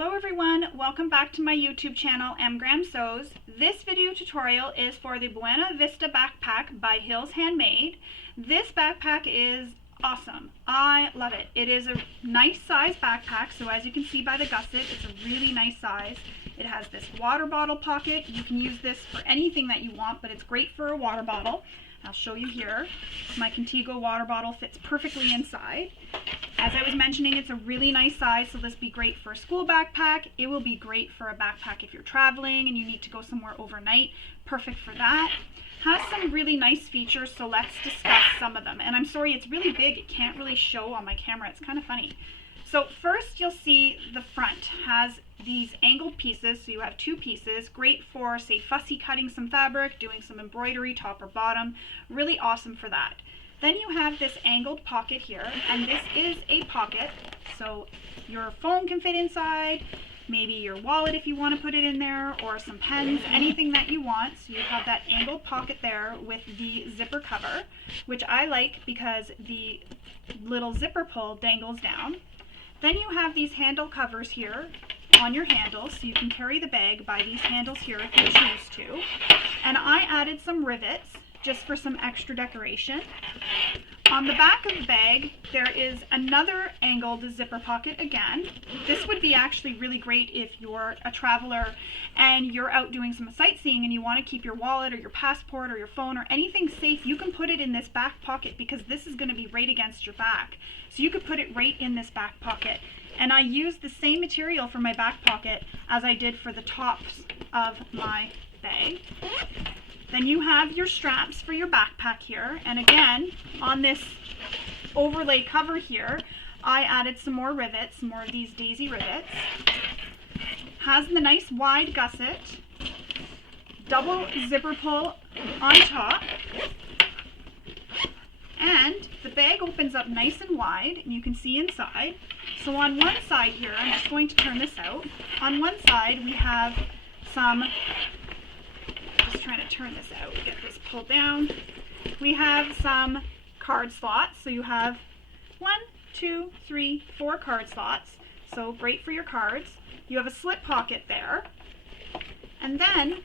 Hello everyone, welcome back to my YouTube channel, mgrahamsews. This video tutorial is for the Buena Vista Backpack by Handmade. This backpack is awesome. I love it. It is a nice size backpack, so as you can see by the gusset, it's a really nice size. It has this water bottle pocket. You can use this for anything that you want, but it's great for a water bottle. I'll show you here. My Contigo water bottle fits perfectly inside. As I was mentioning, it's a really nice size, so this will be great for a school backpack. It will be great for a backpack if you're traveling and you need to go somewhere overnight. Perfect for that. Has some really nice features, so let's discuss some of them. And I'm sorry, it's really big. It can't really show on my camera. It's kind of funny. So first you'll see the front has these angled pieces, so you have two pieces, great for, say, fussy cutting some fabric, doing some embroidery top or bottom, really awesome for that. Then you have this angled pocket here, and this is a pocket, so your phone can fit inside, maybe your wallet if you want to put it in there, or some pens, anything that you want. So you have that angled pocket there with the zipper cover, which I like because the little zipper pull dangles down. Then you have these handle covers here on your handles, so you can carry the bag by these handles here if you choose to. And I added some rivets just for some extra decoration. On the back of the bag, there is another angled zipper pocket again. This would be actually really great if you're a traveler and you're out doing some sightseeing and you want to keep your wallet or your passport or your phone or anything safe. You can put it in this back pocket because this is going to be right against your back. So you could put it right in this back pocket. And I used the same material for my back pocket as I did for the tops of my bag. Then you have your straps for your backpack here, and again, on this overlay cover here, I added some more rivets, more of these daisy rivets. Has the nice wide gusset, double zipper pull on top, and the bag opens up nice and wide, and you can see inside. So on one side here, I'm just going to turn this out, on one side we have some, just trying to turn this out, get this pulled down. We have some card slots, so you have 1, 2, 3, 4 card slots, so great for your cards. You have a slip pocket there, and then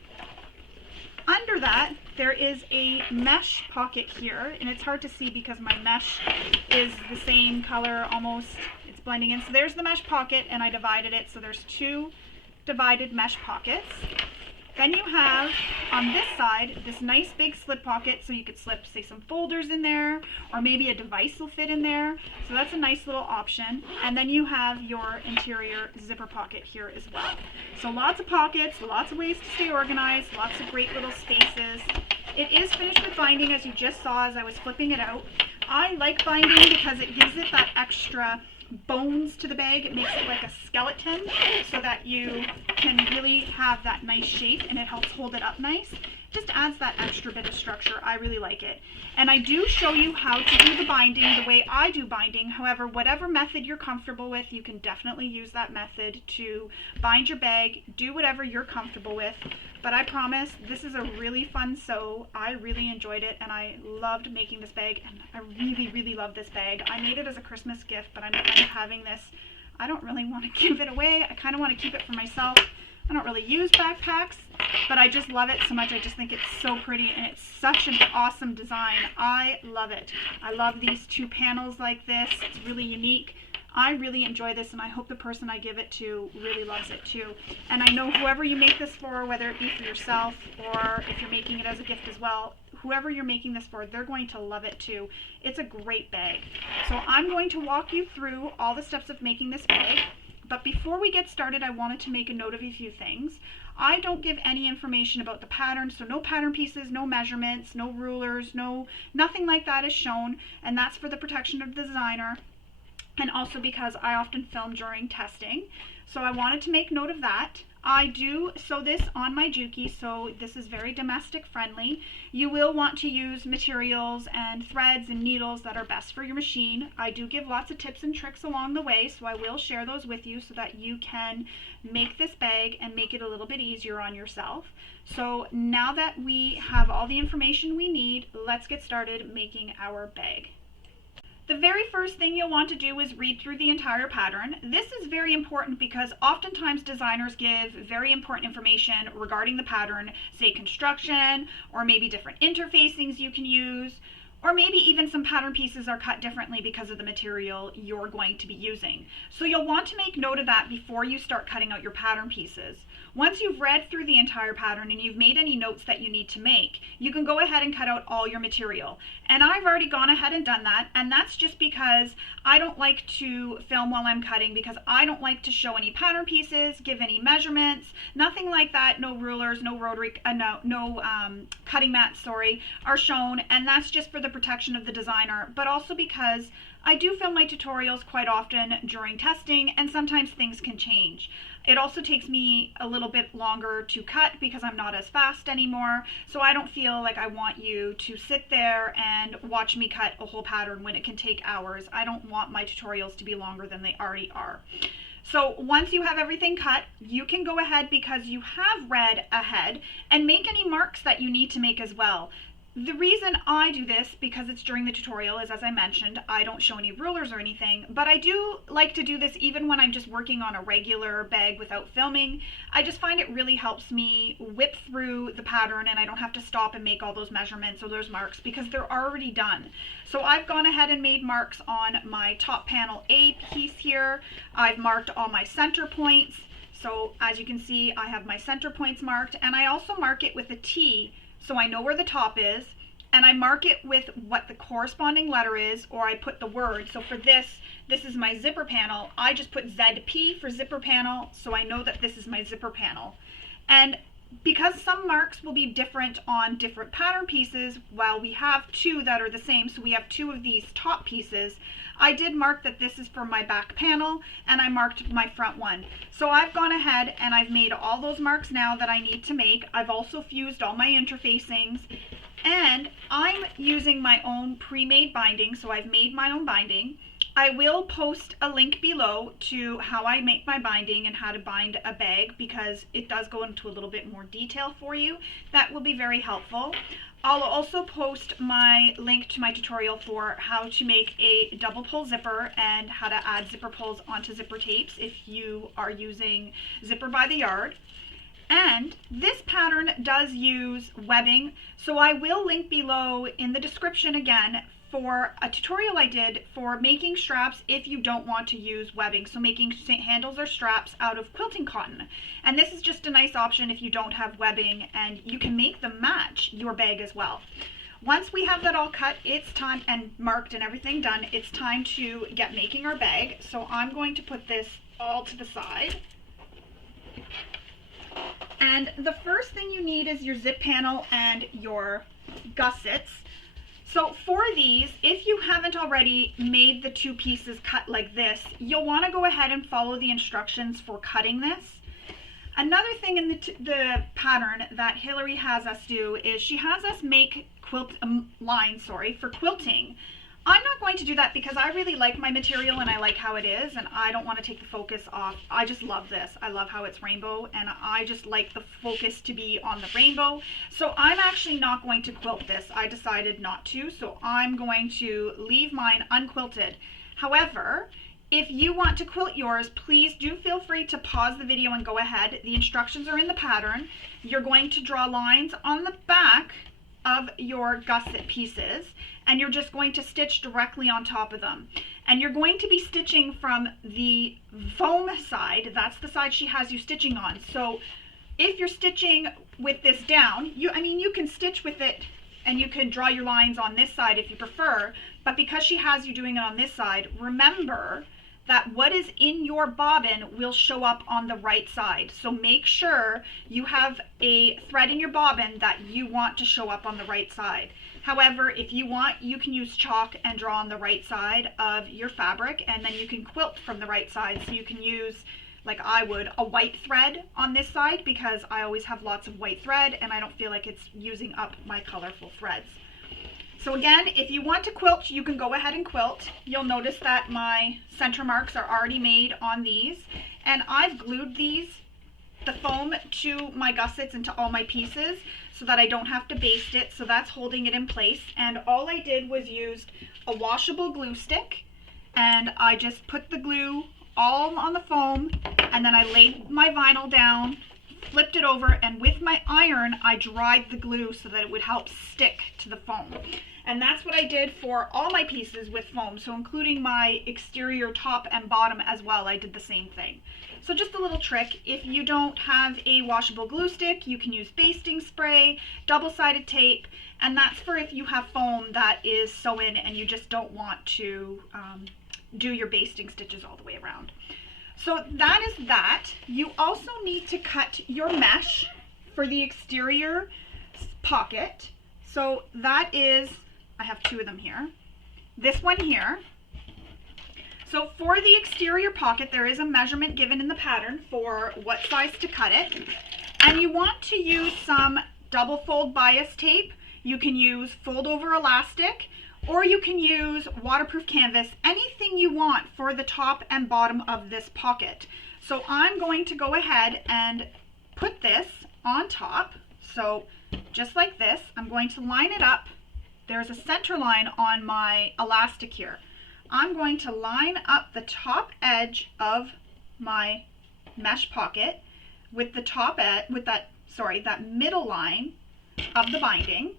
under that there is a mesh pocket here, and it's hard to see because my mesh is the same color almost, it's blending in. So there's the mesh pocket, and I divided it, so there's 2 divided mesh pockets. Then you have, on this side, this nice big slip pocket, so you could slip, say, some folders in there, or maybe a device will fit in there. So that's a nice little option. And then you have your interior zipper pocket here as well. So lots of pockets, lots of ways to stay organized, lots of great little spaces. It is finished with binding, as you just saw as I was flipping it out. I like binding because it gives it that extra bones to the bag. It makes it like a skeleton so that you can really have that nice shape, and it helps hold it up nice. Just adds that extra bit of structure. I really like it. And I do show you how to do the binding the way I do binding. However, whatever method you're comfortable with, you can definitely use that method to bind your bag. Do whatever you're comfortable with. But I promise, this is a really fun sew. I really enjoyed it, and I loved making this bag, and I really, really love this bag. I made it as a Christmas gift, but I'm kind of having this. I don't really want to give it away. I kind of want to keep it for myself. I don't really use backpacks, but I just love it so much. I just think it's so pretty, and it's such an awesome design. I love it. I love these 2 panels like this. It's really unique. I really enjoy this, and I hope the person I give it to really loves it too. And I know whoever you make this for, whether it be for yourself or if you're making it as a gift as well, whoever you're making this for, they're going to love it too. It's a great bag. So I'm going to walk you through all the steps of making this bag. But before we get started, I wanted to make a note of a few things. I don't give any information about the pattern, so no pattern pieces, no measurements, no rulers, nothing like that is shown, and that's for the protection of the designer, and also because I often film during testing. So I wanted to make note of that. I do sew this on my Juki, so this is very domestic friendly. You will want to use materials and threads and needles that are best for your machine. I do give lots of tips and tricks along the way, so I will share those with you so that you can make this bag and make it a little bit easier on yourself. So now that we have all the information we need, let's get started making our bag. The very first thing you'll want to do is read through the entire pattern. This is very important because oftentimes designers give very important information regarding the pattern, say construction, or maybe different interfacings you can use, or maybe even some pattern pieces are cut differently because of the material you're going to be using. So you'll want to make note of that before you start cutting out your pattern pieces. Once you've read through the entire pattern and you've made any notes that you need to make, you can go ahead and cut out all your material. And I've already gone ahead and done that, and that's just because I don't like to film while I'm cutting, because I don't like to show any pattern pieces, give any measurements, nothing like that. No rulers, no rotary, no cutting mats, are shown, and that's just for the protection of the designer, but also because I do film my tutorials quite often during testing, and sometimes things can change. It also takes me a little bit longer to cut because I'm not as fast anymore, so I don't feel like I want you to sit there and watch me cut a whole pattern when it can take hours. I don't want my tutorials to be longer than they already are. So once you have everything cut, you can go ahead, because you have read ahead, and make any marks that you need to make as well. The reason I do this, because it's during the tutorial, is, as I mentioned, I don't show any rulers or anything, but I do like to do this even when I'm just working on a regular bag without filming. I just find it really helps me whip through the pattern, and I don't have to stop and make all those measurements or those marks because they're already done. So I've gone ahead and made marks on my top panel A piece here. I've marked all my center points. So as you can see, I have my center points marked, and I also mark it with a T, so I know where the top is, and I mark it with what the corresponding letter is, or I put the word. So for this is my zipper panel. I just put ZP for zipper panel, so I know that this is my zipper panel. And because some marks will be different on different pattern pieces, while we have two that are the same, so we have two of these top pieces, I did mark that this is for my back panel, and I marked my front one. So I've gone ahead and I've made all those marks now that I need to make. I've also fused all my interfacings, and I'm using my own pre-made binding, so I've made my own binding. I will post a link below to how I make my binding and how to bind a bag, because it does go into a little bit more detail for you. That will be very helpful. I'll also post my link to my tutorial for how to make a double pull zipper and how to add zipper pulls onto zipper tapes if you are using Zipper by the Yard. And this pattern does use webbing, so I will link below in the description again for a tutorial I did for making straps if you don't want to use webbing, so making handles or straps out of quilting cotton. And this is just a nice option if you don't have webbing, and you can make them match your bag as well. Once we have that all cut, it's time, and marked and everything done, it's time to get making our bag. So I'm going to put this all to the side. And the first thing you need is your zip panel and your gussets. So for these, if you haven't already made the two pieces cut like this, you'll want to go ahead and follow the instructions for cutting this. Another thing in the pattern that Hillary has us do is she has us make lines for quilting. I'm not going to do that because I really like my material and I like how it is, and I don't want to take the focus off. I just love this. I love how it's rainbow, and I just like the focus to be on the rainbow. So I'm actually not going to quilt this. I decided not to, so I'm going to leave mine unquilted. However, if you want to quilt yours, please do feel free to pause the video and go ahead. The instructions are in the pattern. You're going to draw lines on the back of your gusset pieces, and you're just going to stitch directly on top of them. And you're going to be stitching from the foam side. That's the side she has you stitching on. So if you're stitching with this down, you can stitch with it and you can draw your lines on this side if you prefer, but because she has you doing it on this side, remember that what is in your bobbin will show up on the right side. So make sure you have a thread in your bobbin that you want to show up on the right side. However, if you want, you can use chalk and draw on the right side of your fabric, and then you can quilt from the right side. So you can use, like I would, a white thread on this side, because I always have lots of white thread and I don't feel like it's using up my colorful threads. So again, if you want to quilt, you can go ahead and quilt. You'll notice that my center marks are already made on these, and I've glued these the foam to my gussets and to all my pieces so that I don't have to baste it. So that's holding it in place. And all I did was use a washable glue stick, and I just put the glue all on the foam, and then I laid my vinyl down, flipped it over, and with my iron I dried the glue so that it would help stick to the foam. And that's what I did for all my pieces with foam, so including my exterior top and bottom as well, I did the same thing. So just a little trick, if you don't have a washable glue stick, you can use basting spray, double-sided tape, and that's for if you have foam that is sew-in and you just don't want to do your basting stitches all the way around. So that is that. You also need to cut your mesh for the exterior pocket. So that is, I have two of them here. This one here. So for the exterior pocket, there is a measurement given in the pattern for what size to cut it. And you want to use some double fold bias tape. You can use fold over elastic, or you can use waterproof canvas, anything you want for the top and bottom of this pocket. So I'm going to go ahead and put this on top. So just like this, I'm going to line it up. There's a center line on my elastic here. I'm going to line up the top edge of my mesh pocket with the top edge, with that middle line of the binding.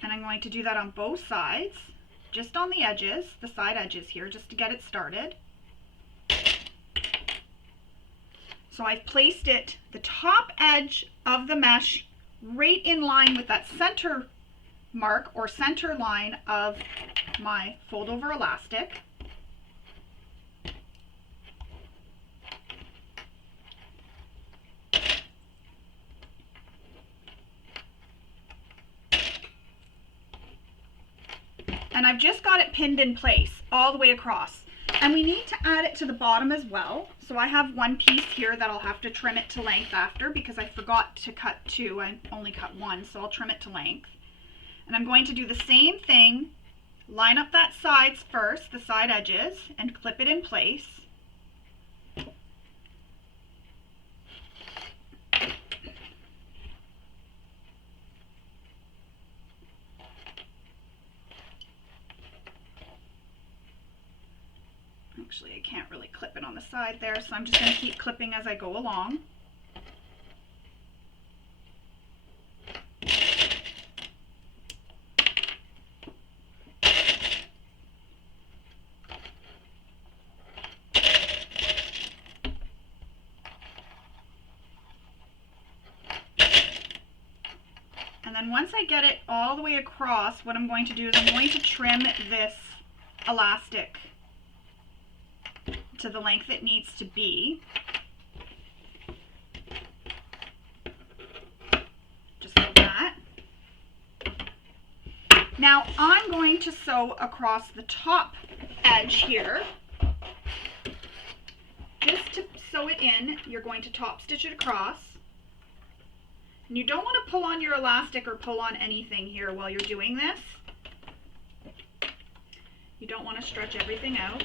And I'm going to do that on both sides, just on the edges, the side edges here, just to get it started. So I've placed it, the top edge of the mesh, right in line with that center mark or center line of my fold over elastic. And I've just got it pinned in place all the way across. And we need to add it to the bottom as well. So I have one piece here that I'll have to trim it to length after because I forgot to cut two. I only cut one, so I'll trim it to length. And I'm going to do the same thing, line up that sides first, the side edges, and clip it in place. Actually, I can't really clip it on the side there, so I'm just going to keep clipping as I go along. And then once I get it all the way across, what I'm going to do is I'm going to trim this elastic to the length it needs to be. Just like that. Now I'm going to sew across the top edge here. Just to sew it in, you're going to top stitch it across. And you don't want to pull on your elastic or pull on anything here while you're doing this. You don't want to stretch everything out.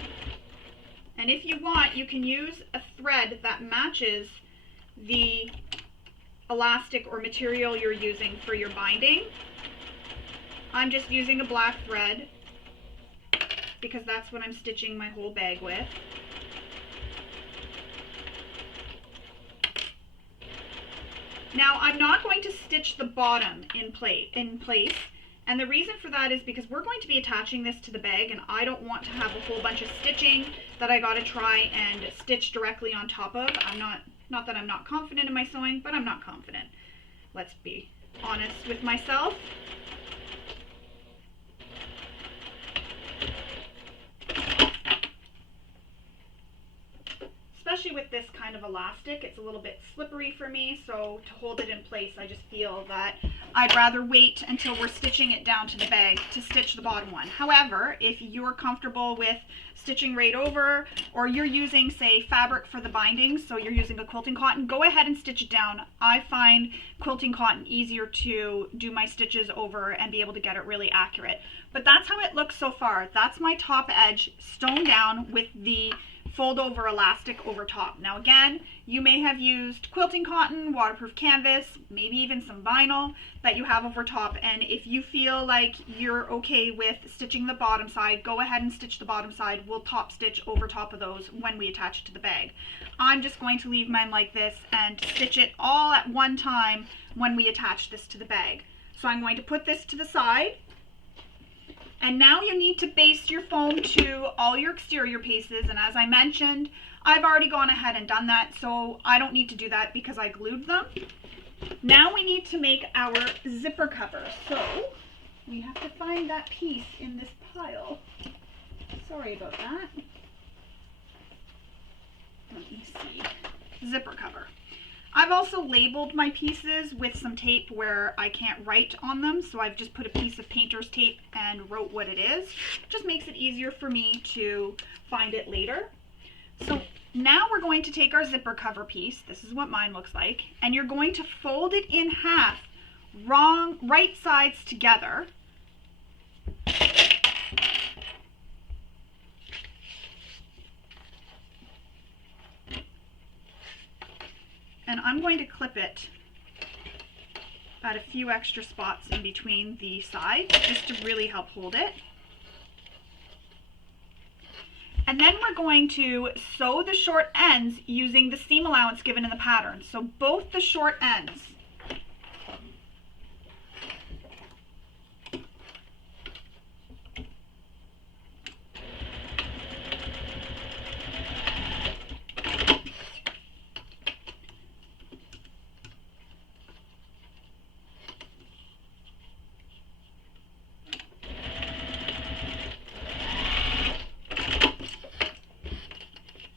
And if you want, you can use a thread that matches the elastic or material you're using for your binding. I'm just using a black thread because that's what I'm stitching my whole bag with. Now I'm not going to stitch the bottom in place. And the reason for that is because we're going to be attaching this to the bag, and I don't want to have a whole bunch of stitching that I got to try and stitch directly on top of. Not that I'm not confident in my sewing, but I'm not confident. Let's be honest with myself. Especially with this kind of elastic, it's a little bit slippery for me, so to hold it in place, I just feel that I'd rather wait until we're stitching it down to the bag to stitch the bottom one. However, if you're comfortable with stitching right over, or you're using, say, fabric for the binding, so you're using a quilting cotton, go ahead and stitch it down. I find quilting cotton easier to do my stitches over and be able to get it really accurate. But that's how it looks so far. That's my top edge sewn down with the fold over elastic over top. Now again, you may have used quilting cotton, waterproof canvas, maybe even some vinyl that you have over top, and if you feel like you're okay with stitching the bottom side, go ahead and stitch the bottom side. We'll top stitch over top of those when we attach it to the bag. I'm just going to leave mine like this and stitch it all at one time when we attach this to the bag. So I'm going to put this to the side. And now you need to baste your foam to all your exterior pieces, and as I mentioned, I've already gone ahead and done that, so I don't need to do that because I glued them. Now we need to make our zipper cover, so we have to find that piece in this pile. Sorry about that. Let me see. Zipper cover. I've also labeled my pieces with some tape where I can't write on them, so I've just put a piece of painter's tape and wrote what it is. Just makes it easier for me to find it later. So now we're going to take our zipper cover piece, this is what mine looks like, and you're going to fold it in half, right sides together. And I'm going to clip it at a few extra spots in between the sides just to really help hold it. And then we're going to sew the short ends using the seam allowance given in the pattern. So both the short ends.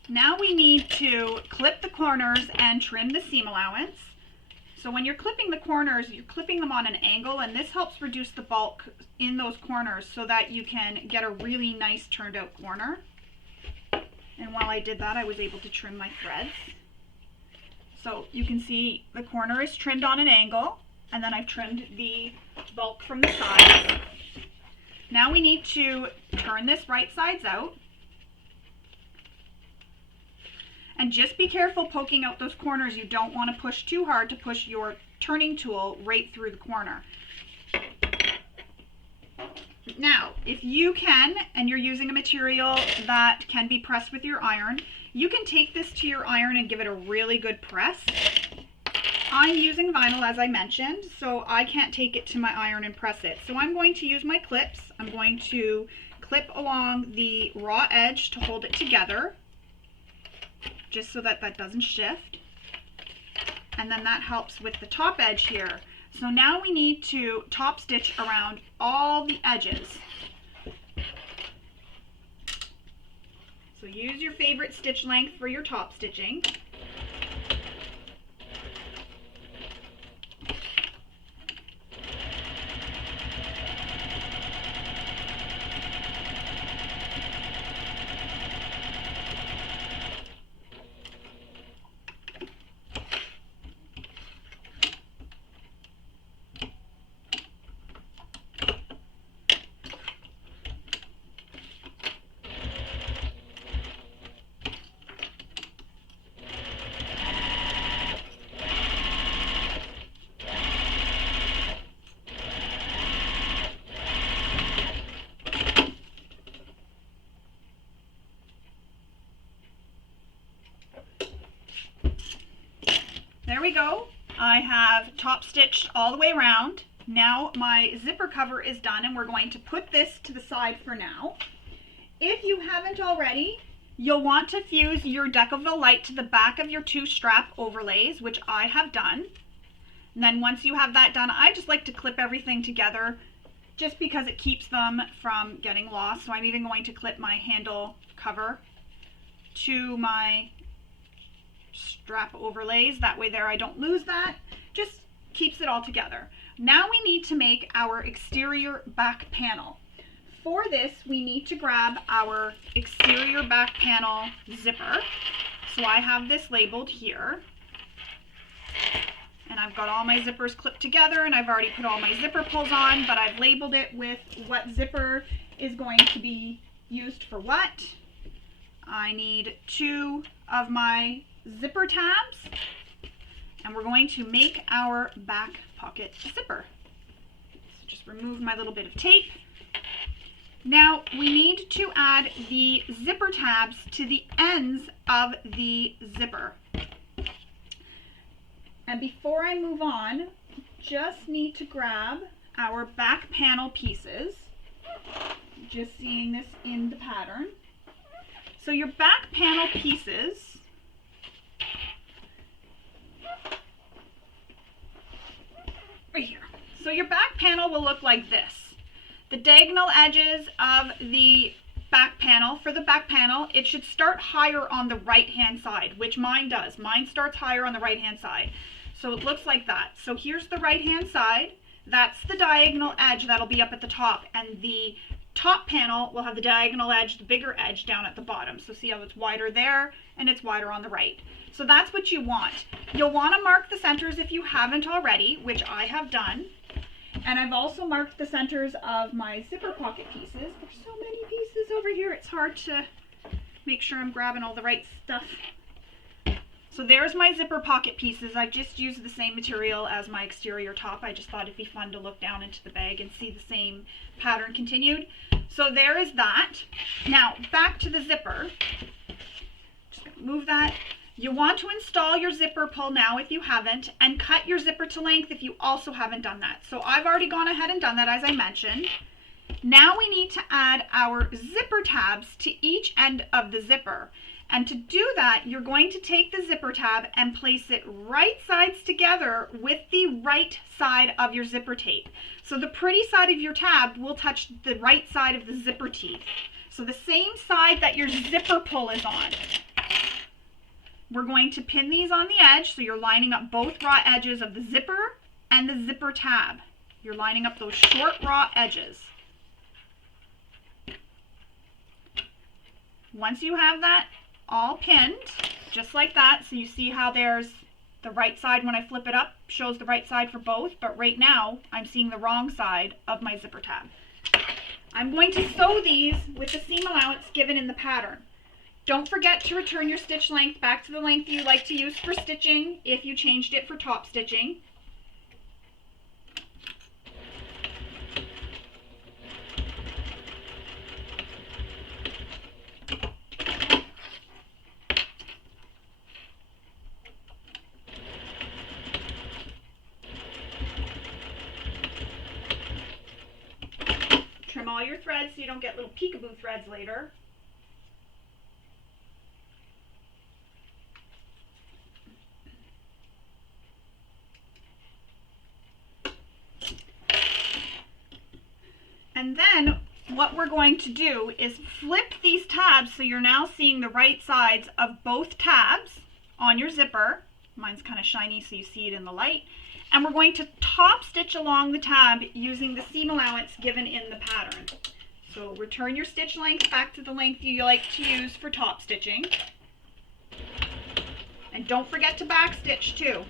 Now we need to clip the corners and trim the seam allowance. So when you're clipping the corners, you're clipping them on an angle, and this helps reduce the bulk in those corners so that you can get a really nice turned out corner. And while I did that, I was able to trim my threads. So you can see the corner is trimmed on an angle, and then I've trimmed the bulk from the sides. Now we need to turn this right sides out. And just be careful poking out those corners. You don't want to push too hard to push your turning tool right through the corner. Now, if you can, and you're using a material that can be pressed with your iron, you can take this to your iron and give it a really good press. I'm using vinyl, as I mentioned, so I can't take it to my iron and press it. So I'm going to use my clips. I'm going to clip along the raw edge to hold it together, just so that that doesn't shift. And then that helps with the top edge here. So now we need to top stitch around all the edges. So use your favorite stitch length for your top stitching. There we go. I have top stitched all the way around. Now my zipper cover is done, and we're going to put this to the side for now. If you haven't already, you'll want to fuse your Decaville light to the back of your two strap overlays, which I have done. And then once you have that done, I just like to clip everything together just because it keeps them from getting lost. So I'm even going to clip my handle cover to my strap overlays. That way there I don't lose that. Just keeps it all together. Now we need to make our exterior back panel. For this, we need to grab our exterior back panel zipper. So I have this labeled here. And I've got all my zippers clipped together, and I've already put all my zipper pulls on, but I've labeled it with what zipper is going to be used for what. I need 2 of my zipper tabs, and we're going to make our back pocket zipper. So just remove my little bit of tape. Now we need to add the zipper tabs to the ends of the zipper. And before I move on, just need to grab our back panel pieces. Just seeing this in the pattern. So your back panel pieces right here. So your back panel will look like this. The diagonal edges of the back panel, for the back panel, it should start higher on the right hand side, which mine does. Mine starts higher on the right hand side. So it looks like that. So here's the right hand side. That's the diagonal edge that'll be up at the top, and the top panel will have the diagonal edge, the bigger edge, down at the bottom. So see how it's wider there and it's wider on the right. So that's what you want. You'll want to mark the centers if you haven't already, which I have done. And I've also marked the centers of my zipper pocket pieces. There's so many pieces over here, it's hard to make sure I'm grabbing all the right stuff. So there's my zipper pocket pieces. I just used the same material as my exterior top. I just thought it'd be fun to look down into the bag and see the same pattern continued. So there is that. Now back to the zipper. Just gonna move that. You want to install your zipper pull now if you haven't, and cut your zipper to length if you also haven't done that. So I've already gone ahead and done that, as I mentioned. Now we need to add our zipper tabs to each end of the zipper. And to do that, you're going to take the zipper tab and place it right sides together with the right side of your zipper tape. So the pretty side of your tab will touch the right side of the zipper teeth. So the same side that your zipper pull is on. We're going to pin these on the edge, so you're lining up both raw edges of the zipper and the zipper tab. You're lining up those short raw edges. Once you have that all pinned, just like that, so you see how there's the right side when I flip it up, shows the right side for both, but right now I'm seeing the wrong side of my zipper tab. I'm going to sew these with the seam allowance given in the pattern. Don't forget to return your stitch length back to the length you like to use for stitching if you changed it for top stitching. Trim all your threads so you don't get little peekaboo threads later. And then what we're going to do is flip these tabs so you're now seeing the right sides of both tabs on your zipper. Mine's kind of shiny so you see it in the light. And we're going to top stitch along the tab using the seam allowance given in the pattern. So return your stitch length back to the length you like to use for top stitching. And don't forget to back stitch too.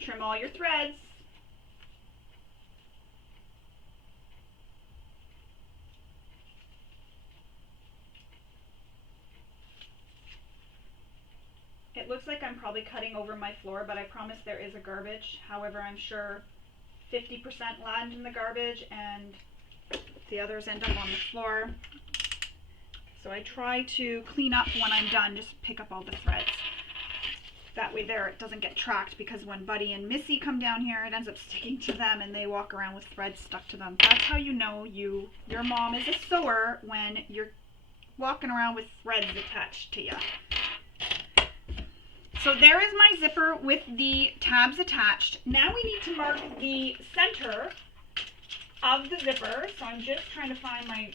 Trim all your threads. It looks like I'm probably cutting over my floor, but I promise there is a garbage. However, I'm sure 50% land in the garbage and the others end up on the floor. So I try to clean up when I'm done, just pick up all the threads. That way there it doesn't get tracked, because when Buddy and Missy come down here, it ends up sticking to them and they walk around with threads stuck to them. That's how you know your mom is a sewer, when you're walking around with threads attached to you. So there is my zipper with the tabs attached. Now we need to mark the center of the zipper. So I'm just trying to find my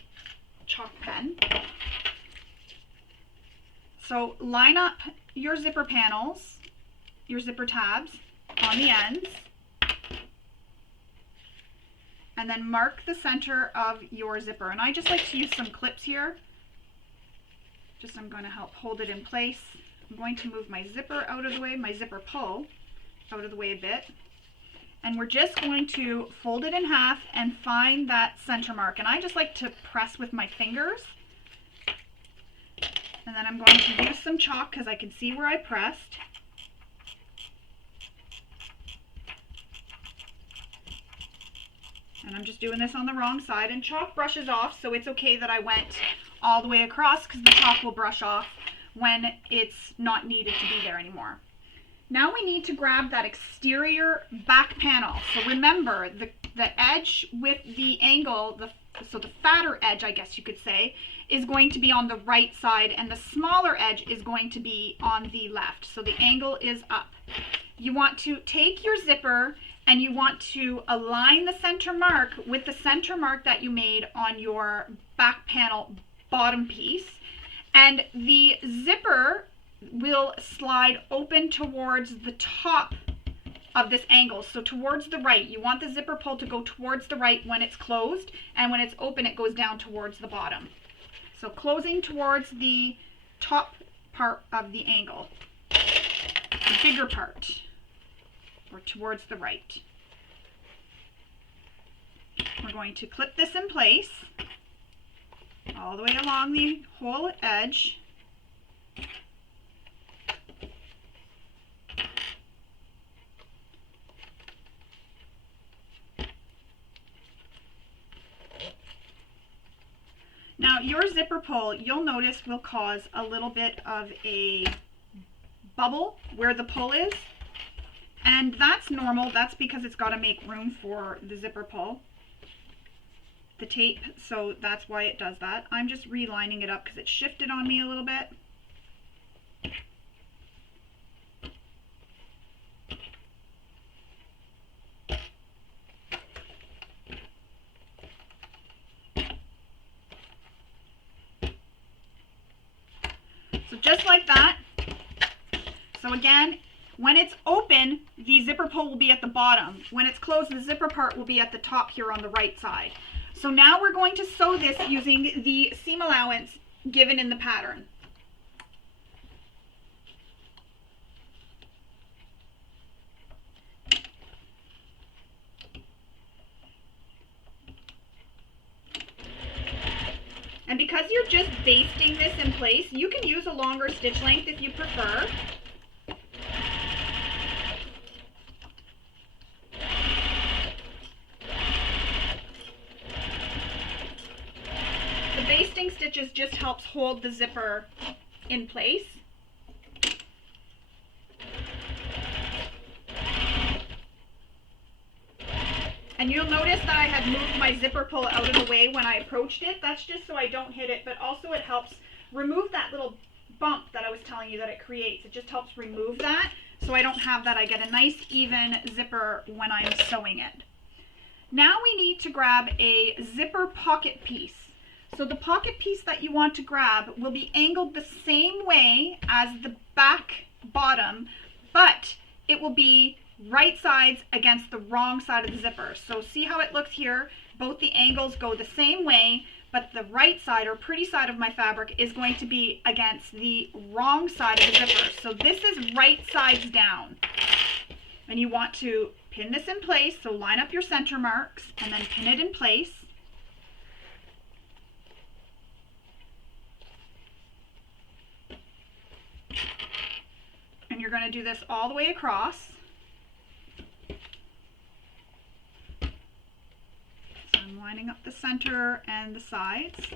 chalk pen. So line up your zipper panels, your zipper tabs on the ends, and then mark the center of your zipper. And I just like to use some clips here. I'm going to help hold it in place I'm going to move my zipper out of the way, my zipper pull out of the way a bit. And we're just going to fold it in half and find that center mark. And I just like to press with my fingers. And then I'm going to use some chalk because I can see where I pressed. And I'm just doing this on the wrong side. And chalk brushes off, so it's okay that I went all the way across because the chalk will brush off when it's not needed to be there anymore. Now we need to grab that exterior back panel. So remember, the edge with the angle, so the fatter edge, I guess you could say, is going to be on the right side, and the smaller edge is going to be on the left. So the angle is up. You want to take your zipper and you want to align the center mark with the center mark that you made on your back panel bottom piece. And the zipper will slide open towards the top of this angle, so towards the right. You want the zipper pull to go towards the right when it's closed, and when it's open it goes down towards the bottom. So closing towards the top part of the angle, the bigger part, or towards the right. We're going to clip this in place all the way along the whole edge. Now your zipper pull, you'll notice, will cause a little bit of a bubble where the pull is, and that's normal. That's because it's got to make room for the zipper pull, the tape, so that's why it does that. I'm just relining it up because it shifted on me a little bit. So just like that. So again, when it's open, the zipper pull will be at the bottom. When it's closed, the zipper part will be at the top here on the right side. So now we're going to sew this using the seam allowance given in the pattern. And because you're just basting this in place, you can use a longer stitch length if you prefer. The basting stitches just helps hold the zipper in place. And you'll notice that I had moved my zipper pull out of the way when I approached it. That's just so I don't hit it, but also it helps remove that little bump that I was telling you that it creates. It just helps remove that so I don't have that. I get a nice even zipper when I'm sewing it. Now we need to grab a zipper pocket piece. So the pocket piece that you want to grab will be angled the same way as the back bottom, but it will be right sides against the wrong side of the zipper. So see how it looks here? Both the angles go the same way, but the right side or pretty side of my fabric is going to be against the wrong side of the zipper. So this is right sides down. And you want to pin this in place, so line up your center marks and then pin it in place. And you're going to do this all the way across. I'm lining up the center and the sides.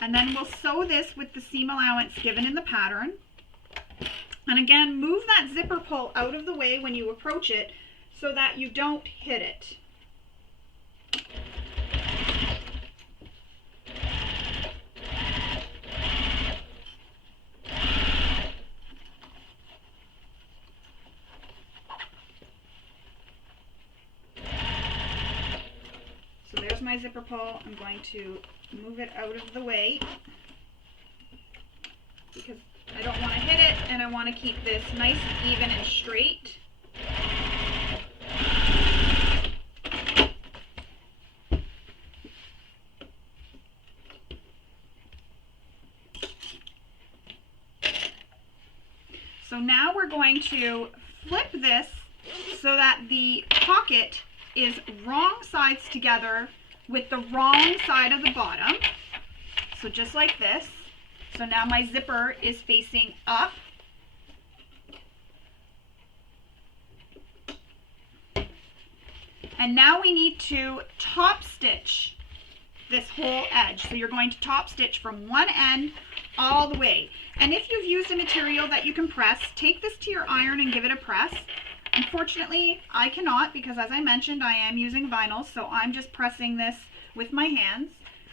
And then we'll sew this with the seam allowance given in the pattern. And again, move that zipper pull out of the way when you approach it so that you don't hit it. So there's my zipper pull. I'm going to move it out of the way because I don't want to hit it and I want to keep this nice, even, and straight. going to flip this so that the pocket is wrong sides together with the wrong side of the bottom. So just like this. So now my zipper is facing up. And now we need to top stitch this whole edge. So you're going to top stitch from one end all the way. And if you've used a material that you can press, take this to your iron and give it a press. Unfortunately, I cannot because, as I mentioned, I am using vinyl, so I'm just pressing this with my hands.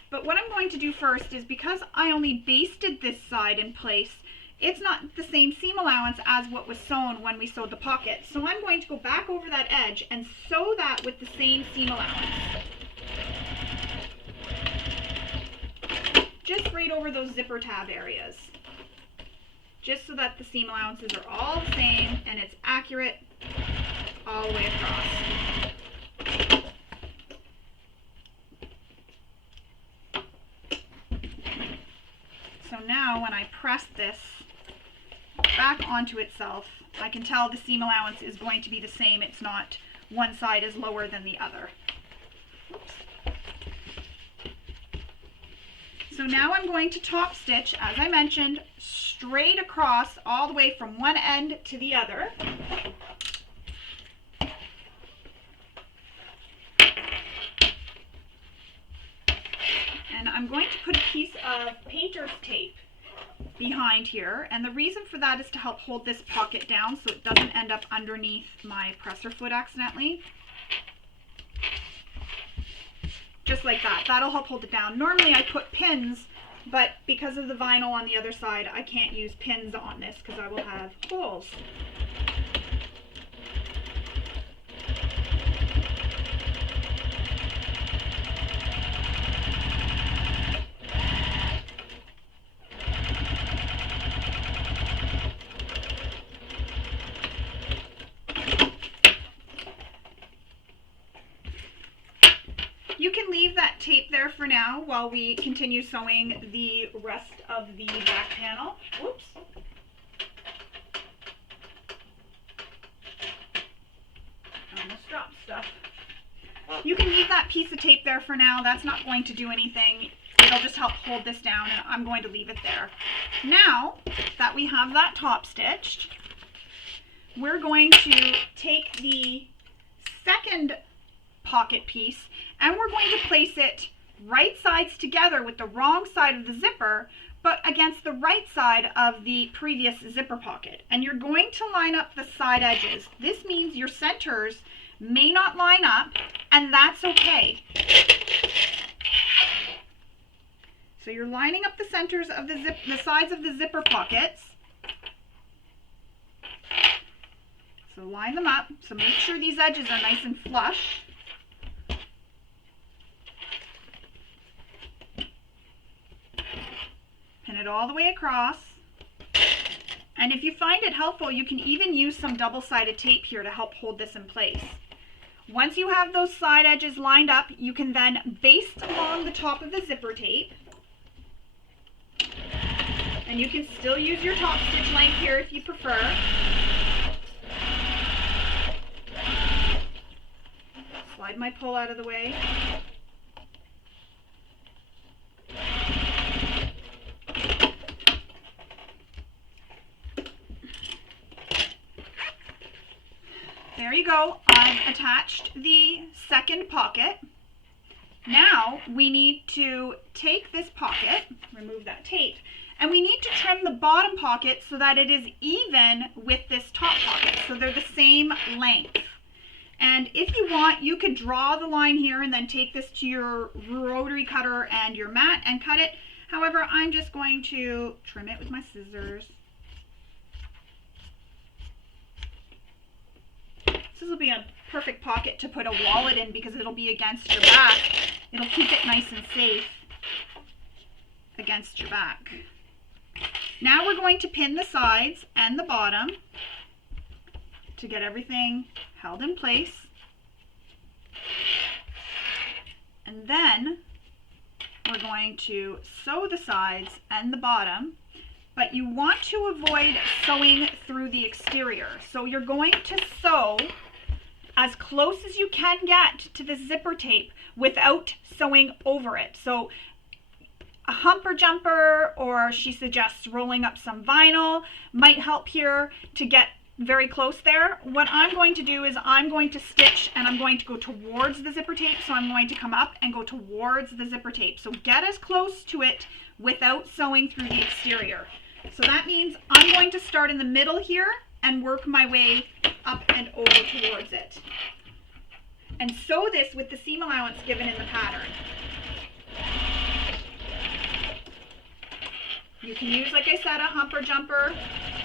But what I'm going to do first is, because I only basted this side in place, it's not the same seam allowance as what was sewn when we sewed the pocket. So I'm going to go back over that edge and sew that with the same seam allowance. Just right over those zipper tab areas. Just so that the seam allowances are all the same and it's accurate all the way across. So now when I press this back onto itself, I can tell the seam allowance is going to be the same. It's not one side is lower than the other. Oops. So now I'm going to top stitch, as I mentioned, straight across all the way from one end to the other. And I'm going to put a piece of painter's tape behind here, and the reason for that is to help hold this pocket down so it doesn't end up underneath my presser foot accidentally. Just like that. That'll help hold it down. Normally I put pins, but because of the vinyl on the other side, I can't use pins on this because I will have holes. You can leave that tape there for now while we continue sewing the rest of the back panel. Whoops. Almost dropped stuff. You can leave that piece of tape there for now. That's not going to do anything. It'll just help hold this down, and I'm going to leave it there. Now that we have that top stitched, we're going to take the second pocket piece and we're going to place it right sides together with the wrong side of the zipper, but against the right side of the previous zipper pocket. And you're going to line up the side edges. This means your centers may not line up, and that's okay. So you're lining up the centers of the sides of the zipper pockets. So line them up. So make sure these edges are nice and flush. Pin it all the way across. And if you find it helpful, you can even use some double-sided tape here to help hold this in place. Once you have those side edges lined up, you can then baste along the top of the zipper tape. And you can still use your top stitch length here if you prefer. Slide my pull out of the way. There you go. I've attached the second pocket. Now we need to take this pocket, remove that tape, and we need to trim the bottom pocket so that it is even with this top pocket, so they're the same length. And if you want, you could draw the line here and then take this to your rotary cutter and your mat and cut it. However, I'm just going to trim it with my scissors. This will be a perfect pocket to put a wallet in because it'll be against your back. It'll keep it nice and safe against your back. Now we're going to pin the sides and the bottom to get everything held in place. And then we're going to sew the sides and the bottom but you want to avoid sewing through the exterior. So you're going to sew as close as you can get to the zipper tape without sewing over it. So a humper jumper, or she suggests rolling up some vinyl, might help here to get very close there. What I'm going to do is I'm going to stitch and I'm going to go towards the zipper tape. So I'm going to come up and go towards the zipper tape. So get as close to it without sewing through the exterior. So that means I'm going to start in the middle here and work my way up and over towards it. And sew this with the seam allowance given in the pattern. You can use, like I said, a humper jumper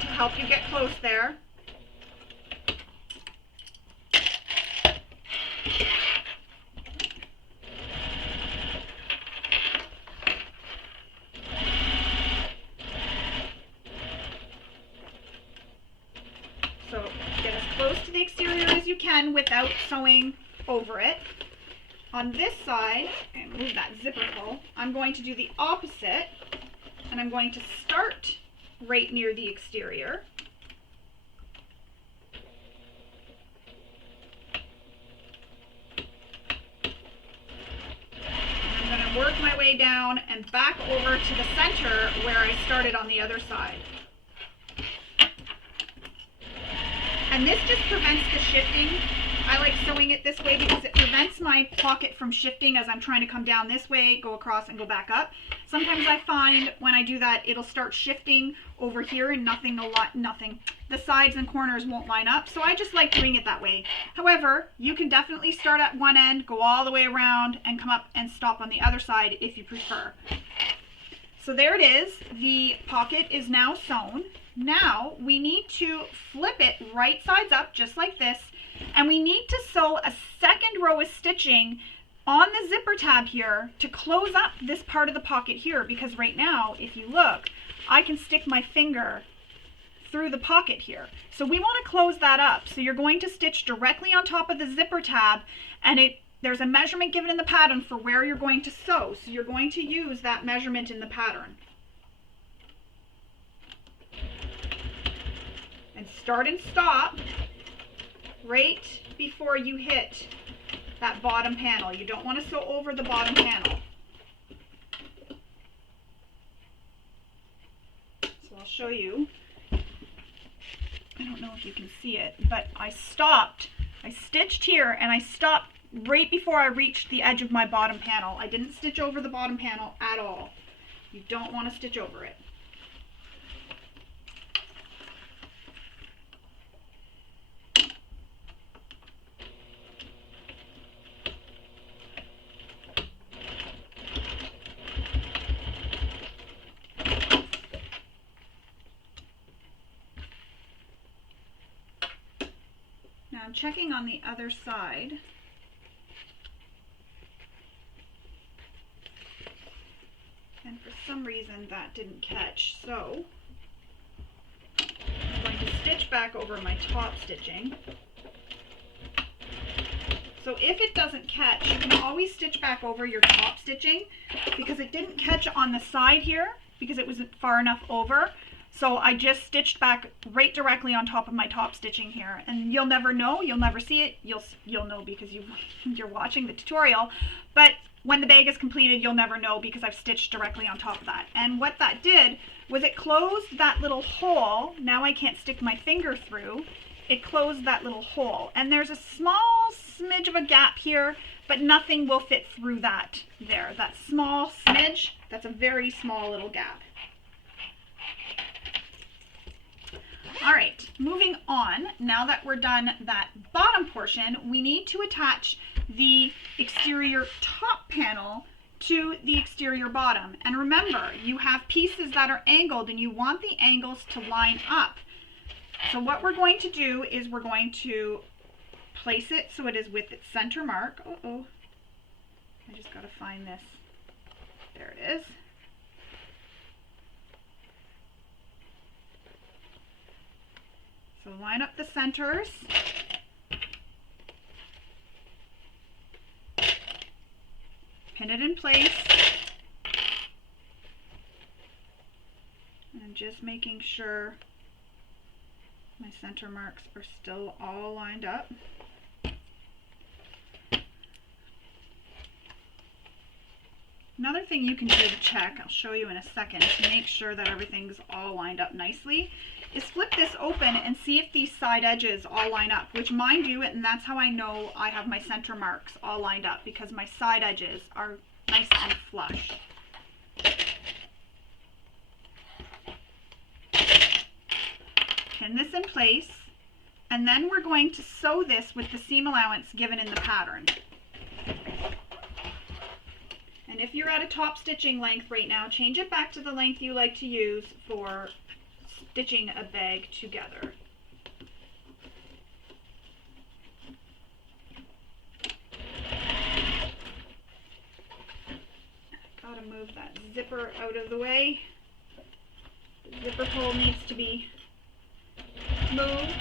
to help you get close there. So get as close to the exterior as you can without sewing over it. On this side, and move that zipper pull, I'm going to do the opposite, and I'm going to start right near the exterior. And I'm going to work my way down and back over to the center where I started on the other side. And this just prevents the shifting. I like sewing it this way because it prevents my pocket from shifting as I'm trying to come down this way, go across, and go back up. Sometimes I find when I do that, it'll start shifting over here and nothing. The sides and corners won't line up, so I just like doing it that way. However, you can definitely start at one end, go all the way around, and come up and stop on the other side if you prefer. So there it is. The pocket is now sewn. Now we need to flip it right sides up, just like this, and we need to sew a second row of stitching on the zipper tab here to close up this part of the pocket here, because right now, if you look, I can stick my finger through the pocket here. So we want to close that up. So you're going to stitch directly on top of the zipper tab, and there's a measurement given in the pattern for where you're going to sew. So you're going to use that measurement in the pattern. And start and stop right before you hit that bottom panel. You don't want to sew over the bottom panel. So I'll show you. I don't know if you can see it, but I stitched here and I stopped right before I reached the edge of my bottom panel. I didn't stitch over the bottom panel at all. You don't want to stitch over it. I'm checking on the other side. And for some reason that didn't catch, so I'm going to stitch back over my top stitching. So if it doesn't catch, you can always stitch back over your top stitching, because it didn't catch on the side here because it wasn't far enough over. So I just stitched back right directly on top of my top stitching here, and you'll never know, you'll never see it. You'll know because you're watching the tutorial, but when the bag is completed, you'll never know because I've stitched directly on top of that. And what that did was it closed that little hole. Now I can't stick my finger through. It closed that little hole, and there's a small smidge of a gap here, but nothing will fit through that there. That small smidge, that's a very small little gap. All right, moving on. Now that we're done that bottom portion, we need to attach the exterior top panel to the exterior bottom. And remember, you have pieces that are angled and you want the angles to line up. So what we're going to do is we're going to place it so it is with its center mark. Uh-oh, I just gotta find this. There it is. So line up the centers. Pin it in place. And I'm just making sure my center marks are still all lined up. Another thing you can do to check, I'll show you in a second, to make sure that everything's all lined up nicely, is flip this open and see if these side edges all line up, which mine do, and that's how I know I have my center marks all lined up, because my side edges are nice and flush. Pin this in place, and then we're going to sew this with the seam allowance given in the pattern. And if you're at a top stitching length right now, change it back to the length you like to use for stitching a bag together. Gotta move that zipper out of the way. The zipper pull needs to be moved.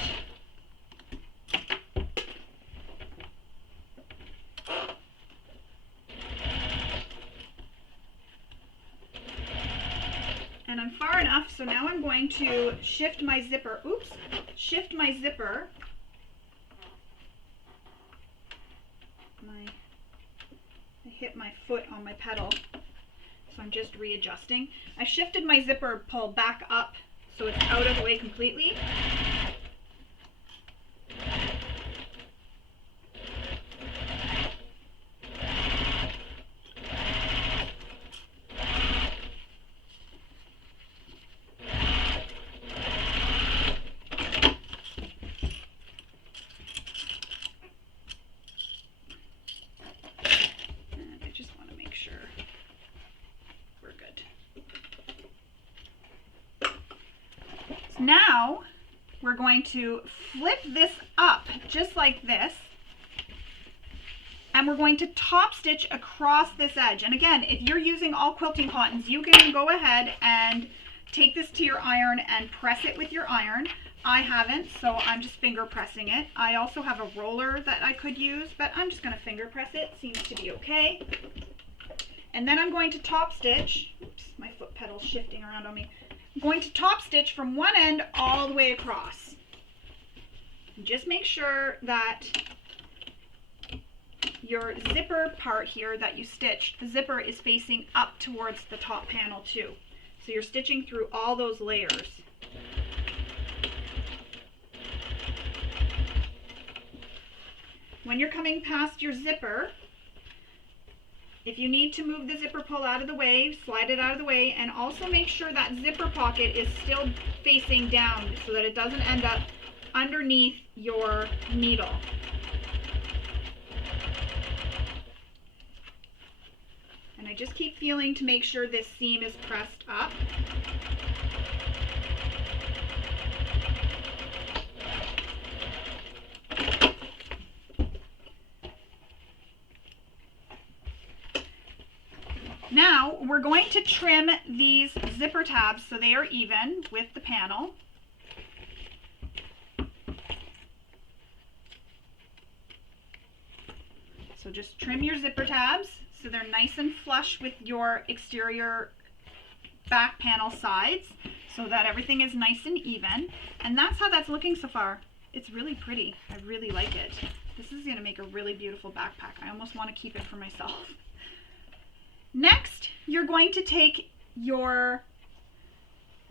And I'm far enough, so now I'm going to shift my zipper. Shift my zipper. I hit my foot on my pedal, so I'm just readjusting. I shifted my zipper pull back up so it's out of the way completely. Now we're going to flip this up just like this, and we're going to top stitch across this edge. And again, if you're using all quilting cottons, you can go ahead and take this to your iron and press it with your iron. I haven't, so I'm just finger pressing it. I also have a roller that I could use, but I'm just going to finger press it. Seems to be okay. And then I'm going to top stitch. Oops, my foot pedal's shifting around on me. I'm going to top stitch from one end all the way across. And just make sure that your zipper part here that you stitched, the zipper is facing up towards the top panel too. So you're stitching through all those layers. When you're coming past your zipper, if you need to move the zipper pull out of the way, slide it out of the way, and also make sure that zipper pocket is still facing down so that it doesn't end up underneath your needle. And I just keep feeling to make sure this seam is pressed up. Now we're going to trim these zipper tabs so they are even with the panel. So just trim your zipper tabs so they're nice and flush with your exterior back panel sides so that everything is nice and even. And that's how that's looking so far. It's really pretty. I really like it. This is going to make a really beautiful backpack. I almost want to keep it for myself. Next, you're going to take your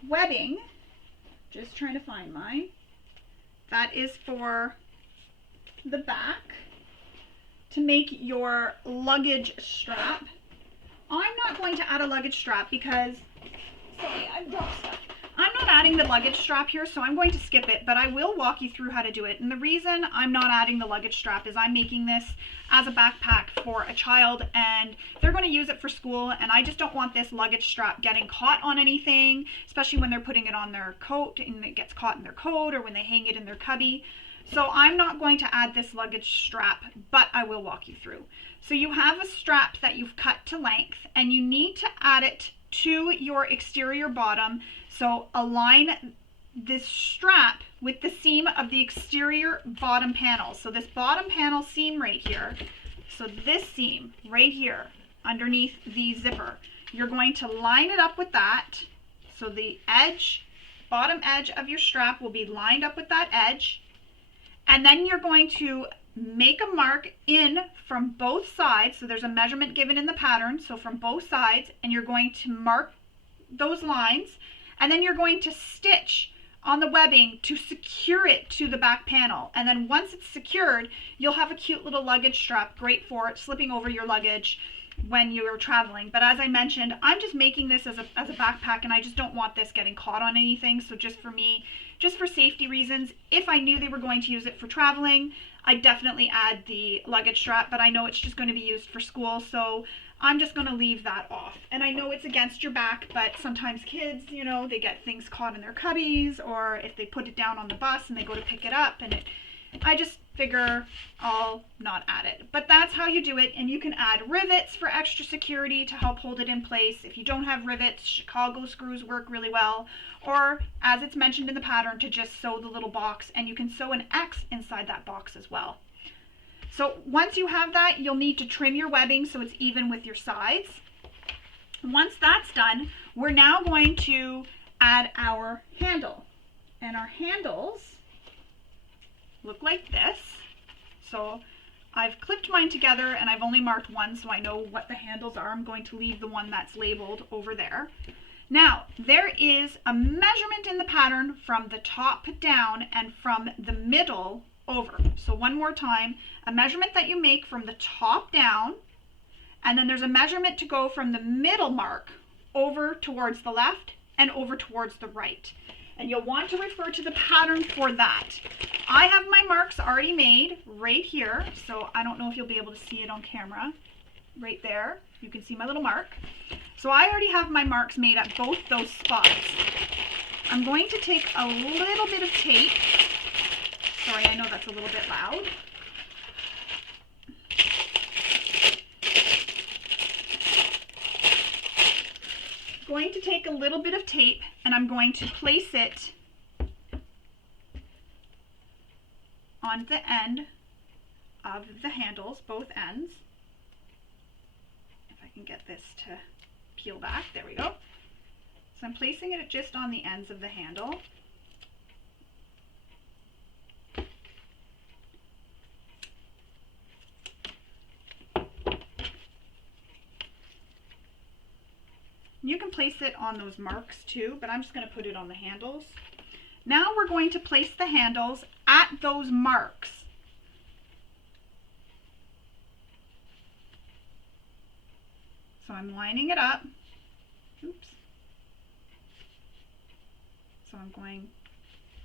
webbing, just trying to find mine, that is for the back, to make your luggage strap. I'm not going to add a luggage strap because, sorry, I've dropped stuff. I'm not adding the luggage strap here, so I'm going to skip it, but I will walk you through how to do it. And the reason I'm not adding the luggage strap is I'm making this as a backpack for a child, and they're going to use it for school, and I just don't want this luggage strap getting caught on anything, especially when they're putting it on their coat and it gets caught in their coat or when they hang it in their cubby. So I'm not going to add this luggage strap, but I will walk you through. So you have a strap that you've cut to length, and you need to add it to your exterior bottom. So align this strap with the seam of the exterior bottom panel. So this bottom panel seam right here, so this seam right here underneath the zipper, you're going to line it up with that So the edge, bottom edge of your strap will be lined up with that edge. And then you're going to make a mark in from both sides. So there's a measurement given in the pattern. So from both sides, and you're going to mark those lines. And then you're going to stitch on the webbing to secure it to the back panel. And then once it's secured, you'll have a cute little luggage strap, great for slipping over your luggage when you're traveling. But as I mentioned, I'm just making this as a backpack, and I just don't want this getting caught on anything. So just for me, just for safety reasons, if I knew they were going to use it for traveling, I'd definitely add the luggage strap, but I know it's just going to be used for school, so I'm just going to leave that off. And I know it's against your back, but sometimes kids, you know, they get things caught in their cubbies, or if they put it down on the bus and they go to pick it up, and I just figure I'll not add it. But that's how you do it, and you can add rivets for extra security to help hold it in place. If you don't have rivets, Chicago screws work really well, or as it's mentioned in the pattern, to just sew the little box, and you can sew an X inside that box as well. So once you have that, you'll need to trim your webbing so it's even with your sides. Once that's done, we're now going to add our handle. And our handles look like this. So I've clipped mine together, and I've only marked one so I know what the handles are. I'm going to leave the one that's labeled over there. Now, there is a measurement in the pattern from the top down and from the middle over. So one more time, a measurement that you make from the top down, and then there's a measurement to go from the middle mark over towards the left and over towards the right. And you'll want to refer to the pattern for that. I have my marks already made right here, so I don't know if you'll be able to see it on camera. Right there, you can see my little mark. So I already have my marks made at both those spots. I'm going to take a little bit of tape. Sorry, I know that's a little bit loud. Going to take a little bit of tape, and I'm going to place it on the end of the handles, both ends. If I can get this to peel back, there we go. So I'm placing it just on the ends of the handle. You can place it on those marks too, but I'm just going to put it on the handles. Now we're going to place the handles at those marks. So I'm lining it up. Oops. So I'm going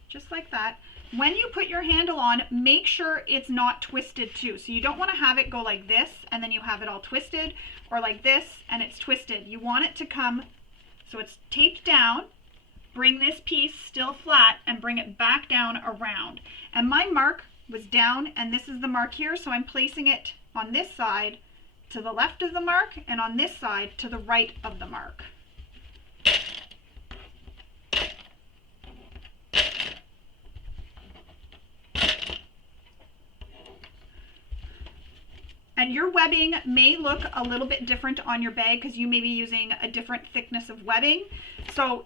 just like that. When you put your handle on, make sure it's not twisted too. So you don't want to have it go like this and then you have it all twisted, or like this and it's twisted. You want it to come so it's taped down. Bring this piece still flat and bring it back down around. And my mark was down, and this is the mark here, so I'm placing it on this side to the left of the mark and on this side to the right of the mark. And your webbing may look a little bit different on your bag because you may be using a different thickness of webbing. So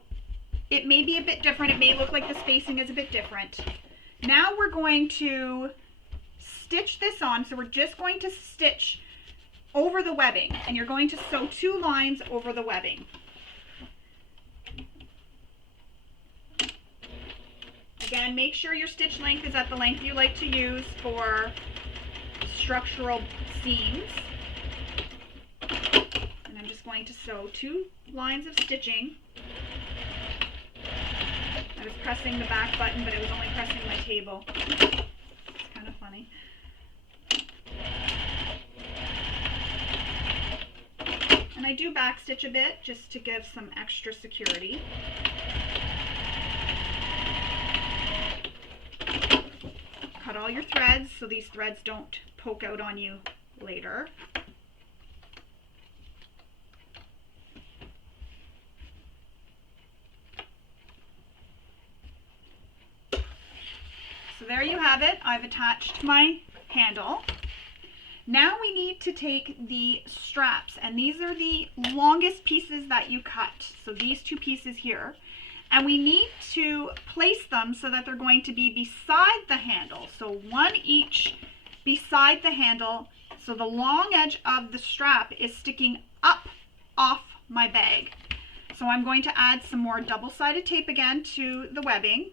it may be a bit different. It may look like the spacing is a bit different. Now we're going to stitch this on. So we're just going to stitch over the webbing, and you're going to sew 2 lines over the webbing. Again, make sure your stitch length is at the length you like to use for structural seams. And I'm just going to sew 2 lines of stitching. I was pressing the back button, but it was only pressing my table. It's kind of funny. And I do back stitch a bit just to give some extra security. Cut all your threads so these threads don't poke out on you later. So there you have it. I've attached my handle. Now we need to take the straps, and these are the longest pieces that you cut. So these two pieces here. And we need to place them so that they're going to be beside the handle. So one each beside the handle. So the long edge of the strap is sticking up off my bag. So I'm going to add some more double-sided tape again to the webbing.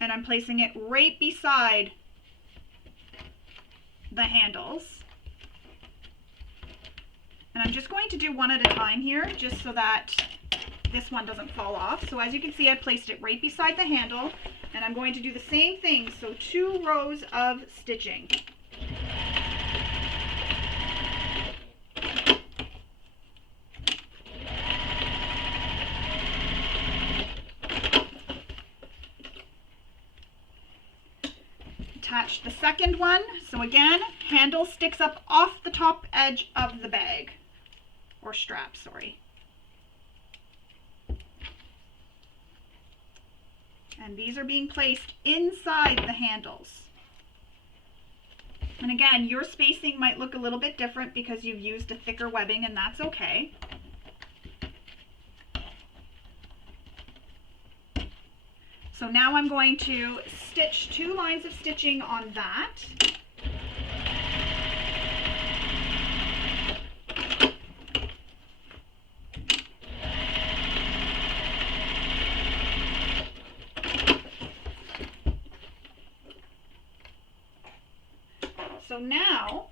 And I'm placing it right beside the handles. And I'm just going to do one at a time here, just so that this one doesn't fall off. So as you can see, I placed it right beside the handle, and I'm going to do the same thing. So 2 rows of stitching. Attach the second one. So again, handle sticks up off the top edge of the bag, or strap, sorry. And these are being placed inside the handles. And again, your spacing might look a little bit different because you've used a thicker webbing, and that's okay. So now I'm going to stitch 2 lines of stitching on that. So now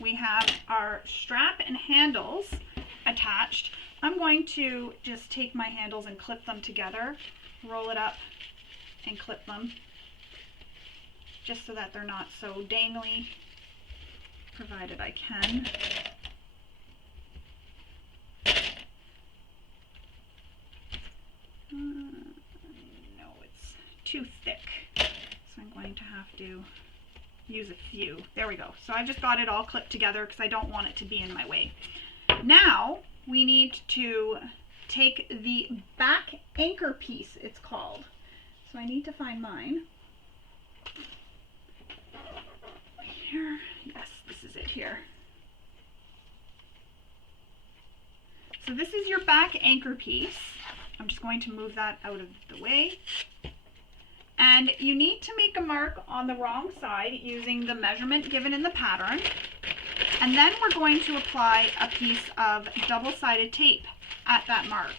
we have our strap and handles attached. I'm going to just take my handles and clip them together. Roll it up and clip them just so that they're not so dangly, provided I can. No, it's too thick, so I'm going to have to use a few. There we go. So I just got it all clipped together because I don't want it to be in my way. Now we need to take the back anchor piece, it's called. So I need to find mine. Here, yes, this is it here. So this is your back anchor piece. I'm just going to move that out of the way. And you need to make a mark on the wrong side using the measurement given in the pattern. And then we're going to apply a piece of double-sided tape at that mark.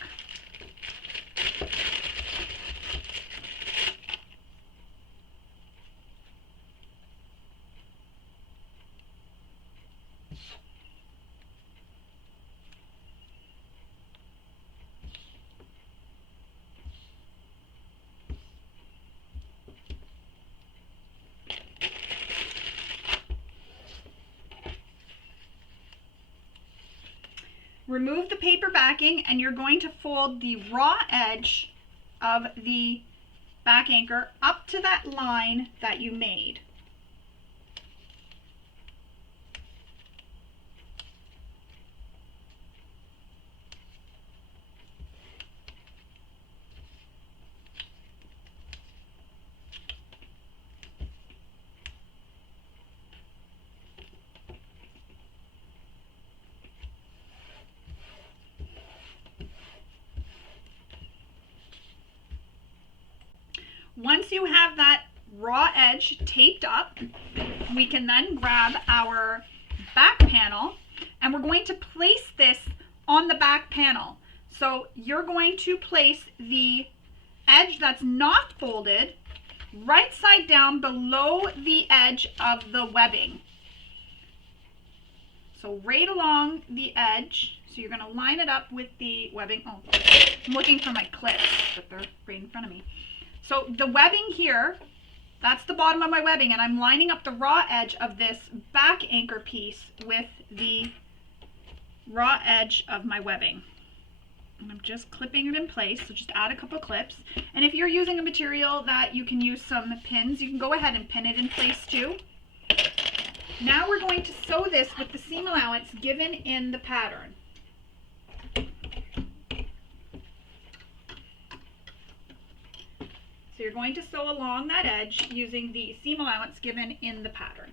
Remove the paper backing, and you're going to fold the raw edge of the back anchor up to that line that you made. Once you have that raw edge taped up, we can then grab our back panel, and we're going to place this on the back panel. So you're going to place the edge that's not folded right side down below the edge of the webbing. So right along the edge. So you're going to line it up with the webbing. Oh, I'm looking for my clips, but they're right in front of me. So the webbing here, that's the bottom of my webbing, and I'm lining up the raw edge of this back anchor piece with the raw edge of my webbing. And I'm just clipping it in place, so just add a couple clips. And if you're using a material that you can use some pins, you can go ahead and pin it in place too. Now we're going to sew this with the seam allowance given in the pattern. So you're going to sew along that edge using the seam allowance given in the pattern.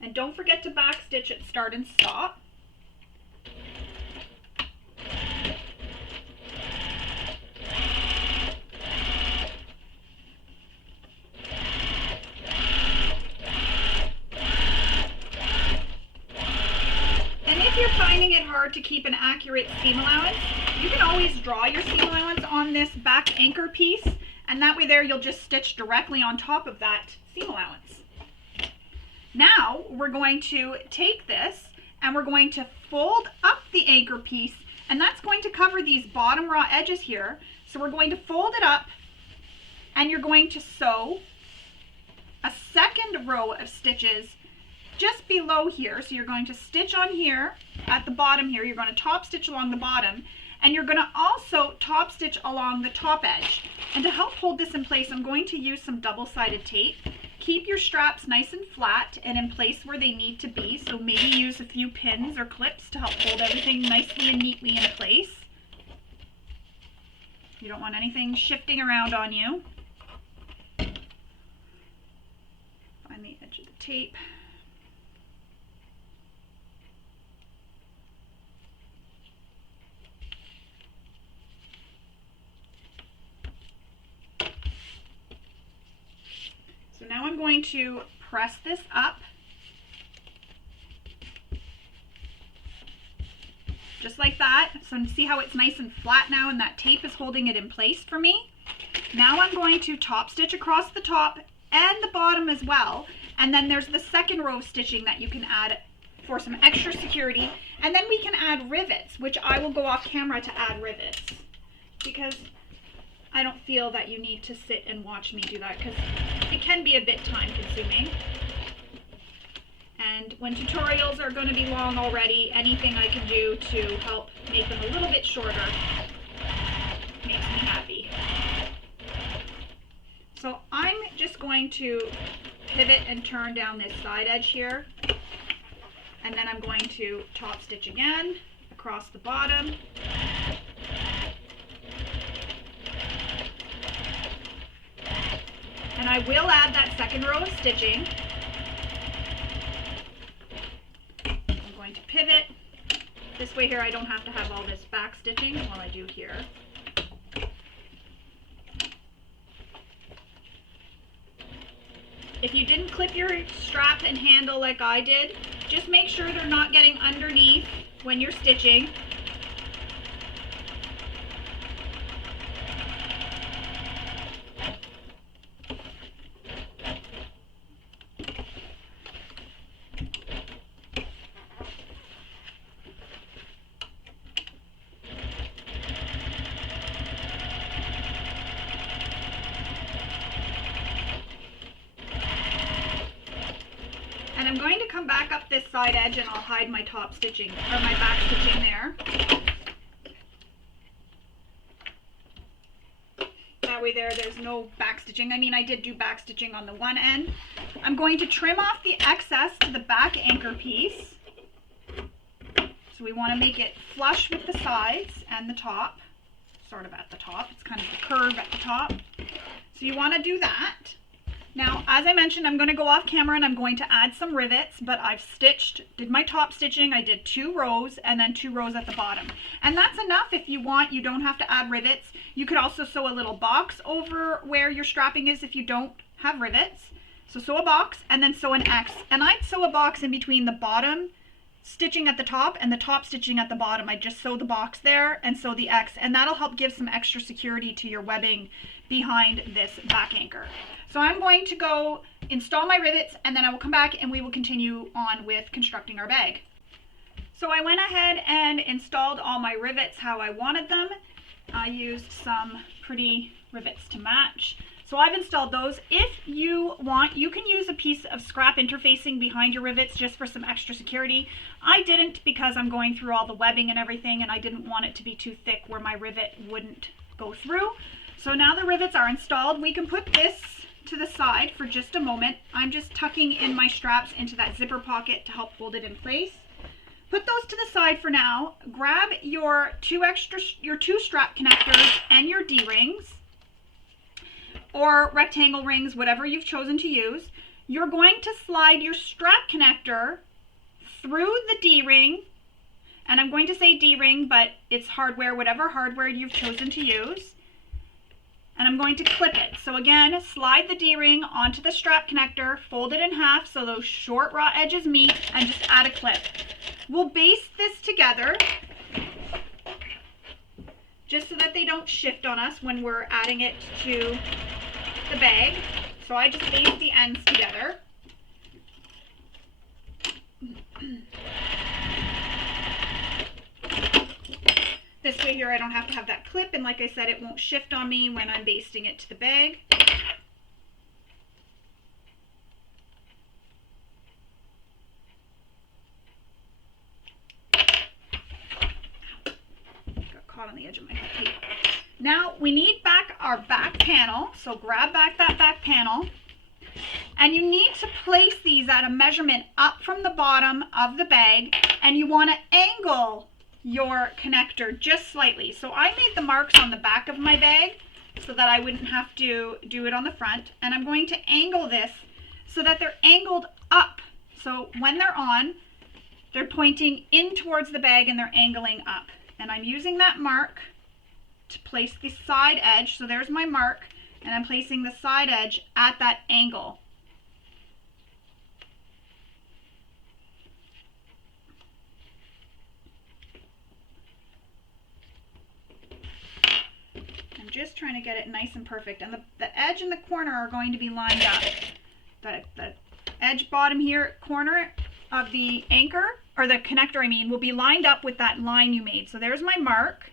And don't forget to backstitch at start and stop. If you're finding it hard to keep an accurate seam allowance, you can always draw your seam allowance on this back anchor piece, and that way there you'll just stitch directly on top of that seam allowance. Now we're going to take this and we're going to fold up the anchor piece, and that's going to cover these bottom raw edges here. So we're going to fold it up, and you're going to sew a second row of stitches just below here. So you're going to stitch on here at the bottom here, you're going to top stitch along the bottom, and you're going to also top stitch along the top edge. And to help hold this in place, I'm going to use some double-sided tape. Keep your straps nice and flat and in place where they need to be, so maybe use a few pins or clips to help hold everything nicely and neatly in place. You don't want anything shifting around on you. Find the edge of the tape. So now I'm going to press this up, just like that. So see how it's nice and flat now, and that tape is holding it in place for me. Now I'm going to top stitch across the top and the bottom as well, and then there's the second row of stitching that you can add for some extra security, and then we can add rivets, which I will go off camera to add rivets, because I don't feel that you need to sit and watch me do that, because it can be a bit time consuming. And when tutorials are going to be long already, anything I can do to help make them a little bit shorter makes me happy. So I'm just going to pivot and turn down this side edge here, and then I'm going to top stitch again across the bottom. And I will add that second row of stitching. I'm going to pivot. This way here I don't have to have all this back stitching while I do here. If you didn't clip your strap and handle like I did, just make sure they're not getting underneath when you're stitching. And I'm going to come back up this side edge and I'll hide my top stitching, or my back stitching there. That way there's no back stitching. I mean, I did do back stitching on the one end. I'm going to trim off the excess to the back anchor piece. So we want to make it flush with the sides and the top, sort of at the top. It's kind of the curve at the top. So you want to do that. Now, as I mentioned, I'm going to go off camera and I'm going to add some rivets, but I've did my top stitching, I did 2 rows and then 2 rows at the bottom. And that's enough if you want. You don't have to add rivets. You could also sew a little box over where your strapping is if you don't have rivets. So sew a box and then sew an X. And I'd sew a box in between the bottom stitching at the top and the top stitching at the bottom. I just sew the box there and sew the X, and that'll help give some extra security to your webbing behind this back anchor. So I'm going to go install my rivets, and then I will come back and we will continue on with constructing our bag. So I went ahead and installed all my rivets how I wanted them. I used some pretty rivets to match. So I've installed those. If you want, you can use a piece of scrap interfacing behind your rivets just for some extra security. I didn't, because I'm going through all the webbing and everything, and I didn't want it to be too thick where my rivet wouldn't go through. So now the rivets are installed. We can put this to the side for just a moment. I'm just tucking in my straps into that zipper pocket to help hold it in place. Put those to the side for now. Grab your two strap connectors and your D-rings. or rectangle rings, whatever you've chosen to use. You're going to slide your strap connector through the D-ring, and I'm going to say D-ring, but it's hardware, whatever hardware you've chosen to use. And I'm going to clip it. So again, slide the D-ring onto the strap connector, fold it in half so those short raw edges meet, and just add a clip. We'll baste this together just so that they don't shift on us when we're adding it to the bag. So I just baste the ends together. This way here I don't have to have that clip, and like I said, it won't shift on me when I'm basting it to the bag. Got caught on the edge of my tape. Now we need back our back panel, so grab back that back panel. And you need to place these at a measurement up from the bottom of the bag, and you want to angle your connector just slightly. So I made the marks on the back of my bag so that I wouldn't have to do it on the front, and I'm going to angle this so that they're angled up. So when they're on, they're pointing in towards the bag and they're angling up. And I'm using that mark to place the side edge. So there's my mark, and I'm placing the side edge at that angle. Just trying to get it nice and perfect, and the edge and the corner are going to be lined up. The edge bottom here corner of the anchor, or the connector I mean, will be lined up with that line you made. So there's my mark,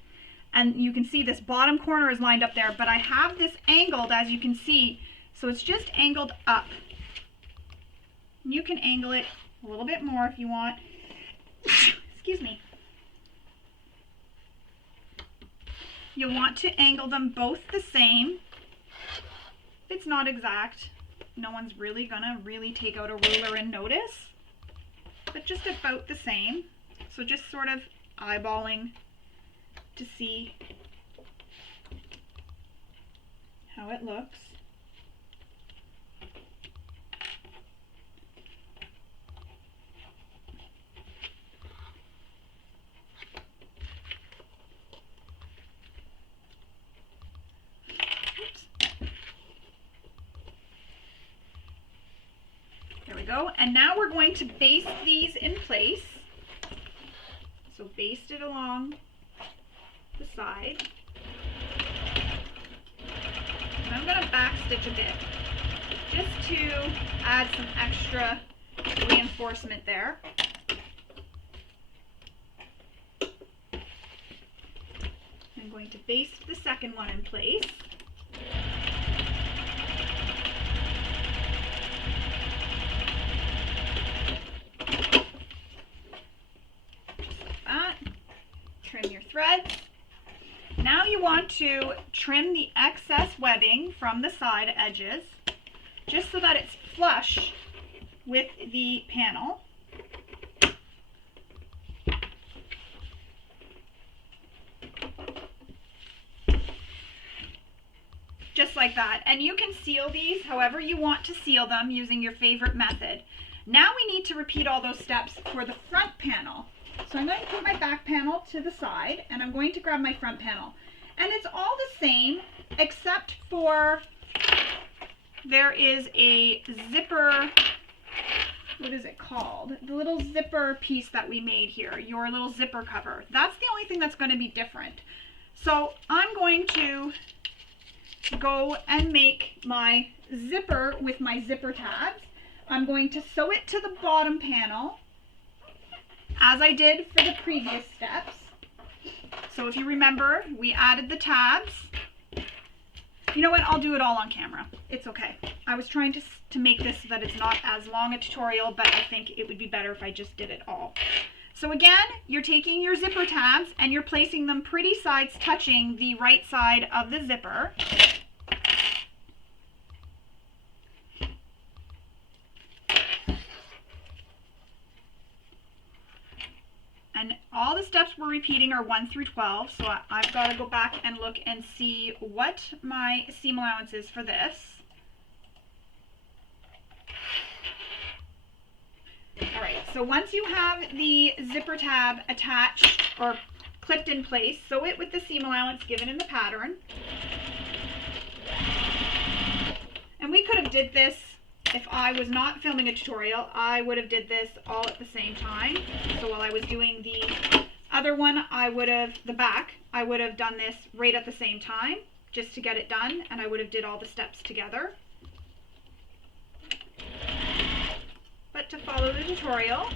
and you can see this bottom corner is lined up there, but I have this angled, as you can see, so it's just angled up. You can angle it a little bit more if you want. Excuse me. You'll want to angle them both the same. It's not exact. No one's really gonna take out a ruler and notice, but just about the same. So just sort of eyeballing to see how it looks. And now we're going to baste these in place. So baste it along the side. And I'm going to back stitch a bit just to add some extra reinforcement there. I'm going to baste the second one in place. Trim your threads. Now you want to trim the excess webbing from the side edges just so that it's flush with the panel. Just like that. And you can seal these however you want to seal them using your favorite method. Now we need to repeat all those steps for the front panel. So I'm going to put my back panel to the side, and I'm going to grab my front panel. And it's all the same, except for there is a zipper, what is it called? The little zipper piece that we made here, your little zipper cover. That's the only thing that's going to be different. So I'm going to go and make my zipper with my zipper tabs. I'm going to sew it to the bottom panel, as I did for the previous steps. So if you remember, we added the tabs. You know what, I'll do it all on camera. It's okay. I was trying to make this so that it's not as long a tutorial, but I think it would be better if I just did it all. So again, you're taking your zipper tabs and you're placing them pretty sides touching the right side of the zipper. And all the steps we're repeating are 1 through 12, so I've got to go back and look and see what my seam allowance is for this. Alright, so once you have the zipper tab attached or clipped in place, sew it with the seam allowance given in the pattern. And we could have did this, if I was not filming a tutorial, I would have did this all at the same time. So while I was doing the other one, the back, I would have done this right at the same time, just to get it done, and I would have did all the steps together. But to follow the tutorial,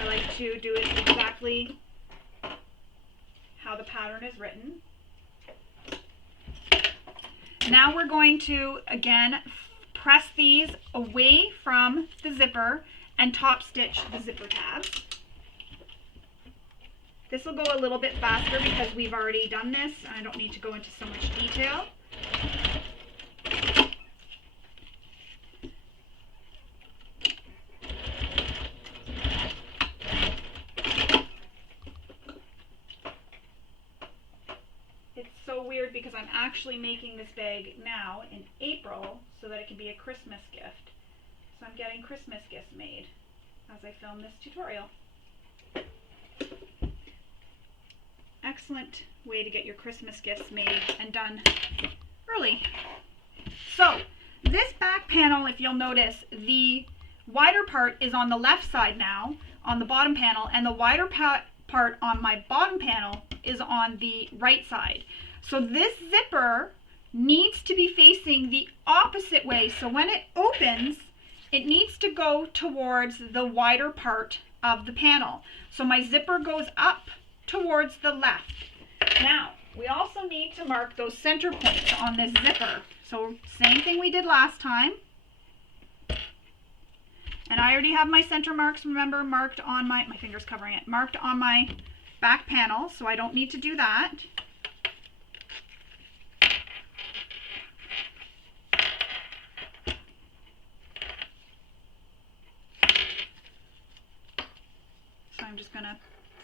I like to do it exactly how the pattern is written. Now we're going to, again, press these away from the zipper and top stitch the zipper tabs. This will go a little bit faster because we've already done this and I don't need to go into so much detail. Weird because I'm actually making this bag now in April so that it can be a Christmas gift. So I'm getting Christmas gifts made as I film this tutorial. Excellent way to get your Christmas gifts made and done early. So this back panel, if you'll notice, the wider part is on the left side now on the bottom panel, and the wider part on my bottom panel is on the right side. So this zipper needs to be facing the opposite way. So when it opens, it needs to go towards the wider part of the panel. So my zipper goes up towards the left. Now, we also need to mark those center points on this zipper. So same thing we did last time. And I already have my center marks, remember, marked on my finger's covering it, marked on my back panel, so I don't need to do that. I'm just going to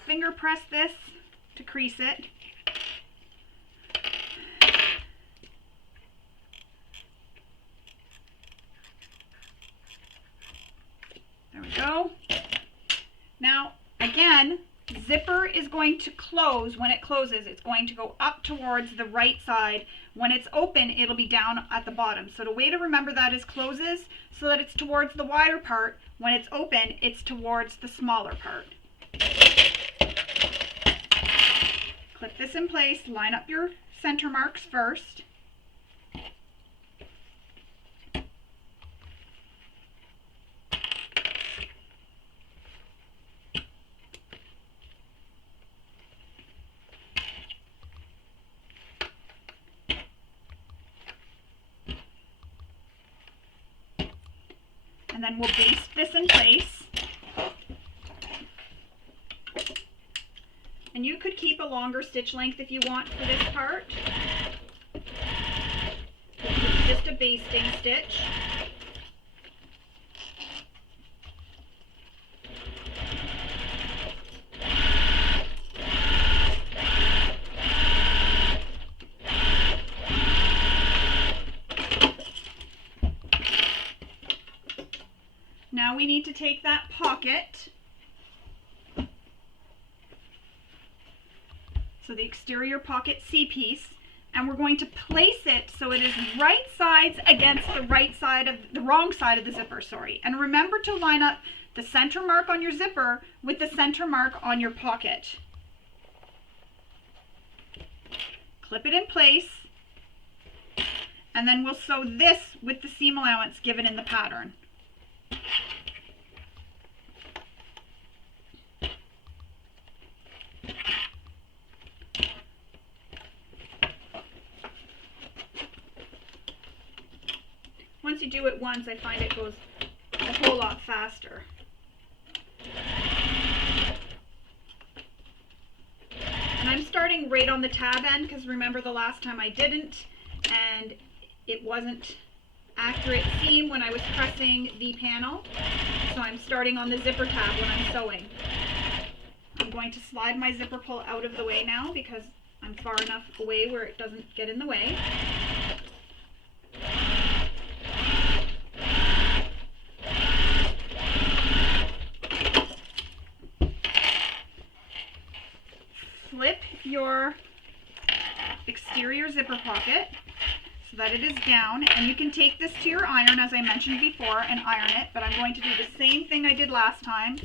finger press this to crease it. There we go. Now, again, zipper is going to close. When it closes, it's going to go up towards the right side. When it's open, it'll be down at the bottom. So the way to remember that is closes so that it's towards the wider part. When it's open, it's towards the smaller part. Clip this in place, line up your center marks first. And then we'll baste this in place. And you could keep a longer stitch length if you want for this part. This is just a basting stitch. Now we need to take that pocket, so the exterior pocket C-piece, and we're going to place it so it is right sides against the wrong side of the zipper, sorry. And remember to line up the center mark on your zipper with the center mark on your pocket. Clip it in place, and then we'll sew this with the seam allowance given in the pattern. Once you do it once, I find it goes a whole lot faster. And I'm starting right on the tab end because remember the last time I didn't, and it wasn't accurate seam when I was pressing the panel. So I'm starting on the zipper tab when I'm sewing. I'm going to slide my zipper pull out of the way now because I'm far enough away where it doesn't get in the way. Flip your exterior zipper pocket so that it is down, and you can take this to your iron as I mentioned before and iron it, but I'm going to do the same thing I did last time.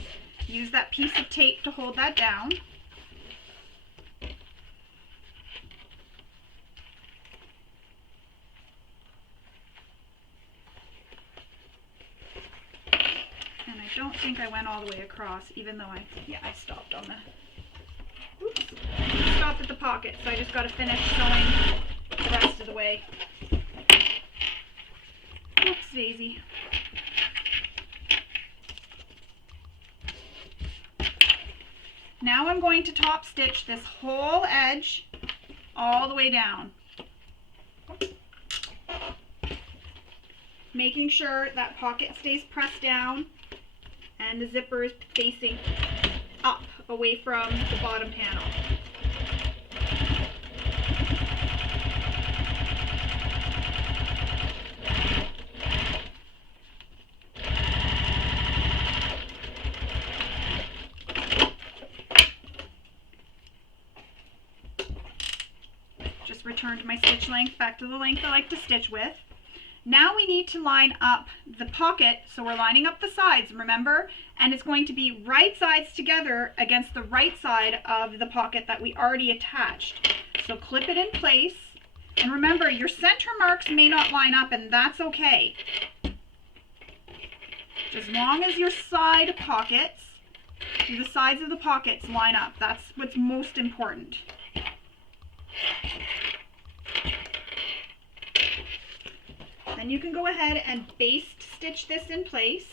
Use that piece of tape to hold that down. And I don't think I went all the way across, even though I stopped on the, oops, stopped at the pocket, so I just got to finish sewing the rest of the way. Oops, daisy. Now I'm going to top stitch this whole edge all the way down, making sure that pocket stays pressed down and the zipper is facing up away from the bottom panel. Just returned my stitch length back to the length I like to stitch with. Now we need to line up the pocket, so we're lining up the sides, remember? And it's going to be right sides together against the right side of the pocket that we already attached. So clip it in place, and remember your center marks may not line up, and that's okay. As long as your side pockets, the sides of the pockets line up, that's what's most important. Then you can go ahead and baste stitch this in place.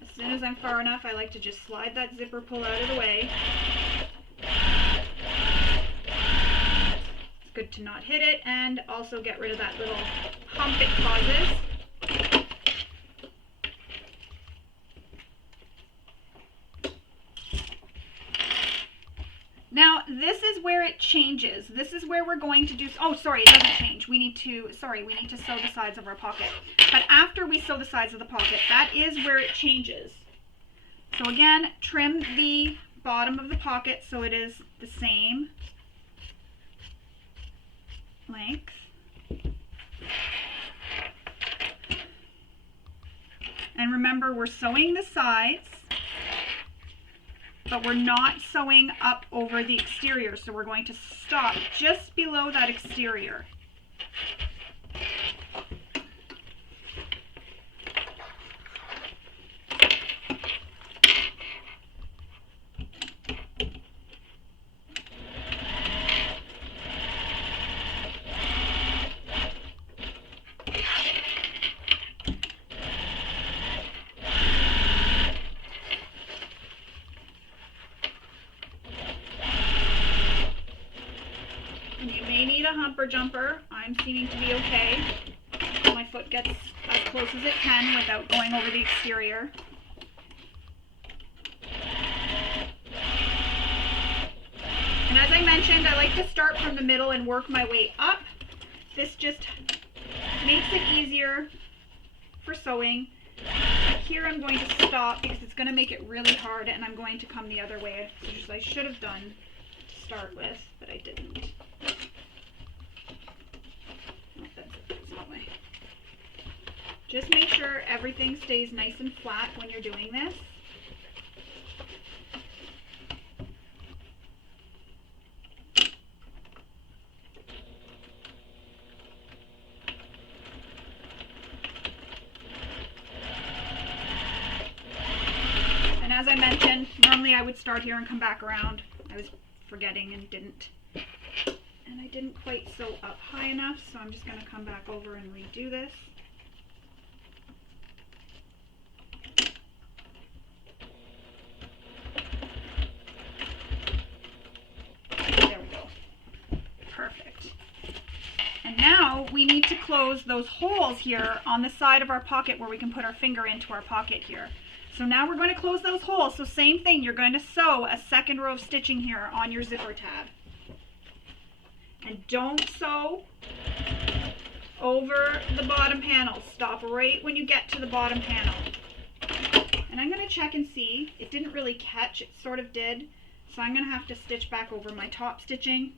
As soon as I'm far enough, I like to just slide that zipper pull out of the way. It's good to not hit it and also get rid of that little hump it causes. Now, this is where it changes. This is where we're going to do, oh, sorry, it doesn't change. We need to sew the sides of our pocket. But after we sew the sides of the pocket, that is where it changes. So again, trim the bottom of the pocket so it is the same length. And remember, we're sewing the sides, but we're not sewing up over the exterior, so we're going to stop just below that exterior. Humper jumper. I'm seeming to be okay. My foot gets as close as it can without going over the exterior. And as I mentioned, I like to start from the middle and work my way up. This just makes it easier for sewing. Here I'm going to stop because it's going to make it really hard, and I'm going to come the other way, which I should have done to start with, but I didn't. Just make sure everything stays nice and flat when you're doing this. And as I mentioned, normally I would start here and come back around. I was forgetting and didn't. And I didn't quite sew up high enough, so I'm just going to come back over and redo this. we need to close those holes here on the side of our pocket where we can put our finger into our pocket here. So now we're going to close those holes. So same thing, you're going to sew a second row of stitching here on your zipper tab. And don't sew over the bottom panel. Stop right when you get to the bottom panel. And I'm going to check and see. It didn't really catch, it sort of did. So I'm going to have to stitch back over my top stitching.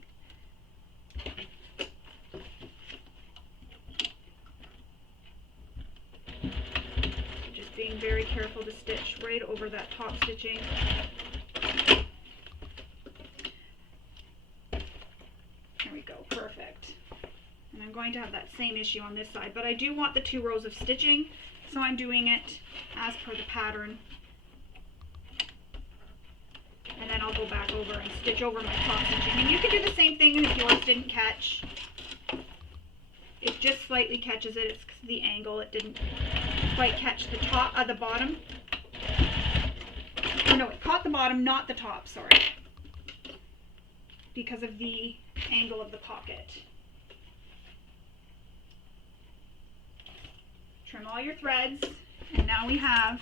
Just being very careful to stitch right over that top stitching. There we go, perfect. And I'm going to have that same issue on this side, but I do want the 2 rows of stitching, so I'm doing it as per the pattern. And then I'll go back over and stitch over my top stitching. And you can do the same thing if yours didn't catch. It just slightly catches it. It's the angle. It didn't quite catch the top of the bottom. Oh no, it caught the bottom, not the top, sorry. Because of the angle of the pocket. Trim all your threads, and now we have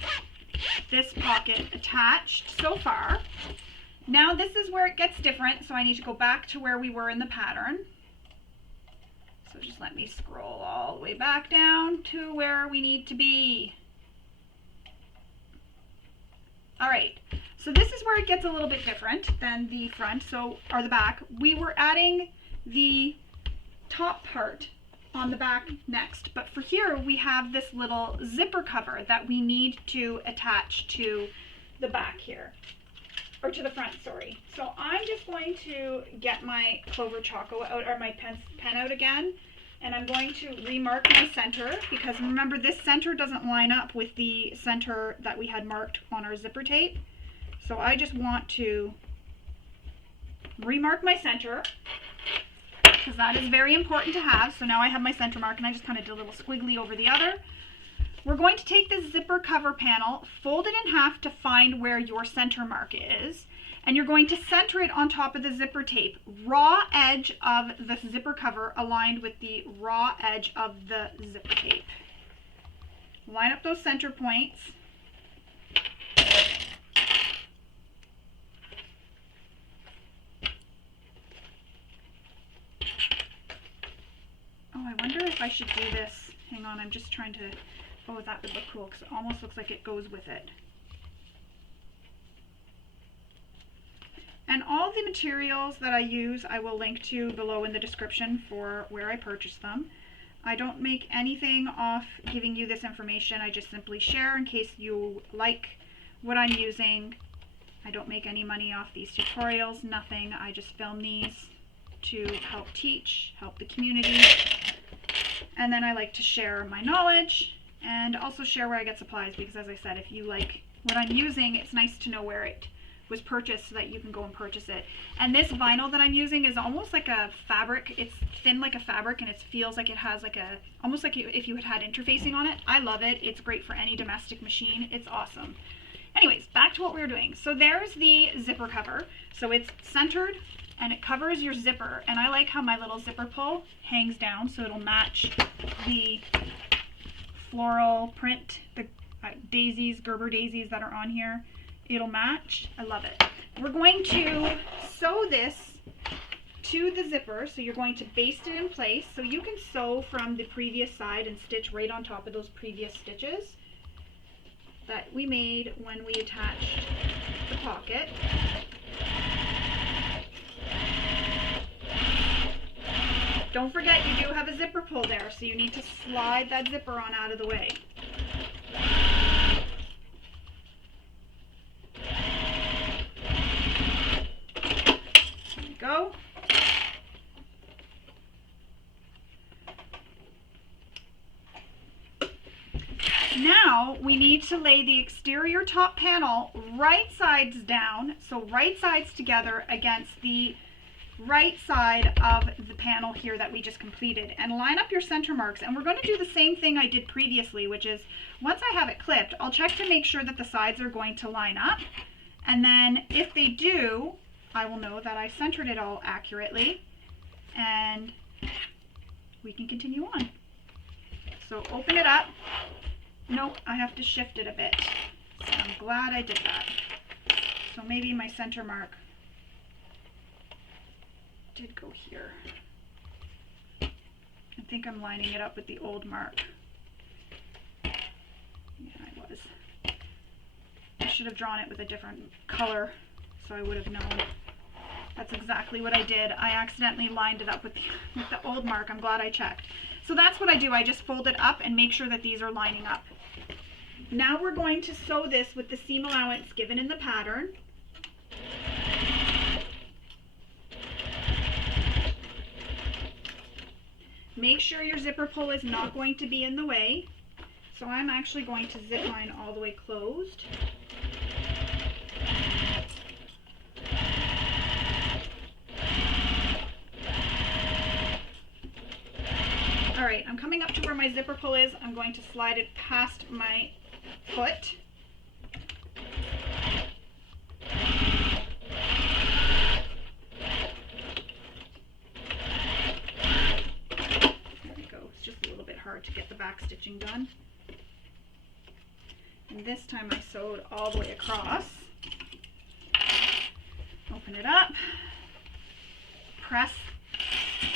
this pocket attached so far. Now this is where it gets different, so I need to go back to where we were in the pattern. So just let me scroll all the way back down to where we need to be. All right, so this is where it gets a little bit different than the front, or the back. We were adding the top part on the back next, but for here we have this little zipper cover that we need to attach to the back here, or to the front, sorry. So I'm just going to get my Clover Choco out, or my pen out again, and I'm going to remark my center, because remember this center doesn't line up with the center that we had marked on our zipper tape. So I just want to remark my center, because that is very important to have. So now I have my center mark, and I just kind of did a little squiggly over the other. We're going to take this zipper cover panel, fold it in half to find where your center mark is, and you're going to center it on top of the zipper tape. Raw edge of the zipper cover aligned with the raw edge of the zipper tape. Line up those center points. Oh, I wonder if I should do this. Hang on, I'm just trying to... Oh, that would look cool, because it almost looks like it goes with it. And all the materials that I use, I will link to below in the description for where I purchased them. I don't make anything off giving you this information. I just simply share in case you like what I'm using. I don't make any money off these tutorials, nothing. I just film these to help teach, help the community. And then I like to share my knowledge and also share where I get supplies, because as I said, if you like what I'm using, it's nice to know where it was purchased so that you can go and purchase it. And this vinyl that I'm using is almost like a fabric. It's thin like a fabric, and it feels like it has like a, almost like if you had interfacing on it. I love it. It's great for any domestic machine. It's awesome. Anyways, back to what we were doing. So there's the zipper cover. So it's centered and it covers your zipper. And I like how my little zipper pull hangs down so it'll match the floral print, the daisies, Gerber daisies that are on here. It'll match. I love it. We're going to sew this to the zipper, so you're going to baste it in place. So you can sew from the previous side and stitch right on top of those previous stitches that we made when we attached the pocket. Don't forget, you do have a zipper pull there, so you need to slide that zipper on out of the way. There we go. Now we need to lay the exterior top panel right sides down, so right sides together against the right side of the panel here that we just completed, and line up your center marks. And we're going to do the same thing I did previously, which is once I have it clipped, I'll check to make sure that the sides are going to line up, and then if they do, I will know that I centered it all accurately, and we can continue on. So open it up. Nope, I have to shift it a bit. So I'm glad I did that. So maybe my center mark did go here. I think I'm lining it up with the old mark. Yeah, I was. I should have drawn it with a different color so I would have known. That's exactly what I did. I accidentally lined it up with the old mark. I'm glad I checked. So that's what I do. I just fold it up and make sure that these are lining up. Now we're going to sew this with the seam allowance given in the pattern. Make sure your zipper pull is not going to be in the way. So I'm actually going to zip mine all the way closed. All right, I'm coming up to where my zipper pull is. I'm going to slide it past my foot. There we go. It's just a little bit hard to get the back stitching done. And this time I sewed all the way across. Open it up. Press.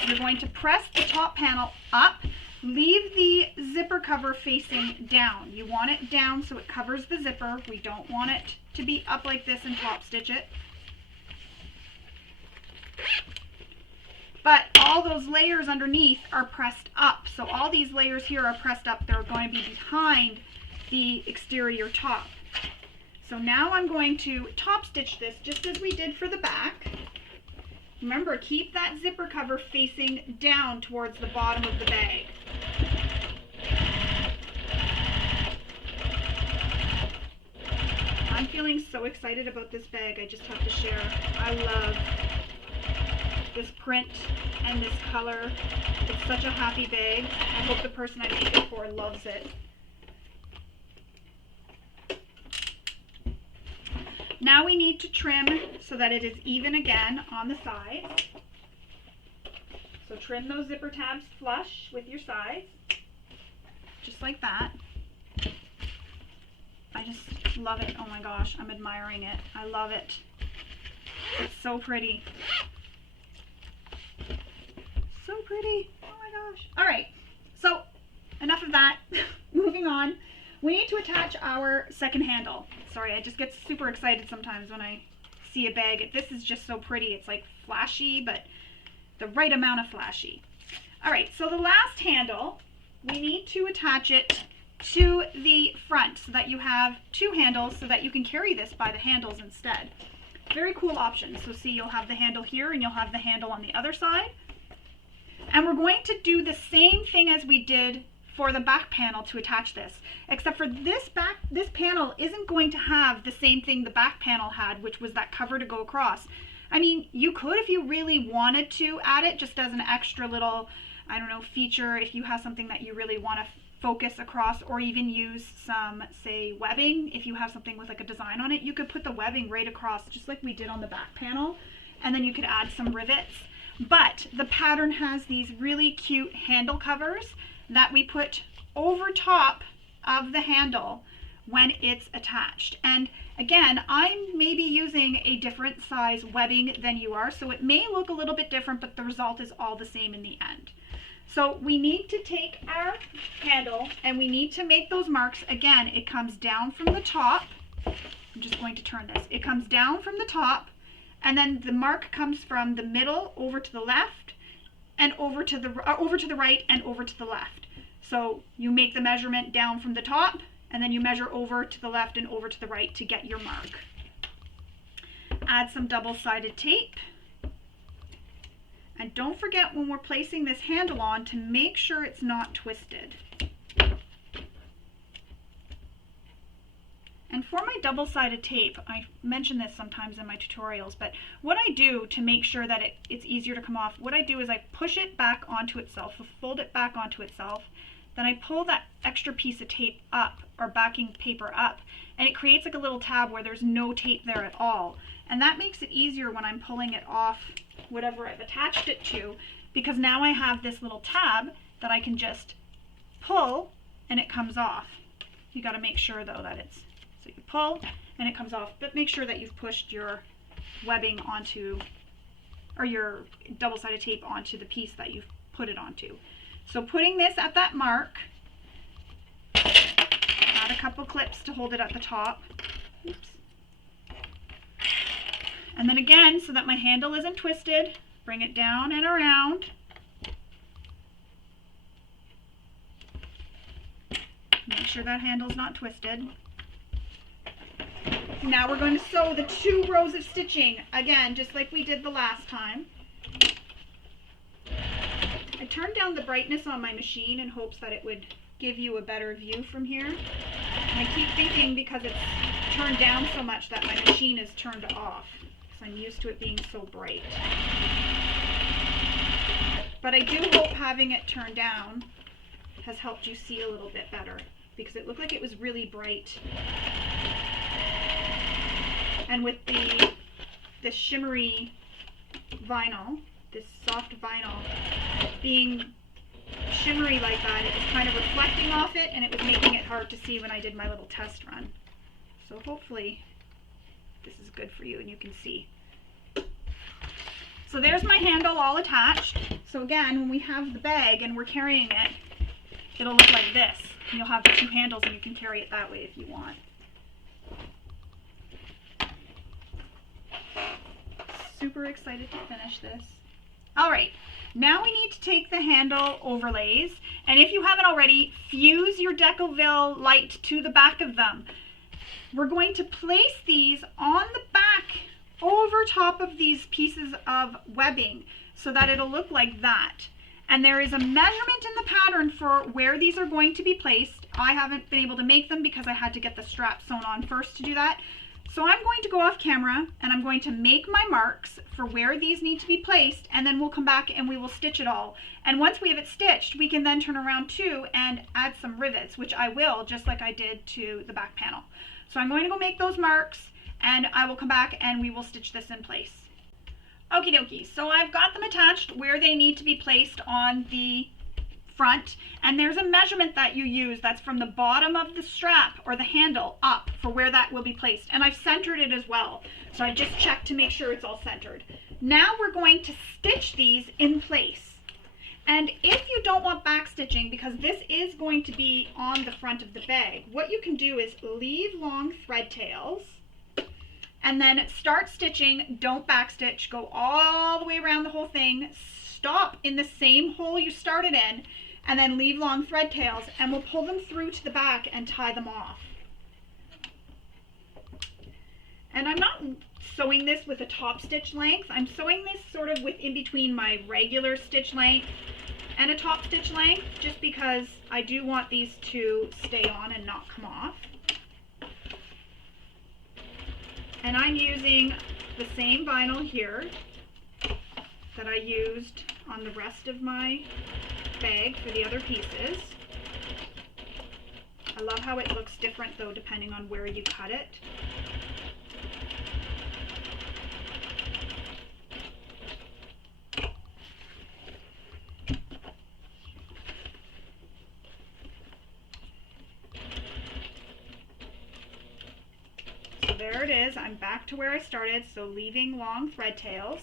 You're going to press the top panel up. Leave the zipper cover facing down. You want it down so it covers the zipper. We don't want it to be up like this and top stitch it. But all those layers underneath are pressed up. So all these layers here are pressed up. They're going to be behind the exterior top. So now I'm going to top stitch this just as we did for the back. Remember, keep that zipper cover facing down towards the bottom of the bag. I'm feeling so excited about this bag, I just have to share. I love this print and this color. It's such a happy bag. I hope the person I made it for loves it. Now we need to trim so that it is even again on the sides. So trim those zipper tabs flush with your sides, just like that. I just love it. Oh my gosh, I'm admiring it. I love it. It's so pretty. So pretty. Oh my gosh. All right, so enough of that. Moving on. We need to attach our second handle. Sorry, I just get super excited sometimes when I see a bag. This is just so pretty. It's like flashy, but the right amount of flashy. All right, so the last handle, we need to attach it to the front so that you have two handles so that you can carry this by the handles instead. Very cool option. So see, you'll have the handle here and you'll have the handle on the other side. And we're going to do the same thing as we did for the back panel to attach this, except for this panel isn't going to have the same thing the back panel had, which was that cover to go across. I mean, you could, if you really wanted to, add it just as an extra little, I don't know, feature if you have something that you really want to focus across, or even use some, say, webbing. If you have something with like a design on it, you could put the webbing right across, just like we did on the back panel, and then you could add some rivets. But the pattern has these really cute handle covers that we put over top of the handle when it's attached. And again, I'm maybe using a different size webbing than you are, so it may look a little bit different, but the result is all the same in the end. So we need to take our handle and we need to make those marks. Again, it comes down from the top. I'm just going to turn this. It comes down from the top, and then the mark comes from the middle over to the left and over to the right and over to the left. So you make the measurement down from the top, and then you measure over to the left and over to the right to get your mark. Add some double-sided tape. And don't forget when we're placing this handle on to make sure it's not twisted. And for my double-sided tape, I mention this sometimes in my tutorials, but what I do to make sure that it's easier to come off, what I do is I push it back onto itself, fold it back onto itself, then I pull that extra piece of tape up, or backing paper up, and it creates like a little tab where there's no tape there at all. And that makes it easier when I'm pulling it off whatever I've attached it to, because now I have this little tab that I can just pull and it comes off. You got to make sure though that it's, so you pull and it comes off, but make sure that you've pushed your webbing onto, or your double-sided tape onto the piece that you've put it onto. So putting this at that mark, add a couple clips to hold it at the top. Oops. And then again, so that my handle isn't twisted, bring it down and around. Make sure that handle's not twisted. Now we're going to sew the 2 rows of stitching, again, just like we did the last time. I turned down the brightness on my machine in hopes that it would give you a better view from here. And I keep thinking because it's turned down so much that my machine is turned off, because I'm used to it being so bright. But I do hope having it turned down has helped you see a little bit better, because it looked like it was really bright. And with this shimmery vinyl, this soft vinyl, being shimmery like that, it was kind of reflecting off it, and it was making it hard to see when I did my little test run. So hopefully this is good for you and you can see. So there's my handle all attached. So again, when we have the bag and we're carrying it, it'll look like this. You'll have the 2 handles and you can carry it that way if you want. Super excited to finish this. Alright, now we need to take the handle overlays, and if you haven't already, fuse your Decoville light to the back of them. We're going to place these on the back over top of these pieces of webbing so that it'll look like that. And there is a measurement in the pattern for where these are going to be placed. I haven't been able to make them because I had to get the strap sewn on first to do that. So I'm going to go off camera and I'm going to make my marks for where these need to be placed, and then we'll come back and we will stitch it all. And once we have it stitched, we can then turn around too and add some rivets, which I will, just like I did to the back panel. So I'm going to go make those marks and I will come back and we will stitch this in place. Okie dokie, so I've got them attached where they need to be placed on the front, and there's a measurement that you use that's from the bottom of the strap or the handle up for where that will be placed, and I've centered it as well, so I just checked to make sure it's all centered. Now we're going to stitch these in place, and if you don't want back stitching, because this is going to be on the front of the bag, what you can do is leave long thread tails and then start stitching. Don't back stitch, go all the way around the whole thing, stop in the same hole you started in, and then leave long thread tails, and we'll pull them through to the back and tie them off. And I'm not sewing this with a top stitch length. I'm sewing this sort of with in between my regular stitch length and a top stitch length, just because I do want these to stay on and not come off. And I'm using the same vinyl here that I used on the rest of my bag for the other pieces. I love how it looks different though depending on where you cut it. So there it is. I'm back to where I started, so leaving long thread tails.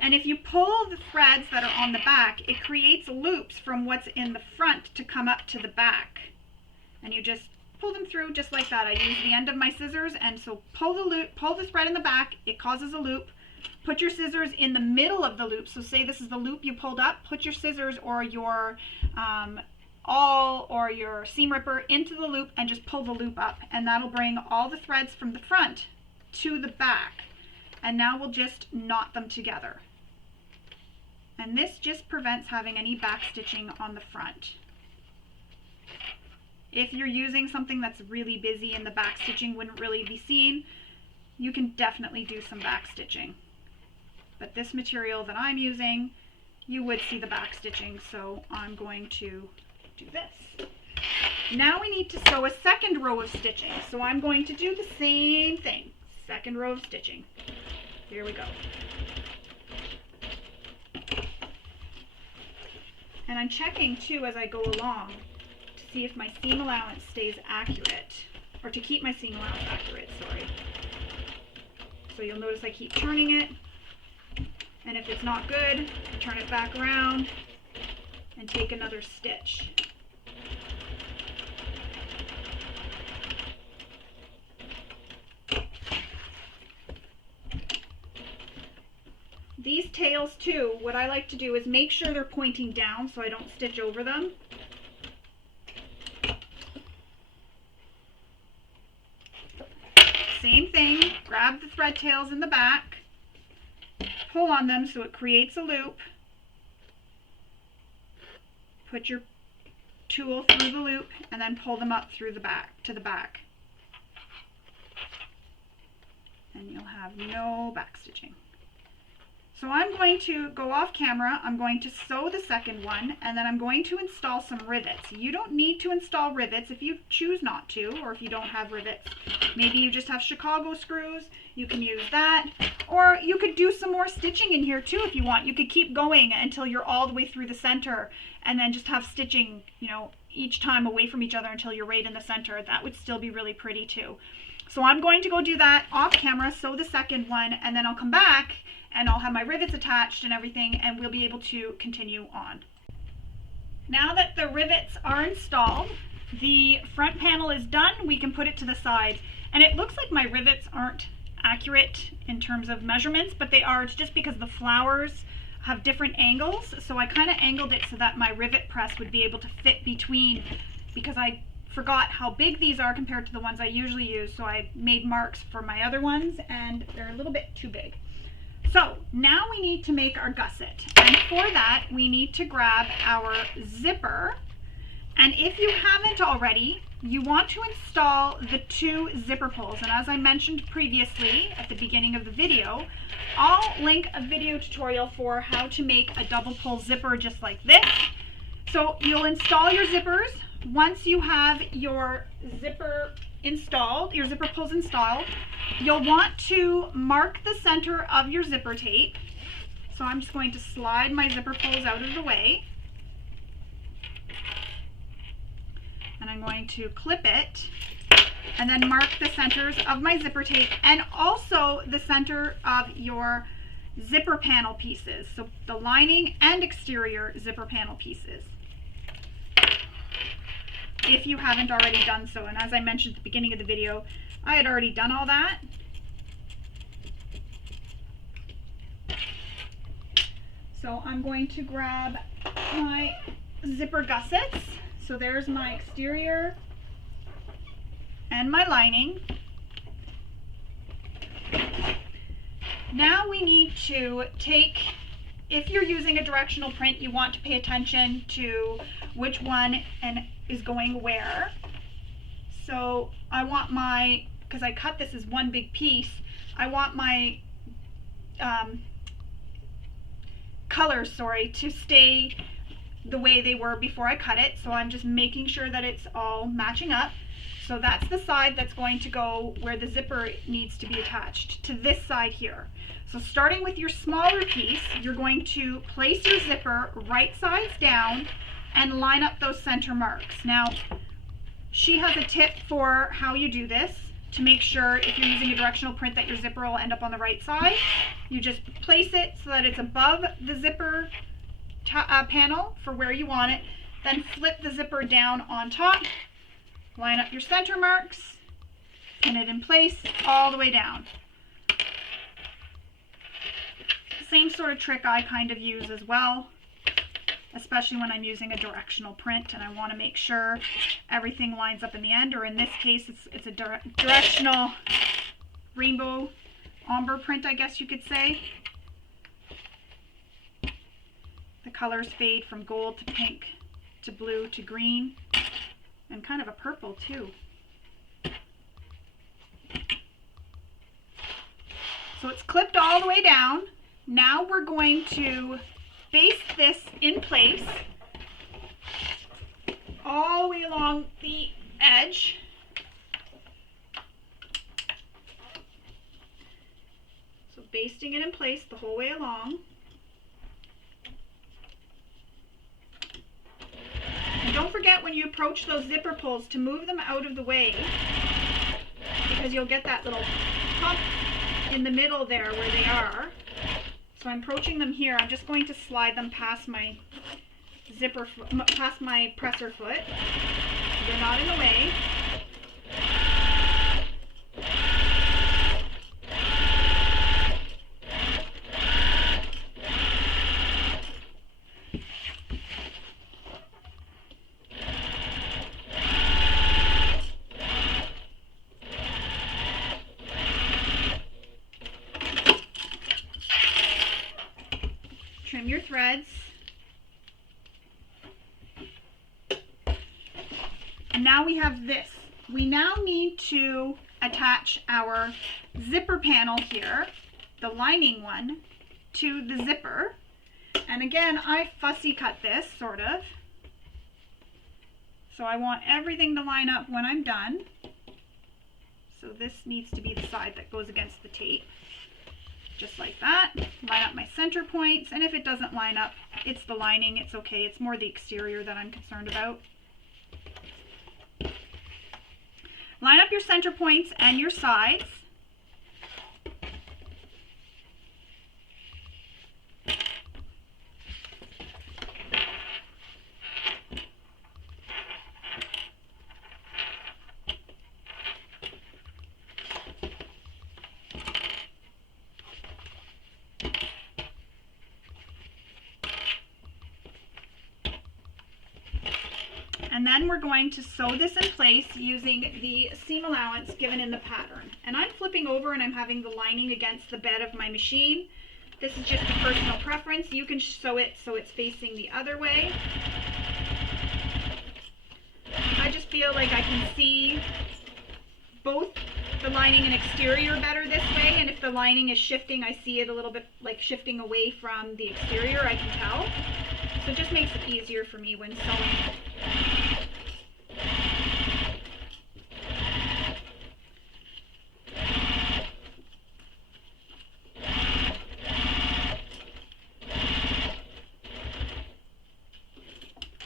And if you pull the threads that are on the back, it creates loops from what's in the front to come up to the back. And you just pull them through just like that. I use the end of my scissors, and so pull the loop, pull the thread in the back, it causes a loop. Put your scissors in the middle of the loop. So say this is the loop you pulled up, put your scissors or your awl or your seam ripper into the loop and just pull the loop up, and that'll bring all the threads from the front to the back. And now we'll just knot them together. And this just prevents having any back stitching on the front. If you're using something that's really busy and the back stitching wouldn't really be seen, you can definitely do some back stitching. But this material that I'm using, you would see the back stitching, so I'm going to do this. Now we need to sew a second row of stitching, so I'm going to do the same thing. Second row of stitching. Here we go. And I'm checking too as I go along to see if my seam allowance stays accurate, or to keep my seam allowance accurate, sorry. So you'll notice I keep turning it, and if it's not good, I turn it back around and take another stitch. These tails too, what I like to do is make sure they're pointing down so I don't stitch over them. Same thing, grab the thread tails in the back, pull on them so it creates a loop, put your tool through the loop, and then pull them up through the back to the back. And you'll have no back stitching. So I'm going to go off camera, I'm going to sew the second one, and then I'm going to install some rivets. You don't need to install rivets if you choose not to, or if you don't have rivets. Maybe you just have Chicago screws, you can use that. Or you could do some more stitching in here too if you want. You could keep going until you're all the way through the center, and then just have stitching, you know, each time away from each other until you're right in the center. That would still be really pretty too. So I'm going to go do that off camera, sew the second one, and then I'll come back and I'll have my rivets attached and everything, and we'll be able to continue on. Now that the rivets are installed, the front panel is done, we can put it to the side. And it looks like my rivets aren't accurate in terms of measurements, but they are. It's just because the flowers have different angles, so I kind of angled it so that my rivet press would be able to fit between, because I forgot how big these are compared to the ones I usually use, so I made marks for my other ones and they're a little bit too big. So now we need to make our gusset, and for that we need to grab our zipper, and if you haven't already, you want to install the 2 zipper pulls. And as I mentioned previously at the beginning of the video, I'll link a video tutorial for how to make a double pull zipper just like this. So you'll install your zippers. Once you have your zipper installed, your zipper pulls installed, you'll want to mark the center of your zipper tape. So I'm just going to slide my zipper pulls out of the way, and I'm going to clip it and then mark the centers of my zipper tape and also the center of your zipper panel pieces, so the lining and exterior zipper panel pieces, if you haven't already done so. And as I mentioned at the beginning of the video, I had already done all that. So I'm going to grab my zipper gussets. So there's my exterior and my lining. Now we need to take, if you're using a directional print, you want to pay attention to which one is going where. So I want my, because I cut this as one big piece, I want my colors, to stay the way they were before I cut it. So I'm just making sure that it's all matching up. So that's the side that's going to go where the zipper needs to be attached, to this side here. So starting with your smaller piece, you're going to place your zipper right sides down and line up those center marks. Now, she has a tip for how you do this to make sure, if you're using a directional print, that your zipper will end up on the right side. You just place it so that it's above the zipper panel for where you want it, then flip the zipper down on top, line up your center marks, pin it in place all the way down. Same sort of trick I kind of use as well, especially when I'm using a directional print and I want to make sure everything lines up in the end, or in this case it's a directional rainbow ombre print, I guess you could say. The colors fade from gold to pink to blue to green and kind of a purple too. So it's clipped all the way down. Now we're going to baste this in place all the way along the edge. So basting it in place the whole way along. when you approach those zipper pulls to move them out of the way, because you'll get that little hump in the middle there where they are. So I'm approaching them here. I'm just going to slide them past my past my presser foot. They're not in the way. Trim your threads. And now we have this. We now need to attach our zipper panel here, the lining one, to the zipper. And again, I fussy cut this, sort of. So I want everything to line up when I'm done. So this needs to be the side that goes against the tape. Just like that. Line up my center points, and if it doesn't line up, it's the lining, it's okay. It's more the exterior that I'm concerned about. Line up your center points and your sides. And then we're going to sew this in place using the seam allowance given in the pattern. And I'm flipping over and I'm having the lining against the bed of my machine. This is just a personal preference. You can sew it so it's facing the other way. I just feel like I can see both the lining and exterior better this way, and if the lining is shifting, I see it a little bit like shifting away from the exterior, I can tell. So it just makes it easier for me when sewing.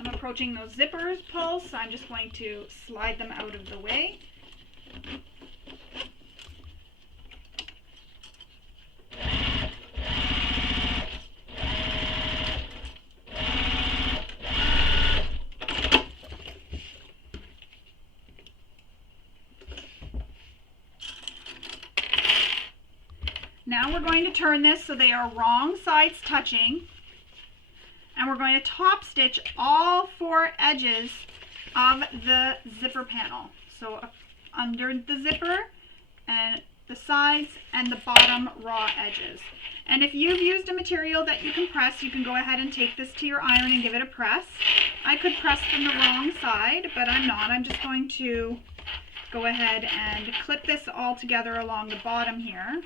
I'm approaching those zippers pulls, so I'm just going to slide them out of the way. Now we're going to turn this so they are wrong sides touching, and we're going to top stitch all 4 edges of the zipper panel. So under the zipper and the sides and the bottom raw edges. And if you've used a material that you can press, you can go ahead and take this to your iron and give it a press. I could press from the wrong side, but I'm not. I'm just going to go ahead and clip this all together along the bottom here.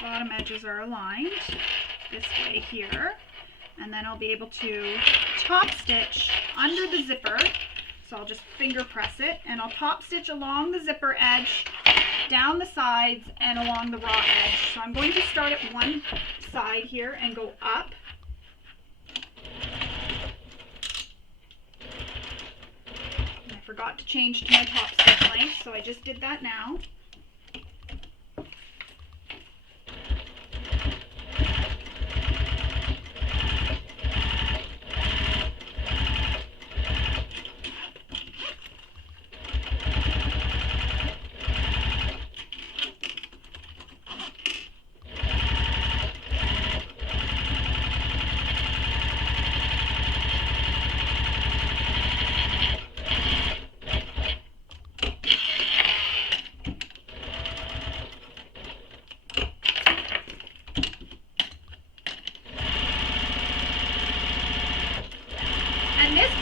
Bottom edges are aligned this way here, and then I'll be able to top stitch under the zipper. So I'll just finger press it, and I'll top stitch along the zipper edge, down the sides, and along the raw edge. So I'm going to start at one side here and go up. And I forgot to change to my top stitch length, so I just did that now.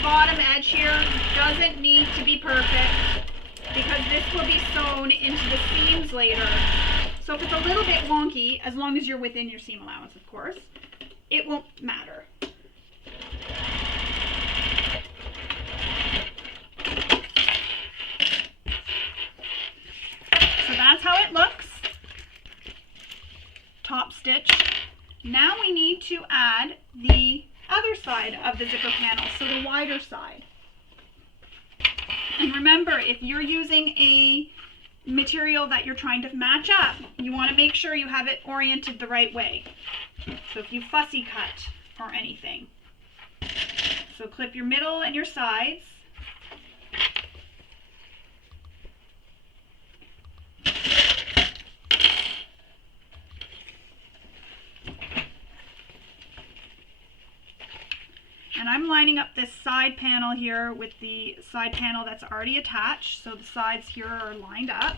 Bottom edge here doesn't need to be perfect because this will be sewn into the seams later. So if it's a little bit wonky, as long as you're within your seam allowance, of course, it won't matter. to add the other side of the zipper panel, so the wider side. And remember, if you're using a material that you're trying to match up, you want to make sure you have it oriented the right way. So if you fussy cut or anything. So clip your middle and your sides. And I'm lining up this side panel here with the side panel that's already attached, so the sides here are lined up.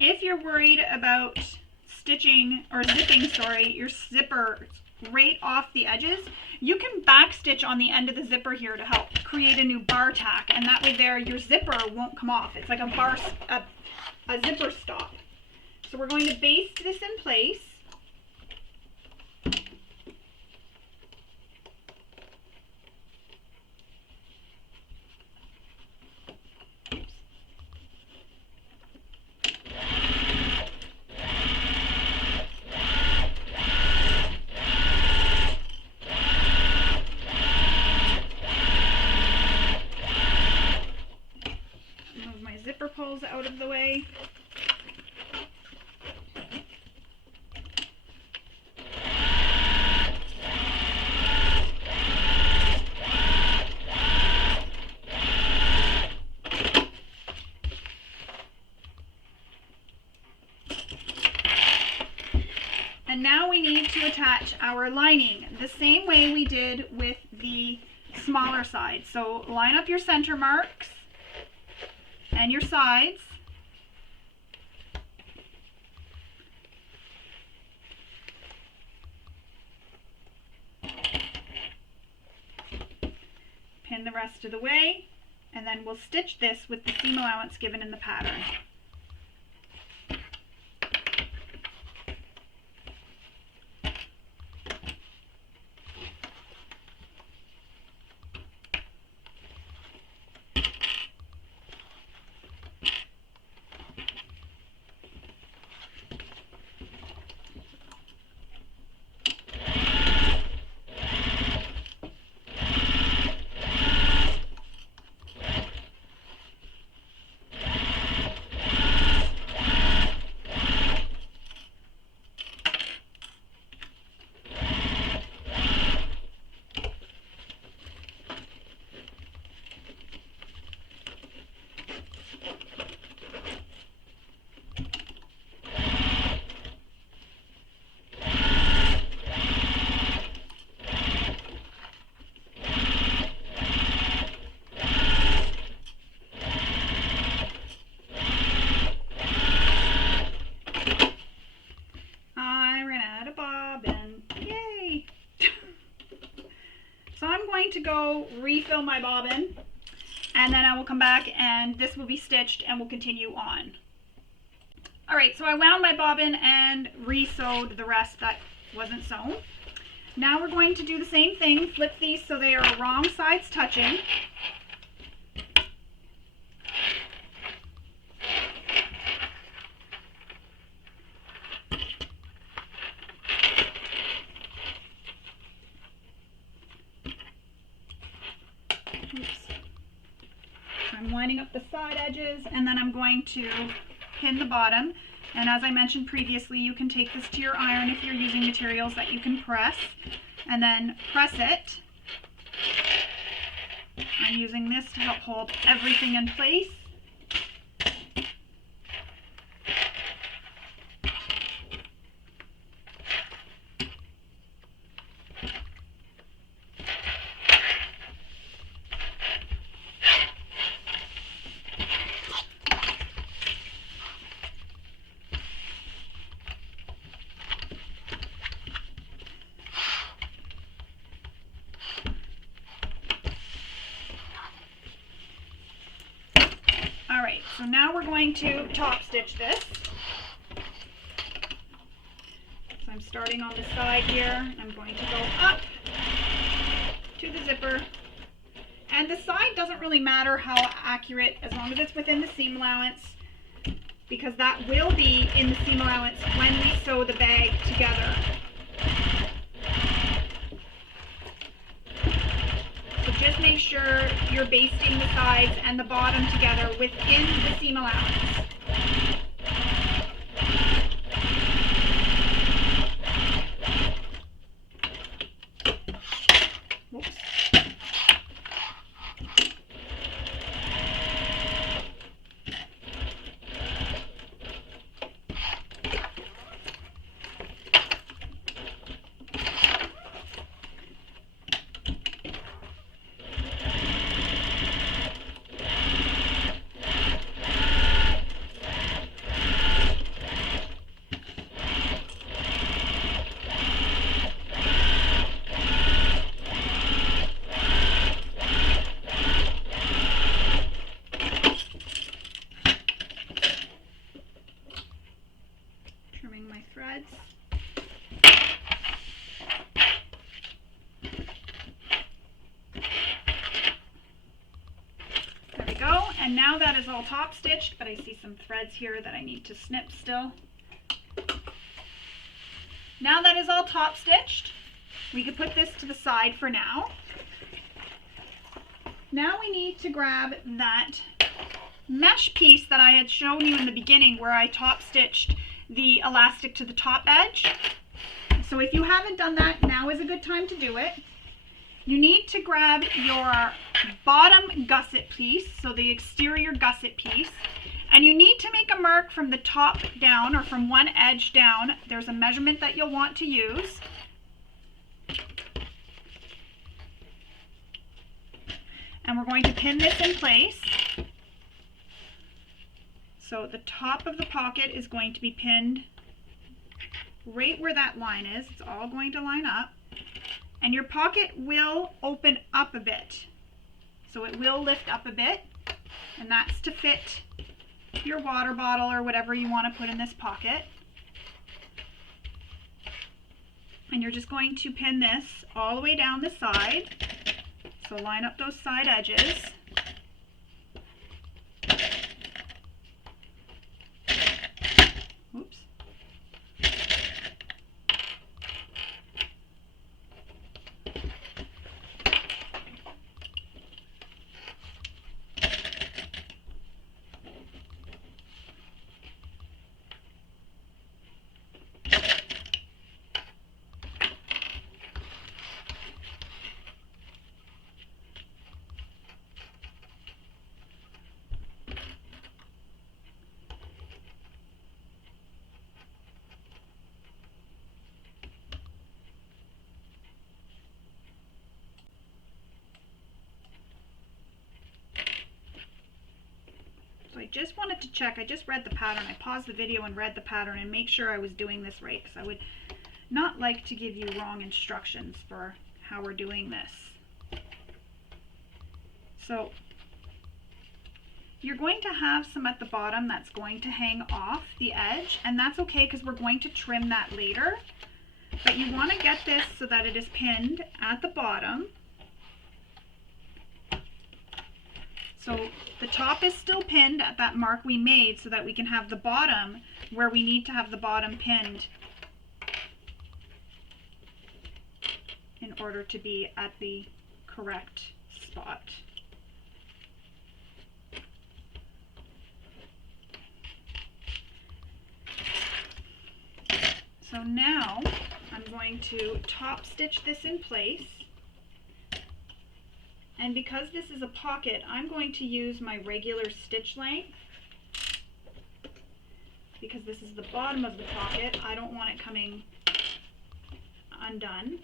If you're worried about stitching or zipping, your zipper right off the edges, you can back stitch on the end of the zipper here to help create a new bar tack, and that way there your zipper won't come off. It's like a zipper stop. So we're going to baste this in place. Pulls out of the way. And now we need to attach our lining the same way we did with the smaller side. So line up your center marks and your sides. Pin the rest of the way, and then we'll stitch this with the seam allowance given in the pattern. To go refill my bobbin, and then I will come back and this will be stitched and we'll continue on. Alright, so I wound my bobbin and re-sewed the rest that wasn't sewn. Now we're going to do the same thing, flip these so they are wrong sides touching. I'm lining up the side edges, and then I'm going to pin the bottom. And as I mentioned previously, you can take this to your iron if you're using materials that you can press, and then press it. I'm using this to help hold everything in place. So now we're going to top stitch this. So I'm starting on the side here. I'm going to go up to the zipper. And the side doesn't really matter how accurate, as long as it's within the seam allowance, because that will be in the seam allowance when we sew the bag together. So just make sure you're basting the sides and the bottom together within the seam allowance. Whoops. Trimming my threads. There we go. And now that is all top stitched, but I see some threads here that I need to snip still. Now that is all top stitched, we can put this to the side for now. Now we need to grab that mesh piece that I had shown you in the beginning where I top stitched the elastic to the top edge. So if you haven't done that, now is a good time to do it. You need to grab your bottom gusset piece, so the exterior gusset piece, and you need to make a mark from the top down, or from one edge down. There's a measurement that you'll want to use. And we're going to pin this in place. So the top of the pocket is going to be pinned right where that line is. It's all going to line up. And your pocket will open up a bit. So it will lift up a bit. And that's to fit your water bottle or whatever you want to put in this pocket. And you're just going to pin this all the way down the side. So line up those side edges. Oops. So I just wanted to check, I just read the pattern, I paused the video and read the pattern and make sure I was doing this right, because I would not like to give you wrong instructions for how we're doing this. So you're going to have some at the bottom that's going to hang off the edge, and that's okay because we're going to trim that later. But you want to get this so that it is pinned at the bottom. So the top is still pinned at that mark we made so that we can have the bottom where we need to have the bottom pinned in order to be at the correct spot. So now I'm going to top stitch this in place. And because this is a pocket, I'm going to use my regular stitch length. Because this is the bottom of the pocket, I don't want it coming undone.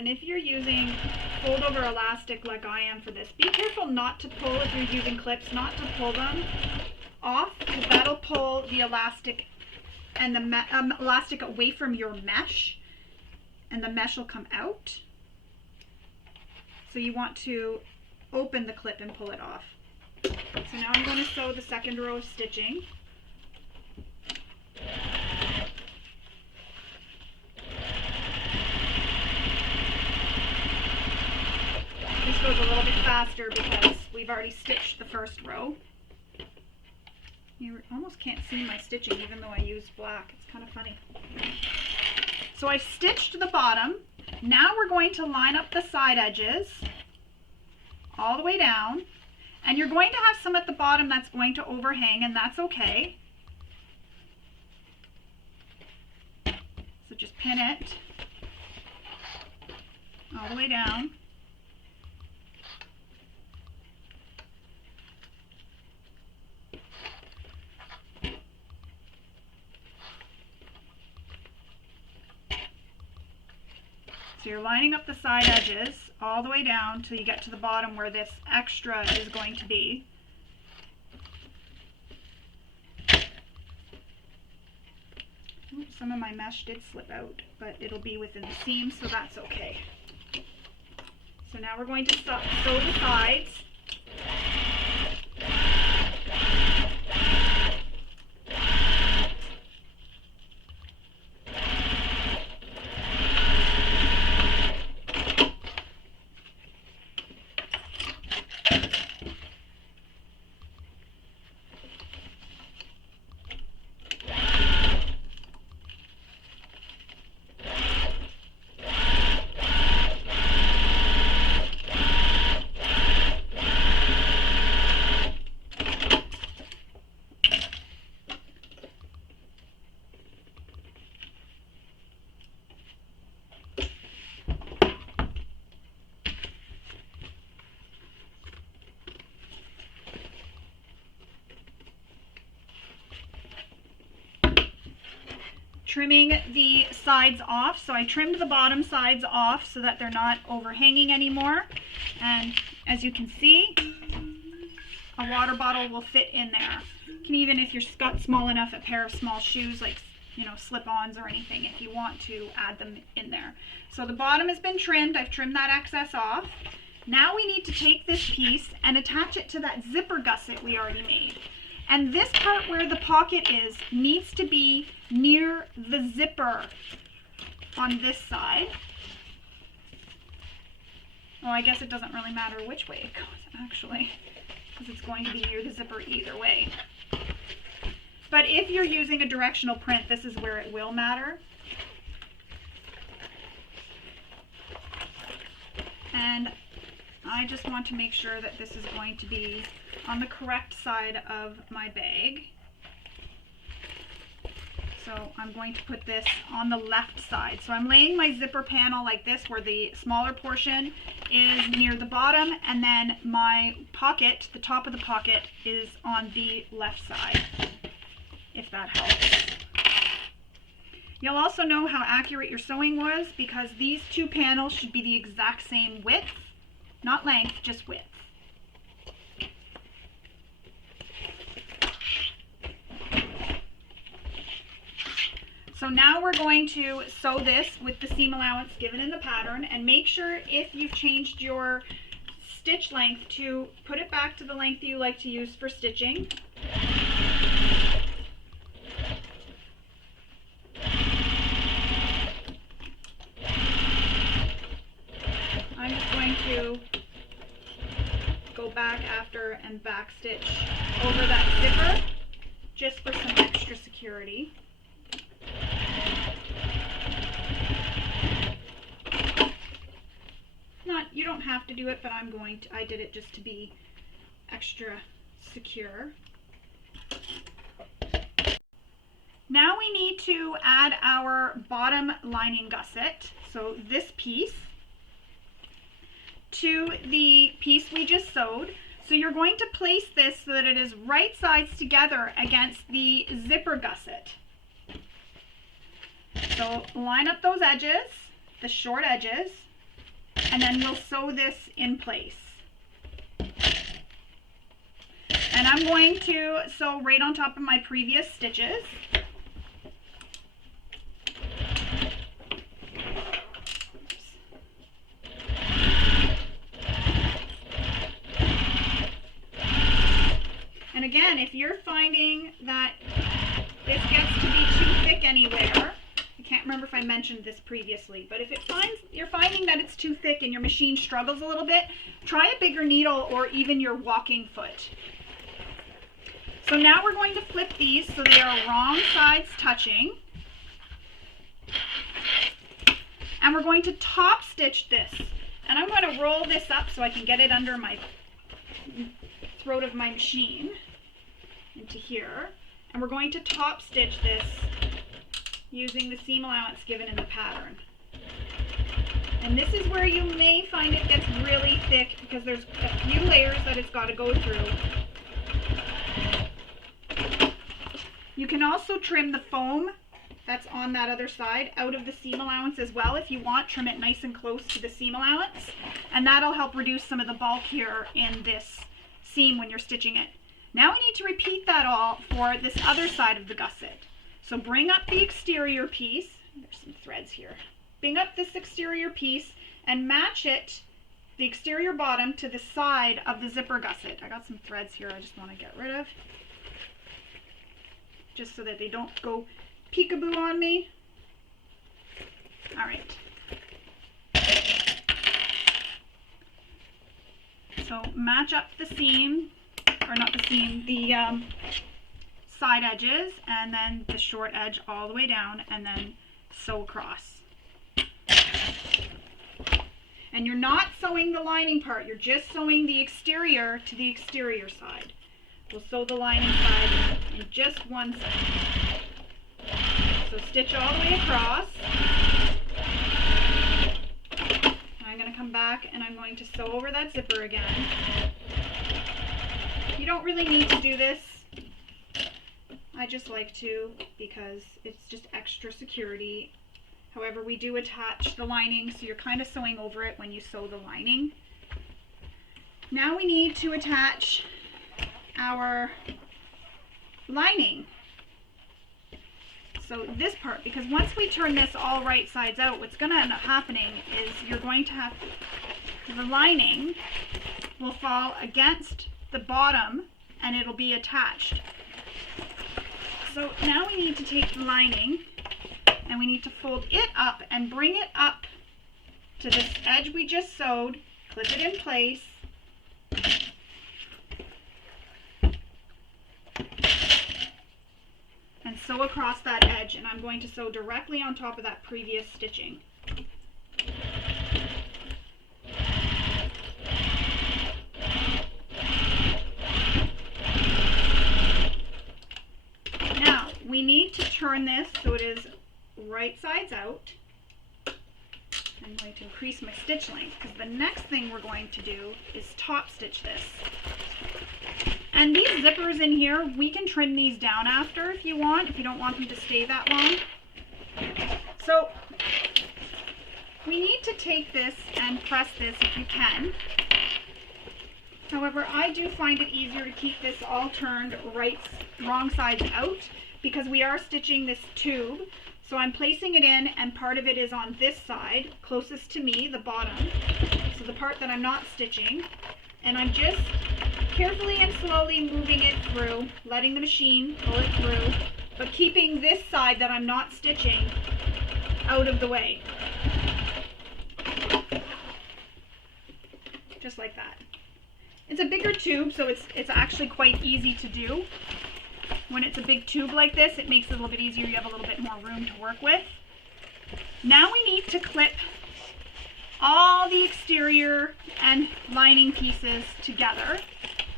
And if you're using fold over elastic like I am for this, be careful not to pull, if you're using clips, not to pull them off, because that'll pull the elastic and the elastic away from your mesh, and the mesh will come out. So you want to open the clip and pull it off. So now I'm going to sew the second row of stitching. This goes a little bit faster because we've already stitched the first row. You almost can't see my stitching even though I use black. It's kind of funny. So I've stitched the bottom. Now we're going to line up the side edges all the way down. And you're going to have some at the bottom that's going to overhang, and that's okay. So just pin it all the way down. So you're lining up the side edges all the way down till you get to the bottom where this extra is going to be. Oops, some of my mesh did slip out, but it'll be within the seam, so that's okay. So now we're going to sew the sides. Trimming the sides off. So I trimmed the bottom sides off so that they're not overhanging anymore. And as you can see, a water bottle will fit in there. You can, even if you're got small enough, a pair of small shoes, like, you know, slip-ons or anything, if you want to add them in there. So the bottom has been trimmed. I've trimmed that excess off. Now we need to take this piece and attach it to that zipper gusset we already made. And this part where the pocket is needs to be near the zipper on this side. Well, I guess it doesn't really matter which way it goes, actually, because it's going to be near the zipper either way. But if you're using a directional print, this is where it will matter. And I just want to make sure that this is going to be on the correct side of my bag. So I'm going to put this on the left side. So I'm laying my zipper panel like this, where the smaller portion is near the bottom, and then my pocket, the top of the pocket, is on the left side, if that helps. You'll also know how accurate your sewing was because these two panels should be the exact same width, not length, just width. So now we're going to sew this with the seam allowance given in the pattern, and make sure if you've changed your stitch length to put it back to the length you like to use for stitching. I'm just going to go back after and back stitch over that zipper just for some extra security. You don't have to do it, but I did it just to be extra secure. Now we need to add our bottom lining gusset, so this piece, to the piece we just sewed. So you're going to place this so that it is right sides together against the zipper gusset. So line up those edges, the short edges. and then we'll sew this in place. And I'm going to sew right on top of my previous stitches. And again, if you're finding that this gets to be too thick anywhere, I can't remember if I mentioned this previously, but if you're finding that it's too thick and your machine struggles a little bit, try a bigger needle or even your walking foot. So now we're going to flip these so they are wrong sides touching. And we're going to top stitch this. And I'm going to roll this up so I can get it under my throat of my machine into here. And we're going to top stitch this using the seam allowance given in the pattern. And this is where you may find it gets really thick because there's a few layers that it's got to go through. You can also trim the foam that's on that other side out of the seam allowance as well if you want. Trim it nice and close to the seam allowance, and that'll help reduce some of the bulk here in this seam when you're stitching it. Now we need to repeat that all for this other side of the gusset. So bring up the exterior piece. There's some threads here. Bring up this exterior piece and match it, the exterior bottom, to the side of the zipper gusset. I got some threads here I just want to get rid of, just so that they don't go peekaboo on me. All right. So match up the seam, or not the seam, the side edges, and then the short edge all the way down, and then sew across. And you're not sewing the lining part, you're just sewing the exterior to the exterior side. We'll sew the lining side in just one side. So stitch all the way across. And I'm going to come back and I'm going to sew over that zipper again. You don't really need to do this. I just like to because it's just extra security. However, we do attach the lining, so you're kind of sewing over it when you sew the lining. Now we need to attach our lining. So this part, because once we turn this all right sides out, what's going to end up happening is you're going to have the lining will fall against the bottom and it'll be attached. So now we need to take the lining and we need to fold it up and bring it up to this edge we just sewed, clip it in place, and sew across that edge, and I'm going to sew directly on top of that previous stitching. Now, we need to turn this so it is right sides out. I'm going to increase my stitch length because the next thing we're going to do is top stitch this. And these zippers in here, we can trim these down after if you want, if you don't want them to stay that long. So we need to take this and press this if you can. However, I do find it easier to keep this all turned wrong sides out because we are stitching this tube. So I'm placing it in, and part of it is on this side, closest to me, the bottom. So the part that I'm not stitching. And I'm just carefully and slowly moving it through, letting the machine pull it through, but keeping this side that I'm not stitching out of the way. Just like that. It's a bigger tube, so it's actually quite easy to do. When it's a big tube like this, it makes it a little bit easier. You have a little bit more room to work with. Now we need to clip all the exterior and lining pieces together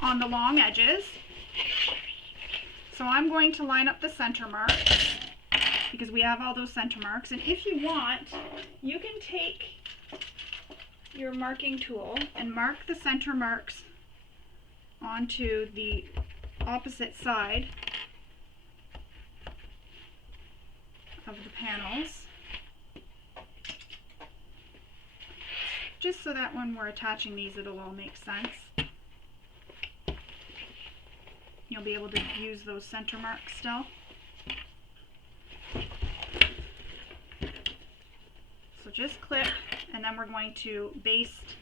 on the long edges. So I'm going to line up the center marks because we have all those center marks. And if you want, you can take your marking tool and mark the center marks onto the opposite side of the panels. just so that when we're attaching these it'll all make sense. You'll be able to use those center marks still. So just clip, and then we're going to baste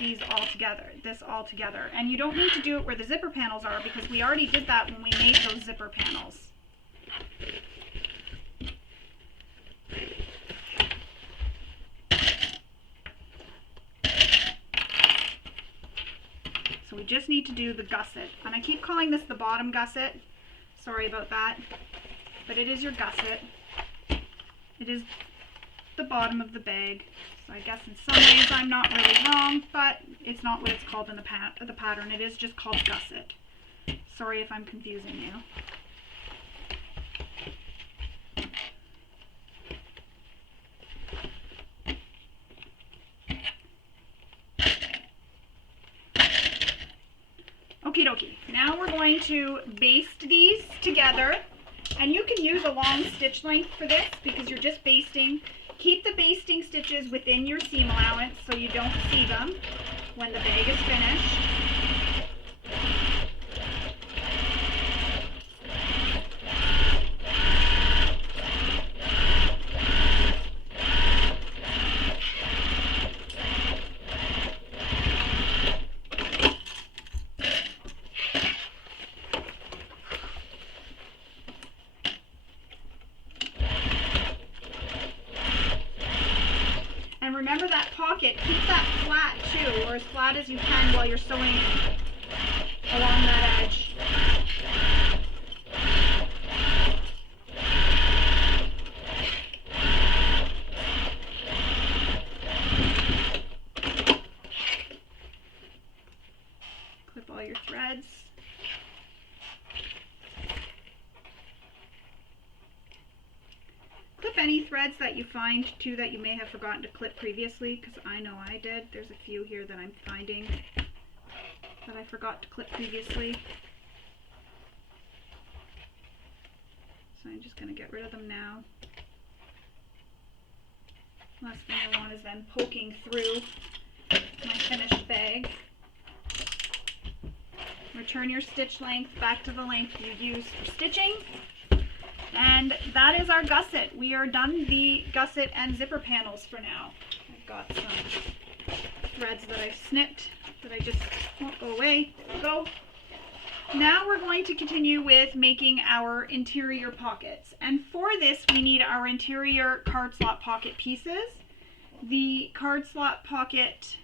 these all together, this all together. And you don't need to do it where the zipper panels are because we already did that when we made those zipper panels. So we just need to do the gusset. And I keep calling this the bottom gusset. Sorry about that. But it is your gusset. It is the bottom of the bag. So I guess in some ways I'm not really wrong, but it's not what it's called in the pattern. It is just called gusset. Sorry if I'm confusing you. Okie dokie. Now we're going to baste these together, and you can use a long stitch length for this because you're just basting. Keep the basting stitches within your seam allowance so you don't see them when the bag is finished. Remember that pocket, keep that flat too, or as flat as you can while you're sewing along that edge. Clip all your threads. Clip any threads that you find too that you may have forgotten to clip previously, because I know I did. There's a few here that I'm finding that I forgot to clip previously. So I'm just going to get rid of them now. Last thing I want is them poking through my finished bag. Return your stitch length back to the length you used for stitching. And that is our gusset. We are done the gusset and zipper panels for now. I've got some threads that I've snipped that I just won't go away. There we go. Now we're going to continue with making our interior pockets. And for this we need our interior card slot pocket pieces. The card slot pocket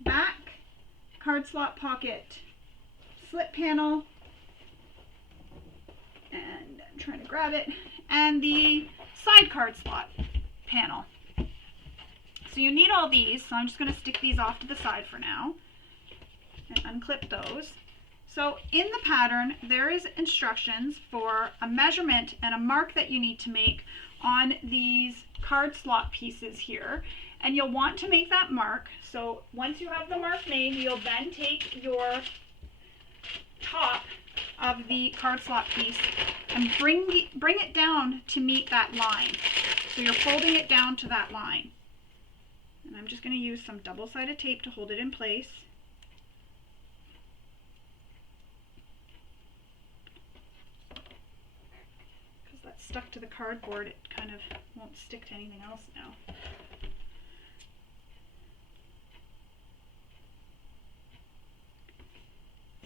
back, card slot pocket slip panel, and I'm trying to grab it, and the side card slot panel. So you need all these, so I'm just going to stick these off to the side for now and unclip those. So in the pattern there is instructions for a measurement and a mark that you need to make on these card slot pieces here, and you'll want to make that mark. So once you have the mark made, you'll then take your top of the card slot piece and bring it down to meet that line. So you're folding it down to that line. And I'm just going to use some double-sided tape to hold it in place. Because that's stuck to the cardboard, it kind of won't stick to anything else now.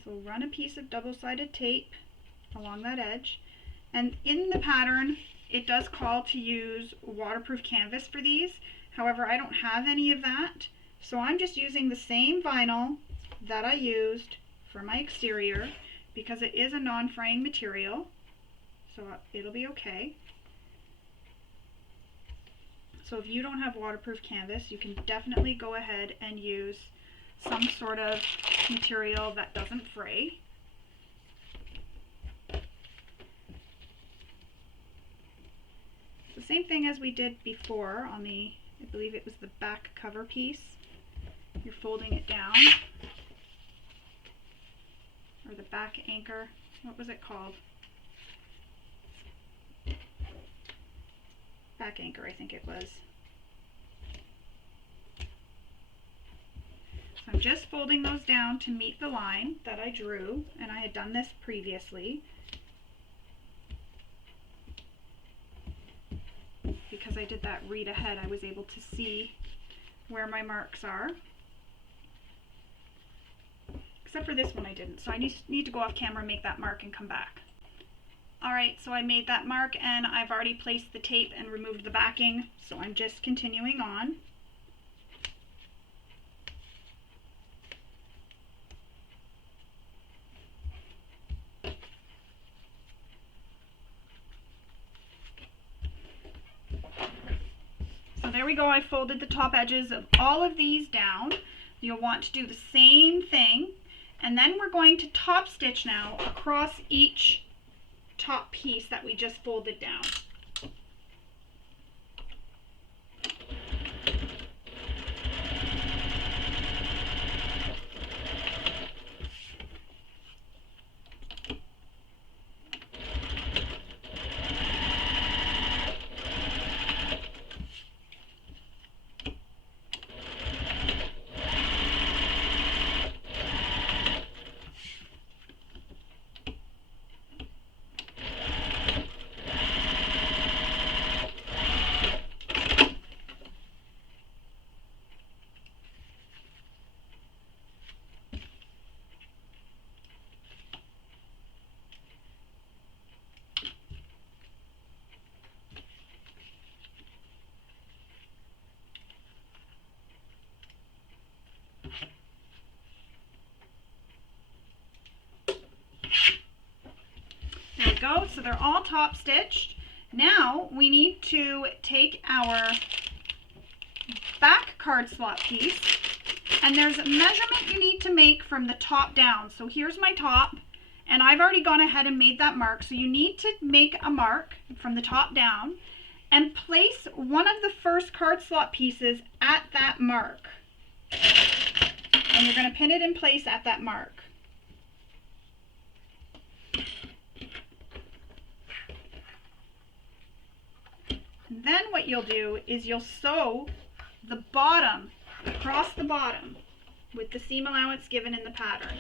So run a piece of double-sided tape along that edge, and in the pattern it does call to use waterproof canvas for these. However, I don't have any of that, so I'm just using the same vinyl that I used for my exterior because it is a non-fraying material, so it'll be okay. So if you don't have waterproof canvas, you can definitely go ahead and use some sort of material that doesn't fray. The same thing as we did before on the, I believe it was the back cover piece. You're folding it down, or the back anchor, what was it called? Back anchor, I think it was. So I'm just folding those down to meet the line that I drew, and I had done this previously. Because I did that read ahead, I was able to see where my marks are. Except for this one I didn't, so I need to go off camera and make that mark and come back. Alright, so I made that mark and I've already placed the tape and removed the backing, so I'm just continuing on. So there we go, I folded the top edges of all of these down. You'll want to do the same thing, and then we're going to top stitch now across each top piece that we just folded down. There we go, so they're all top stitched. Now we need to take our back card slot piece, and there's a measurement you need to make from the top down. So here's my top, and I've already gone ahead and made that mark. So you need to make a mark from the top down and place one of the first card slot pieces at that mark. And you're going to pin it in place at that mark. And then what you'll do is you'll sew the bottom across the bottom with the seam allowance given in the pattern.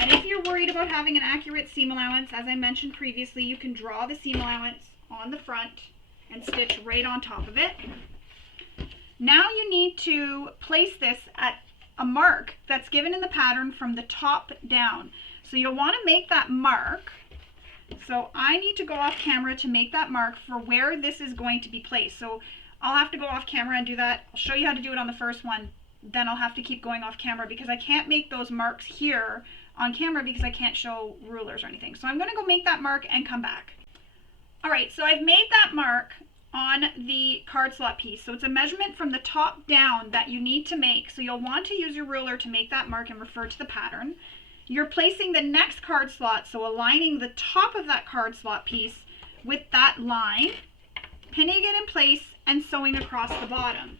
And if you're worried about having an accurate seam allowance, as I mentioned previously, you can draw the seam allowance on the front and stitch right on top of it. Now you need to place this at a mark that's given in the pattern from the top down. So you'll want to make that mark. So I need to go off camera to make that mark for where this is going to be placed. So I'll have to go off camera and do that. I'll show you how to do it on the first one. Then I'll have to keep going off camera because I can't make those marks here on camera because I can't show rulers or anything. So I'm going to go make that mark and come back. Alright, so I've made that mark on the card slot piece. So it's a measurement from the top down that you need to make. So you'll want to use your ruler to make that mark and refer to the pattern. You're placing the next card slot, so aligning the top of that card slot piece with that line, pinning it in place, and sewing across the bottom.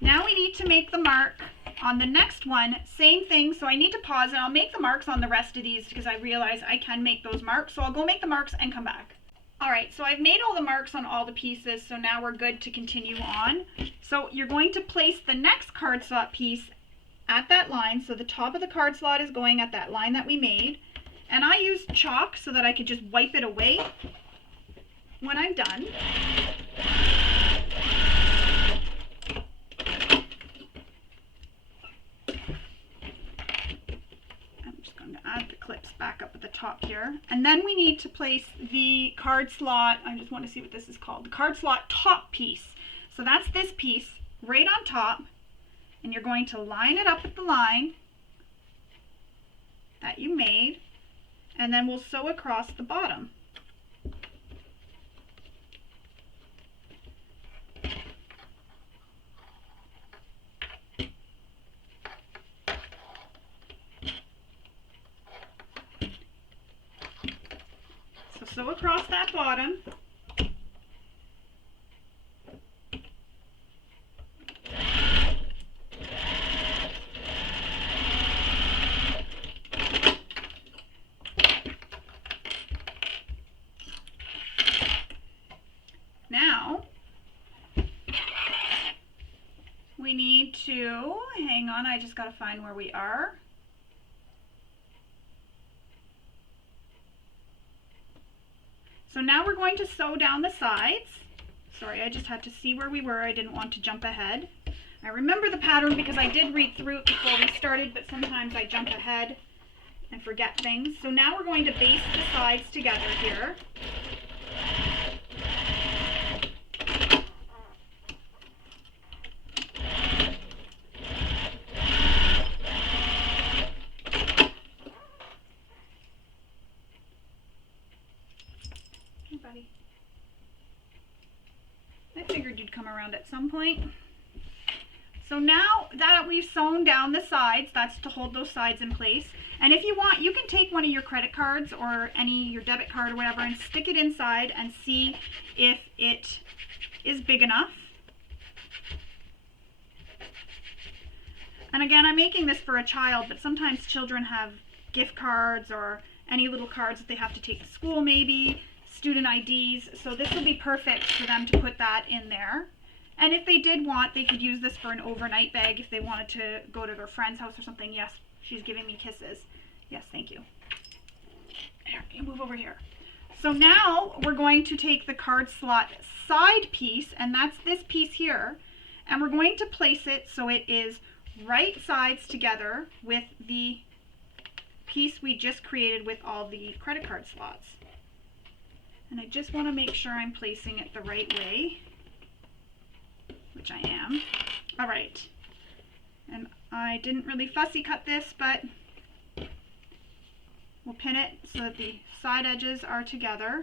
Now we need to make the mark on the next one, same thing, so I need to pause and I'll make the marks on the rest of these because I realize I can make those marks, so I'll go make the marks and come back. Alright, so I've made all the marks on all the pieces, so now we're good to continue on. So you're going to place the next card slot piece at that line, so the top of the card slot is going at that line that we made. And I used chalk so that I could just wipe it away when I'm done. Add the clips back up at the top here. And then we need to place the card slot, I just want to see what this is called, the card slot top piece. So that's this piece right on top, and you're going to line it up at the line that you made, and then we'll sew across the bottom. Sew across that bottom. we need to, hang on, I just got to find where we are. So now we're going to sew down the sides. Sorry, I just had to see where we were. I didn't want to jump ahead. I remember the pattern because I did read through it before we started, but sometimes I jump ahead and forget things. So now we're going to baste the sides together here. Hey, buddy. I figured you'd come around at some point. So now that we've sewn down the sides, that's to hold those sides in place. And if you want, you can take one of your credit cards or your debit card or whatever and stick it inside and see if it is big enough. And again, I'm making this for a child, but sometimes children have gift cards or any little cards that they have to take to school maybe, student IDs. So this will be perfect for them to put that in there. And if they did want, they could use this for an overnight bag if they wanted to go to their friend's house or something. Yes, she's giving me kisses. Yes, thank you. Here, you move over here. So now we're going to take the card slot side piece, and that's this piece here, and we're going to place it so it is right sides together with the piece we just created with all the credit card slots. And I just want to make sure I'm placing it the right way, which I am. All right, and I didn't really fussy cut this, but we'll pin it so that the side edges are together.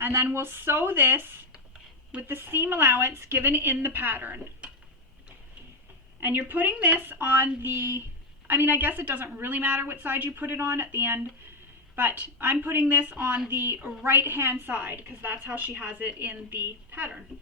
And then we'll sew this with the seam allowance given in the pattern. And you're putting this on the, I guess it doesn't really matter what side you put it on at the end, but I'm putting this on the right hand side because that's how she has it in the pattern.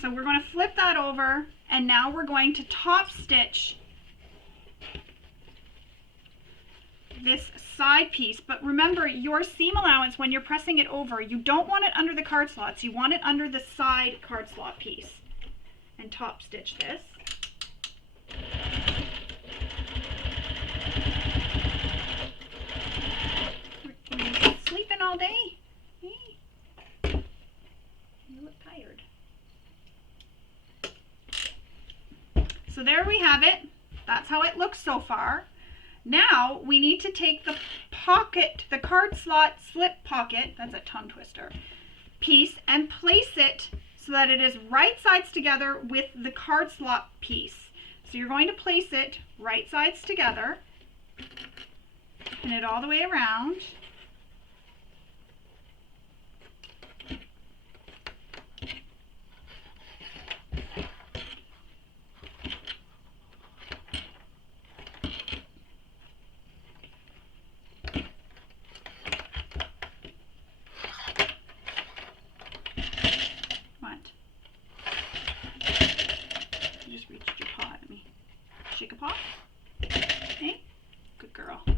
So we're going to flip that over, and now we're going to top stitch this side piece. But remember, your seam allowance, when you're pressing it over, you don't want it under the card slots, you want it under the side card slot piece. And top stitch this. Were you sleeping all day? Hey, you look tired. So there we have it. That's how it looks so far. Now we need to take the pocket, the card slot slip pocket, that's a tongue twister, piece, and place it so that it is right sides together with the card slot piece. So you're going to place it right sides together, pin it all the way around. Shake a paw. Okay, good girl. Now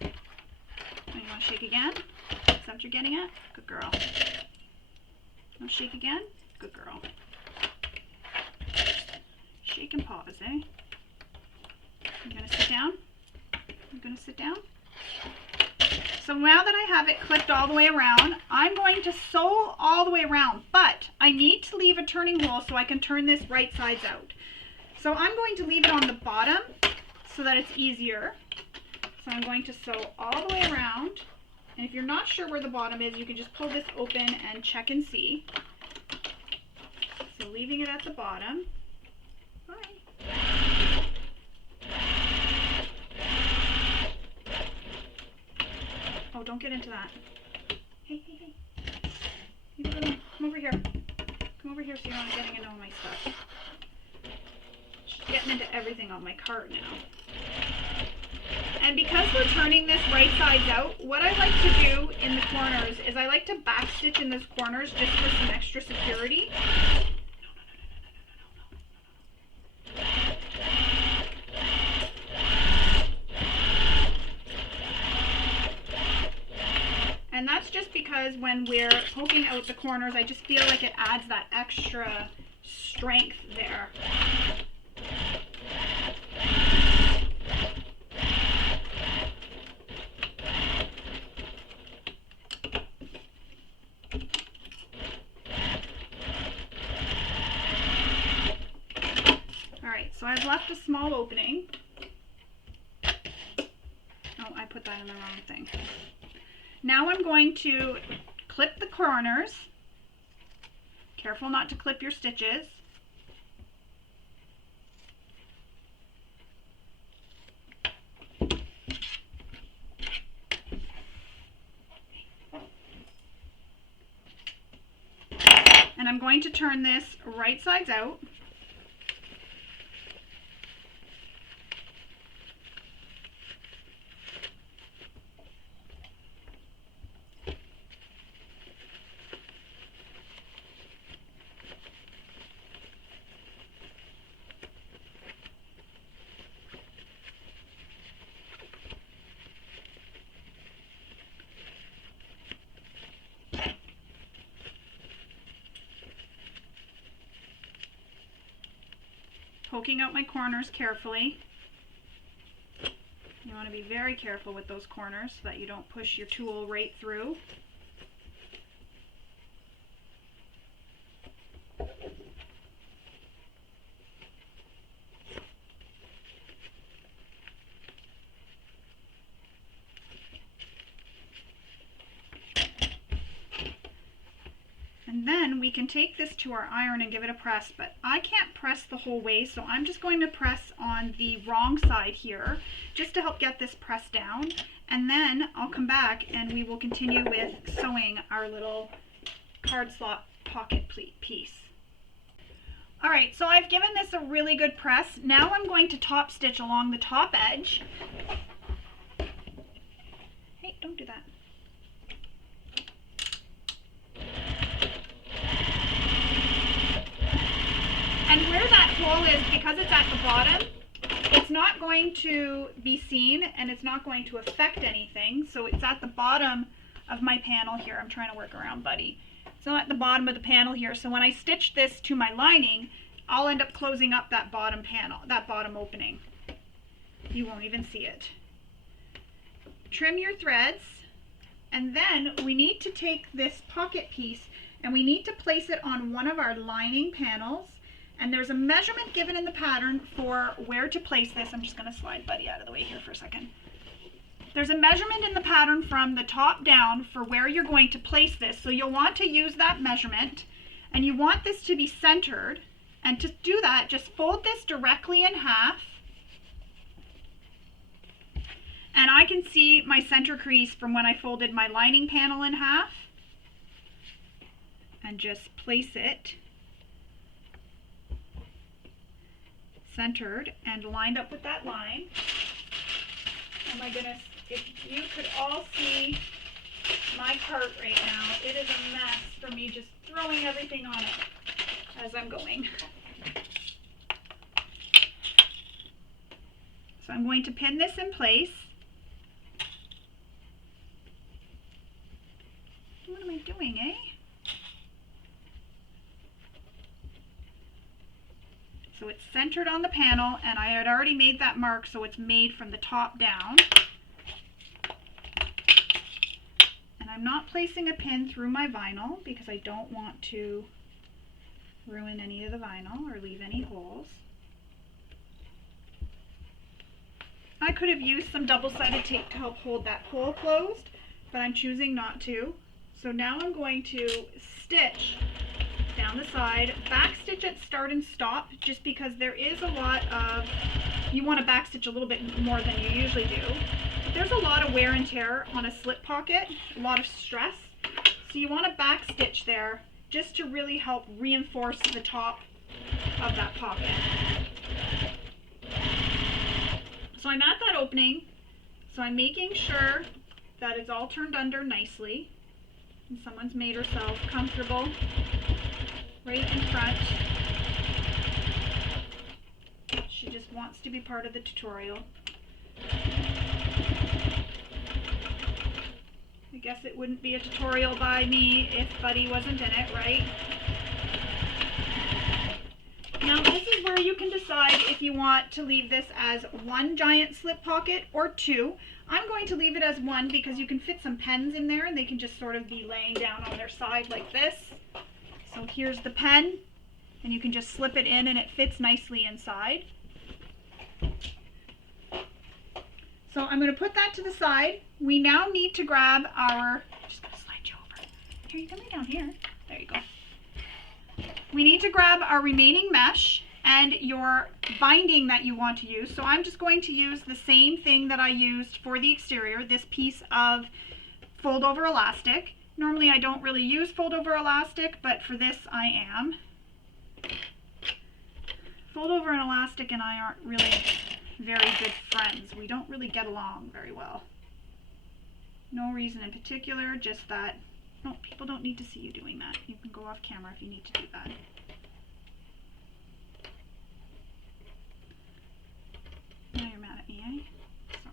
you want to shake again? Is that what you're getting at? Good girl. Want to shake again? Good girl. Shake and pause, eh? You're going to sit down? You're going to sit down? So now that I have it clipped all the way around, I'm going to sew all the way around, but I need to leave a turning hole so I can turn this right sides out. So I'm going to leave it on the bottom so that it's easier. So I'm going to sew all the way around. And if you're not sure where the bottom is, you can just pull this open and check and see. So leaving it at the bottom. Bye. Oh, don't get into that. Hey, hey, hey. Come over here. Come over here so you're not getting into all my stuff. Getting into everything on my cart now. And because we're turning this right sides out, what I like to do in the corners is I like to back stitch in those corners just for some extra security. No, because when we're poking out the corners, I just feel like it adds that extra strength there. Alright, so I've left a small opening. Oh, I put that in the wrong thing. Now I'm going to clip the corners. Careful not to clip your stitches. And I'm going to turn this right sides out. Poking out my corners carefully. You want to be very careful with those corners so that you don't push your tool right through. And then we can take this to our iron and give it a press, but I can't press the whole way, so I'm just going to press on the wrong side here, just to help get this pressed down. And then I'll come back and we will continue with sewing our little card slot pocket piece. Alright, so I've given this a really good press. Now I'm going to top stitch along the top edge. Hey, don't do that. And where that hole is, because it's at the bottom, it's not going to be seen and it's not going to affect anything. So it's at the bottom of my panel here. I'm trying to work around Buddy. It's not at the bottom of the panel here. So when I stitch this to my lining, I'll end up closing up that bottom panel, that bottom opening. You won't even see it. Trim your threads, and then we need to take this pocket piece and we need to place it on one of our lining panels. And there's a measurement given in the pattern for where to place this. I'm just going to slide Buddy out of the way here for a second. There's a measurement in the pattern from the top down for where you're going to place this. So you'll want to use that measurement, and you want this to be centered. And to do that, just fold this directly in half. And I can see my center crease from when I folded my lining panel in half. And just place it centered and lined up with that line. Oh my goodness, if you could all see my cart right now, it is a mess for me just throwing everything on it as I'm going. So I'm going to pin this in place. What am I doing, eh? So it's centered on the panel, and I had already made that mark, so it's made from the top down. And I'm not placing a pin through my vinyl because I don't want to ruin any of the vinyl or leave any holes. I could have used some double-sided tape to help hold that hole closed, but I'm choosing not to. So now I'm going to stitch down the side, back stitch at start and stop, just because there is a lot of, you want to back stitch a little bit more than you usually do. But there's a lot of wear and tear on a slip pocket, a lot of stress. So you want to back stitch there just to really help reinforce the top of that pocket. So I'm at that opening, so I'm making sure that it's all turned under nicely and someone's made herself comfortable right in front. She just wants to be part of the tutorial. I guess it wouldn't be a tutorial by me if Buddy wasn't in it, right? Now this is where you can decide if you want to leave this as one giant slip pocket or two. I'm going to leave it as one because you can fit some pens in there and they can just sort of be laying down on their side like this. So here's the pen, and you can just slip it in and it fits nicely inside. So I'm going to put that to the side. We now need to grab our, just going to slide you over. Here, you can lay down here. There you go. We need to grab our remaining mesh and your binding that you want to use. So I'm just going to use the same thing that I used for the exterior, this piece of fold over elastic. Normally I don't really use fold over elastic, but for this I am. Fold over an elastic and I aren't really very good friends. We don't really get along very well. No reason in particular, just that, no, people don't need to see you doing that. You can go off camera if you need to do that. Now you're mad at me, eh? Sorry.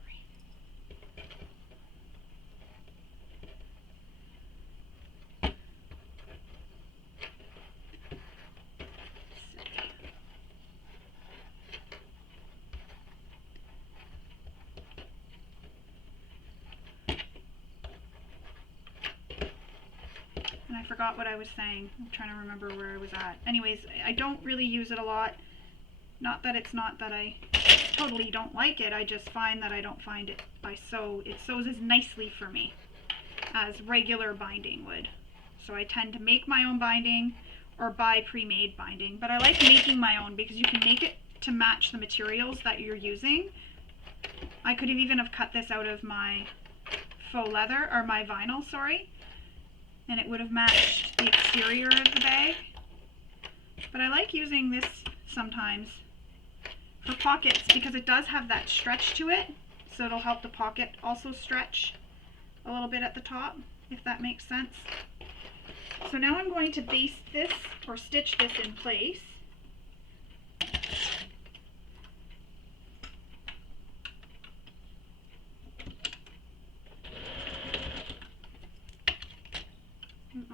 And I forgot what I was saying. I'm trying to remember where I was at. Anyways, I don't really use it a lot. Not that it's not that I totally don't like it, I just find that I don't find it it sews as nicely for me as regular binding would. So I tend to make my own binding or buy pre-made binding, but I like making my own because you can make it to match the materials that you're using. I could even have cut this out of my faux leather, or my vinyl, sorry, and it would have matched the exterior of the bag. But I like using this sometimes for pockets because it does have that stretch to it, so it'll help the pocket also stretch a little bit at the top, if that makes sense. So now I'm going to baste this or stitch this in place.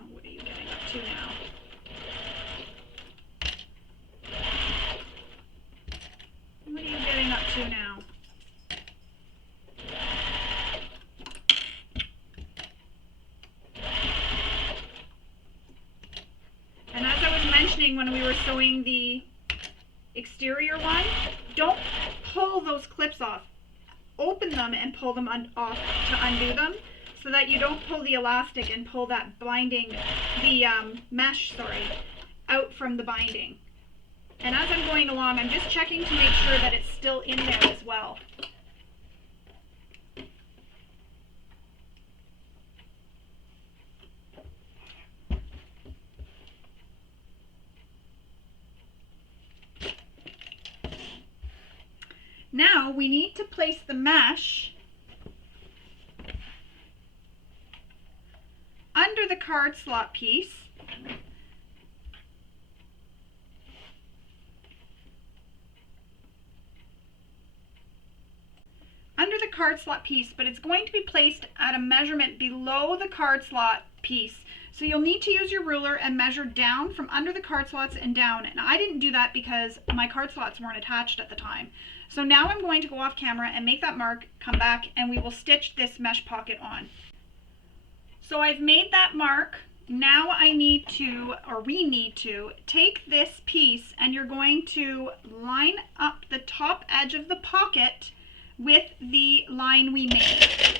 What are you getting up to now? What are you getting up to now? And as I was mentioning when we were sewing the exterior one, don't pull those clips off. Open them and pull them off to undo them, so that you don't pull the elastic and pull that binding, the mesh, sorry, out from the binding. And as I'm going along, I'm just checking to make sure that it's still in there as well. Now we need to place the mesh under the card slot piece. Under the card slot piece, but it's going to be placed at a measurement below the card slot piece. So you'll need to use your ruler and measure down from under the card slots and down. And I didn't do that because my card slots weren't attached at the time. So now I'm going to go off camera and make that mark, come back, and we will stitch this mesh pocket on. So I've made that mark. Now I need to, or we need to, take this piece and you're going to line up the top edge of the pocket with the line we made.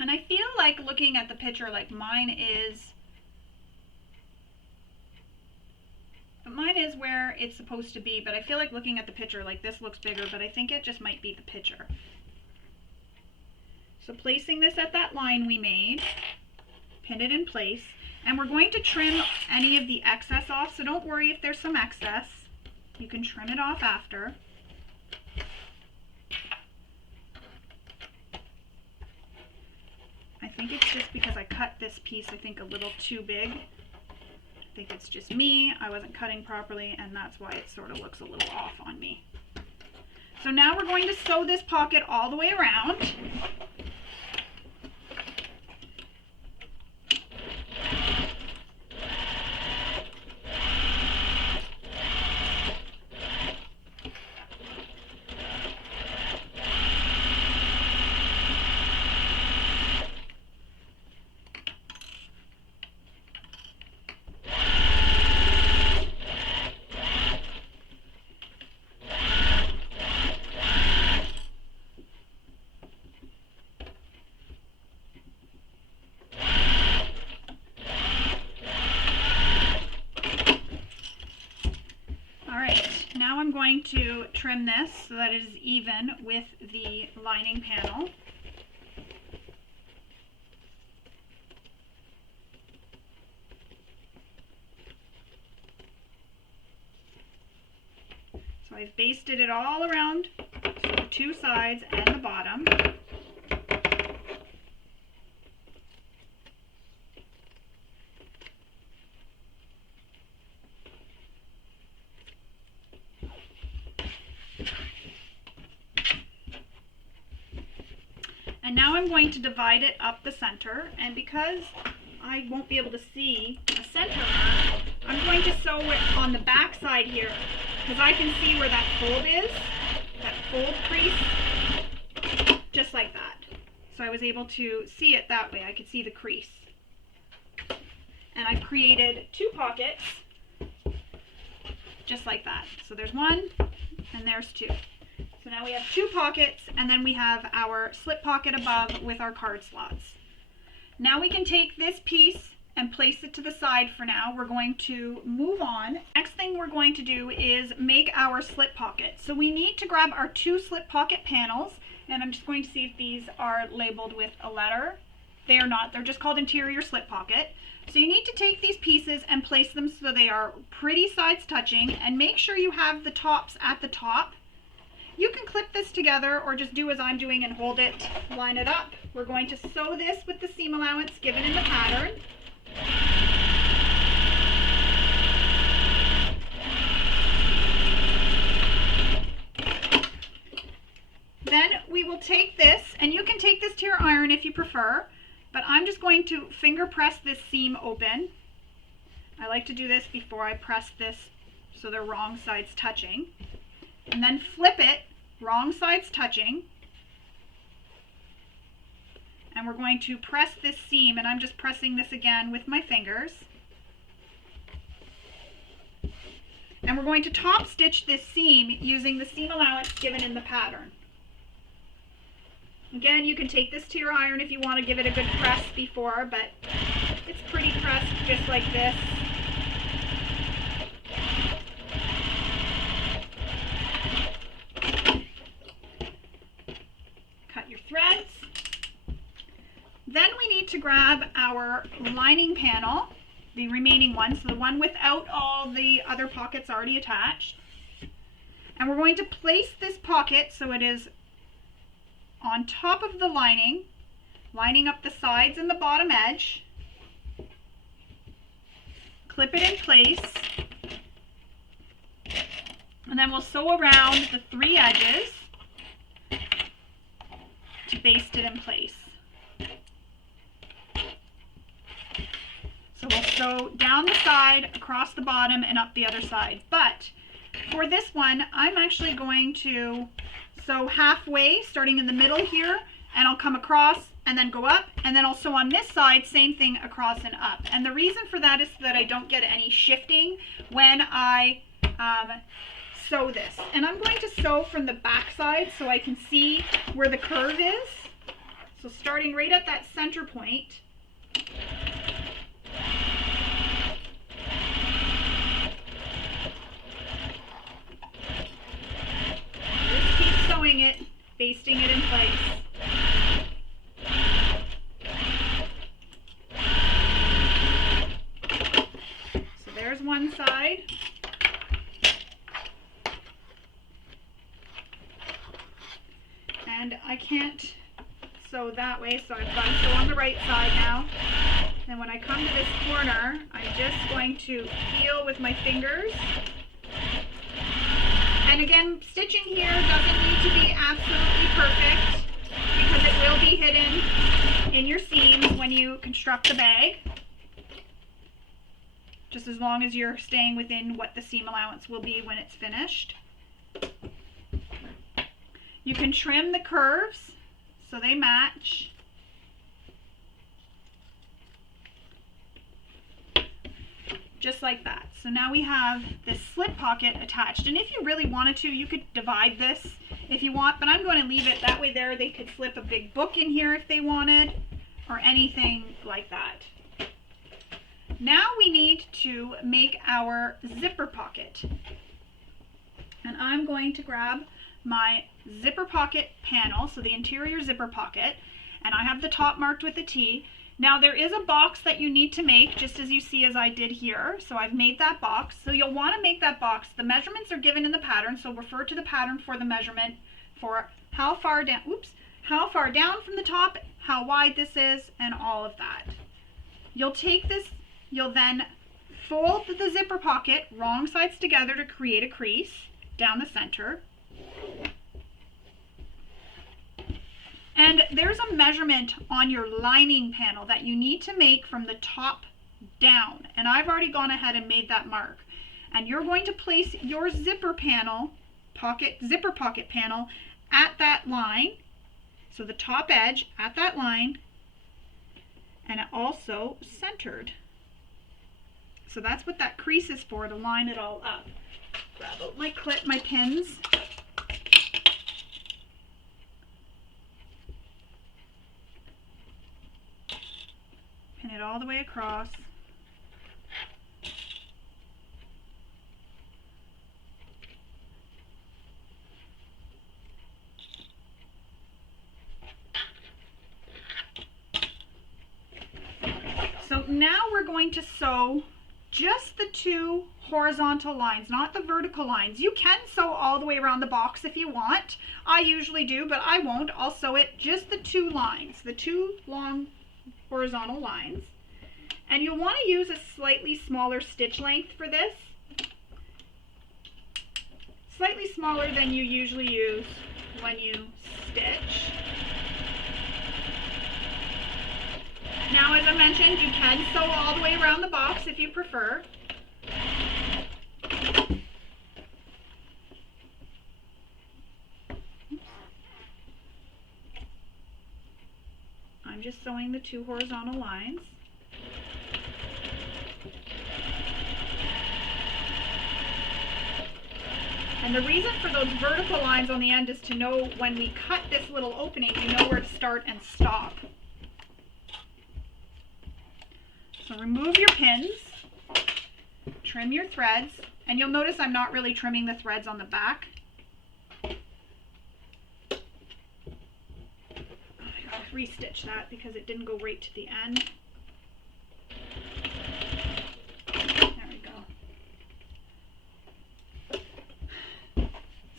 And I feel like looking at the picture, like mine is where it's supposed to be, but I feel like looking at the picture, like this looks bigger, but I think it just might be the picture. So placing this at that line we made, pin it in place, and we're going to trim any of the excess off, so don't worry if there's some excess. You can trim it off after. I think it's just because I cut this piece, I think, a little too big. I think it's just me. I wasn't cutting properly, and that's why it sort of looks a little off on me. So now we're going to sew this pocket all the way around. Now I'm going to trim this so that it is even with the lining panel. So I've basted it all around, so the two sides and the bottom. And now I'm going to divide it up the center, and because I won't be able to see a center mark, I'm going to sew it on the back side here, because I can see where that fold is, that fold crease, just like that. So I was able to see it that way. I could see the crease. And I've created two pockets, just like that. So there's one, and there's two. So now we have two pockets, and then we have our slip pocket above with our card slots. Now we can take this piece and place it to the side for now. We're going to move on. Next thing we're going to do is make our slip pocket. So we need to grab our two slip pocket panels, and I'm just going to see if these are labeled with a letter. They are not. They're just called interior slip pocket. So you need to take these pieces and place them so they are pretty sides touching, and make sure you have the tops at the top. You can clip this together or just do as I'm doing and hold it, line it up. We're going to sew this with the seam allowance given in the pattern. Then we will take this, and you can take this to your iron if you prefer, but I'm just going to finger press this seam open. I like to do this before I press this so they're wrong sides touching. And then flip it, wrong sides touching. And we're going to press this seam, and I'm just pressing this again with my fingers. And we're going to top stitch this seam using the seam allowance given in the pattern. Again, you can take this to your iron if you want to give it a good press before, but it's pretty pressed just like this. Cut your threads. Then we need to grab our lining panel, the remaining one, so the one without all the other pockets already attached. And we're going to place this pocket so it is on top of the lining, lining up the sides and the bottom edge. Clip it in place. And then we'll sew around the three edges to baste it in place. So we'll sew down the side, across the bottom, and up the other side. But for this one, I'm actually going to sew halfway, starting in the middle here, and I'll come across and then go up, and then I'll sew on this side, same thing, across and up. And the reason for that is so that I don't get any shifting when I sew this. And I'm going to sew from the back side so I can see where the curve is. So starting right at that center point. Just keep sewing it, basting it in place. So there's one side. And I can't sew that way, so I've got to sew on the right side now. And when I come to this corner, I'm just going to feel with my fingers And again, stitching here doesn't need to be absolutely perfect because it will be hidden in your seams when you construct the bag. Just as long as you're staying within what the seam allowance will be when it's finished. You can trim the curves so they match. Just like that. So now we have this slip pocket attached, and if you really wanted to, you could divide this if you want, but I'm going to leave it that way. There they could slip a big book in here if they wanted, or anything like that. Now we need to make our zipper pocket, and I'm going to grab my zipper pocket panel, so the interior zipper pocket, and I have the top marked with a T. Now there is a box that you need to make, just as you see as I did here. So I've made that box. So you'll want to make that box. The measurements are given in the pattern, so refer to the pattern for the measurement for how far down, from the top, how wide this is, and all of that. You'll take this, you'll then fold the zipper pocket wrong sides together to create a crease down the center. And there's a measurement on your lining panel that you need to make from the top down. And I've already gone ahead and made that mark. And you're going to place your zipper pocket panel at that line. So the top edge at that line, and also centered. So that's what that crease is for, to line it all up. Grab out my clip, my pins. Pin it all the way across. So now we're going to sew just the two horizontal lines, not the vertical lines. You can sew all the way around the box if you want. I usually do, but I won't. I'll sew it just the two lines, the two long horizontal lines. And you'll want to use a slightly smaller stitch length for this. Slightly smaller than you usually use when you stitch. Now, as I mentioned, you can sew all the way around the box if you prefer. I'm just sewing the two horizontal lines. And the reason for those vertical lines on the end is to know when we cut this little opening, you know where to start and stop. So remove your pins, trim your threads, and you'll notice I'm not really trimming the threads on the back. I gotta restitch that because it didn't go right to the end. There we go.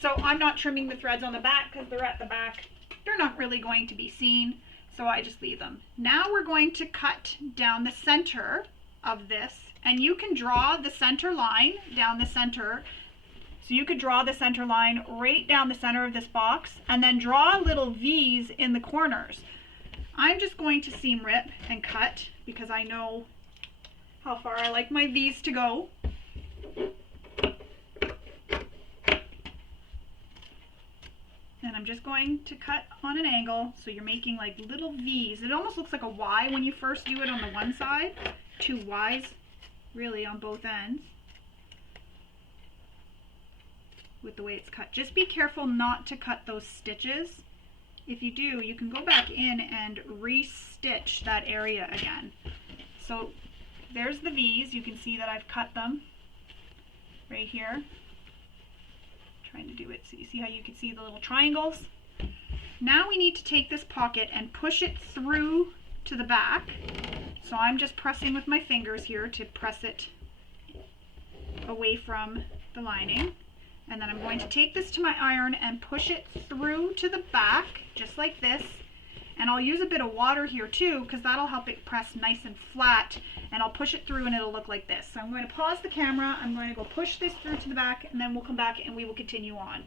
So I'm not trimming the threads on the back because they're at the back. They're not really going to be seen. So I just leave them. Now we're going to cut down the center of this, and you can draw the center line down the center. So you could draw the center line right down the center of this box and then draw little V's in the corners. I'm just going to seam rip and cut because I know how far I like my V's to go. And I'm just going to cut on an angle, so you're making like little V's. It almost looks like a Y when you first do it on the one side. Two Y's really on both ends with the way it's cut. Just be careful not to cut those stitches. If you do, you can go back in and re-stitch that area again. So there's the V's. You can see that I've cut them right here. Trying to do it so you see how you can see the little triangles. Now we need to take this pocket and push it through to the back. So I'm just pressing with my fingers here to press it away from the lining. And then I'm going to take this to my iron and push it through to the back, just like this. And I'll use a bit of water here too, because that'll help it press nice and flat, and I'll push it through and it'll look like this. So I'm going to pause the camera, I'm going to go push this through to the back, and then we'll come back and we will continue on.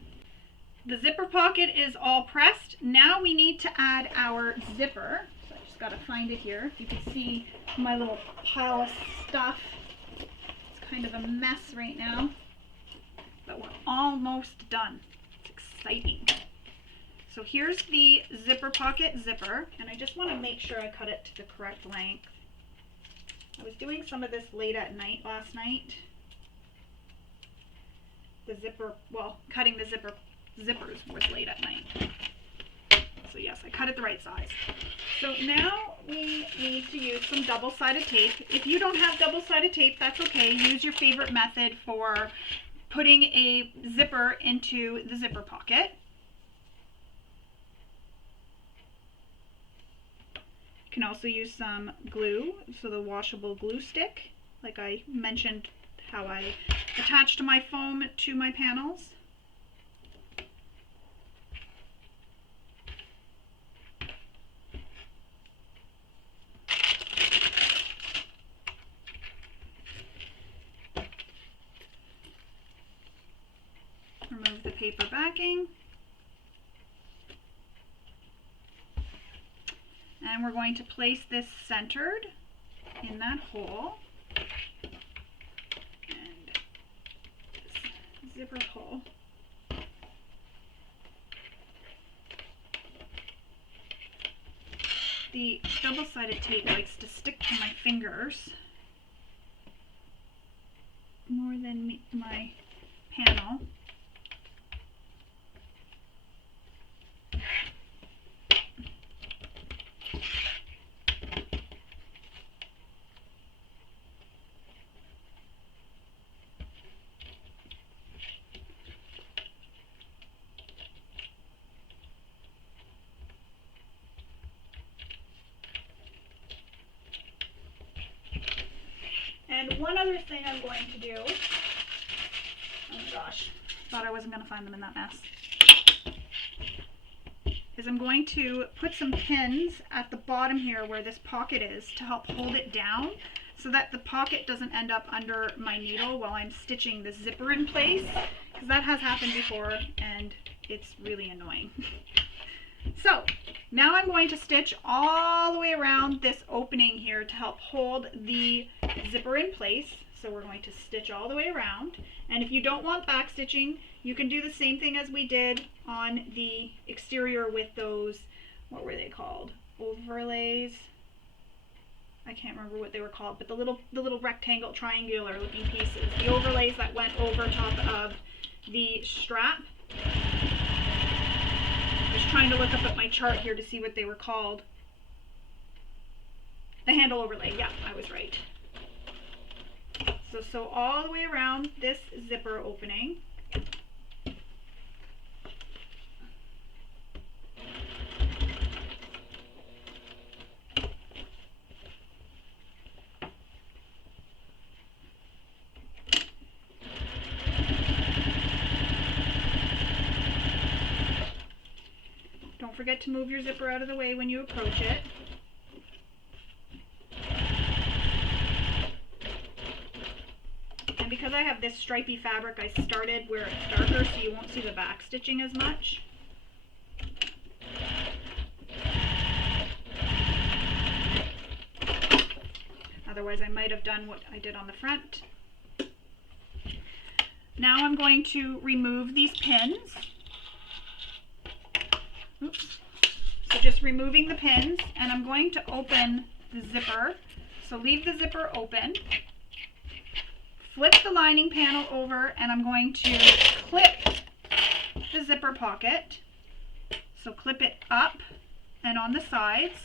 The zipper pocket is all pressed. Now we need to add our zipper. So I just got to find it here. You can see my little pile of stuff. It's kind of a mess right now, but we're almost done. It's exciting. So here's the zipper pocket zipper, and I just want to make sure I cut it to the correct length. I was doing some of this late at night last night. Cutting the zippers was late at night. So yes, I cut it the right size. So now we need to use some double-sided tape. If you don't have double-sided tape, that's okay. Use your favorite method for putting a zipper into the zipper pocket. You can also use some glue, so the washable glue stick, like I mentioned how I attached my foam to my panels. Remove the paper backing. And we're going to place this centered in that hole. And this zipper hole. The double-sided tape likes to stick to my fingers more than my panel. And one other thing I'm going to do, oh my gosh, thought I wasn't going to find them in that mess, is I'm going to put some pins at the bottom here where this pocket is to help hold it down so that the pocket doesn't end up under my needle while I'm stitching the zipper in place, because that has happened before and it's really annoying. So now I'm going to stitch all the way around this opening here to help hold the zipper in place. So we're going to stitch all the way around. And if you don't want back stitching, you can do the same thing as we did on the exterior with those, what were they called? Overlays? I can't remember what they were called, but the little rectangle, triangular looking pieces. The overlays that went over top of the strap. I was trying to look up at my chart here to see what they were called. The handle overlay, yeah, I was right. So all the way around this zipper opening. Don't forget to move your zipper out of the way when you approach it. And because I have this stripy fabric, I started where it's darker so you won't see the back stitching as much. Otherwise I might have done what I did on the front. Now I'm going to remove these pins. Oops. So just removing the pins, and I'm going to open the zipper. So leave the zipper open. Flip the lining panel over, and I'm going to clip the zipper pocket. So clip it up and on the sides,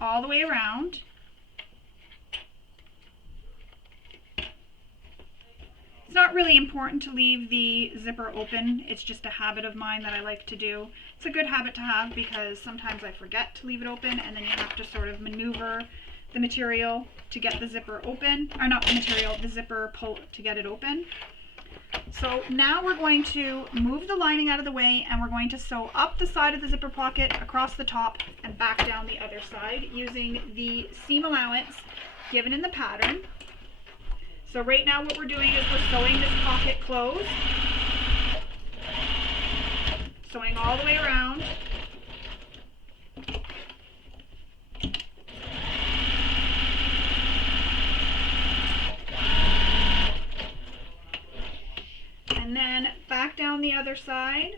all the way around. It's not really important to leave the zipper open. It's just a habit of mine that I like to do. It's a good habit to have because sometimes I forget to leave it open, and then you have to sort of maneuver the material to get the zipper open, or not the material, the zipper pull to get it open. So now we're going to move the lining out of the way, and we're going to sew up the side of the zipper pocket, across the top, and back down the other side using the seam allowance given in the pattern. So right now what we're doing is we're sewing this pocket closed, sewing all the way around. And then back down the other side.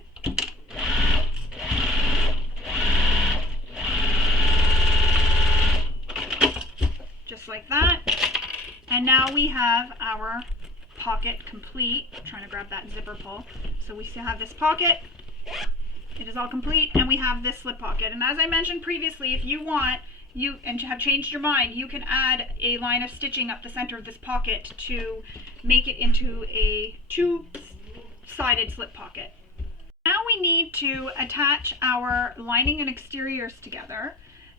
Just like that. And now we have our pocket complete. I'm trying to grab that zipper pull. So we still have this pocket. It is all complete, and we have this slip pocket. And as I mentioned previously, if you want, and have changed your mind, you can add a line of stitching up the center of this pocket to make it into a two-sided slip pocket. Now we need to attach our lining and exteriors together,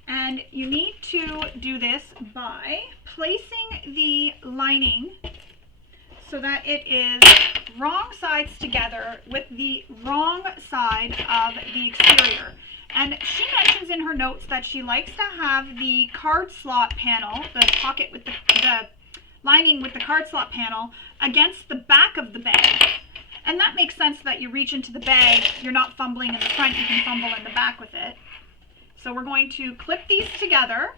and you need to do this by placing the lining so that it is wrong sides together with the wrong side of the exterior. And she mentions in her notes that she likes to have the card slot panel, the pocket with the lining with the card slot panel, against the back of the bag. And that makes sense, that you reach into the bag, you're not fumbling in the front, you can fumble in the back with it. So we're going to clip these together.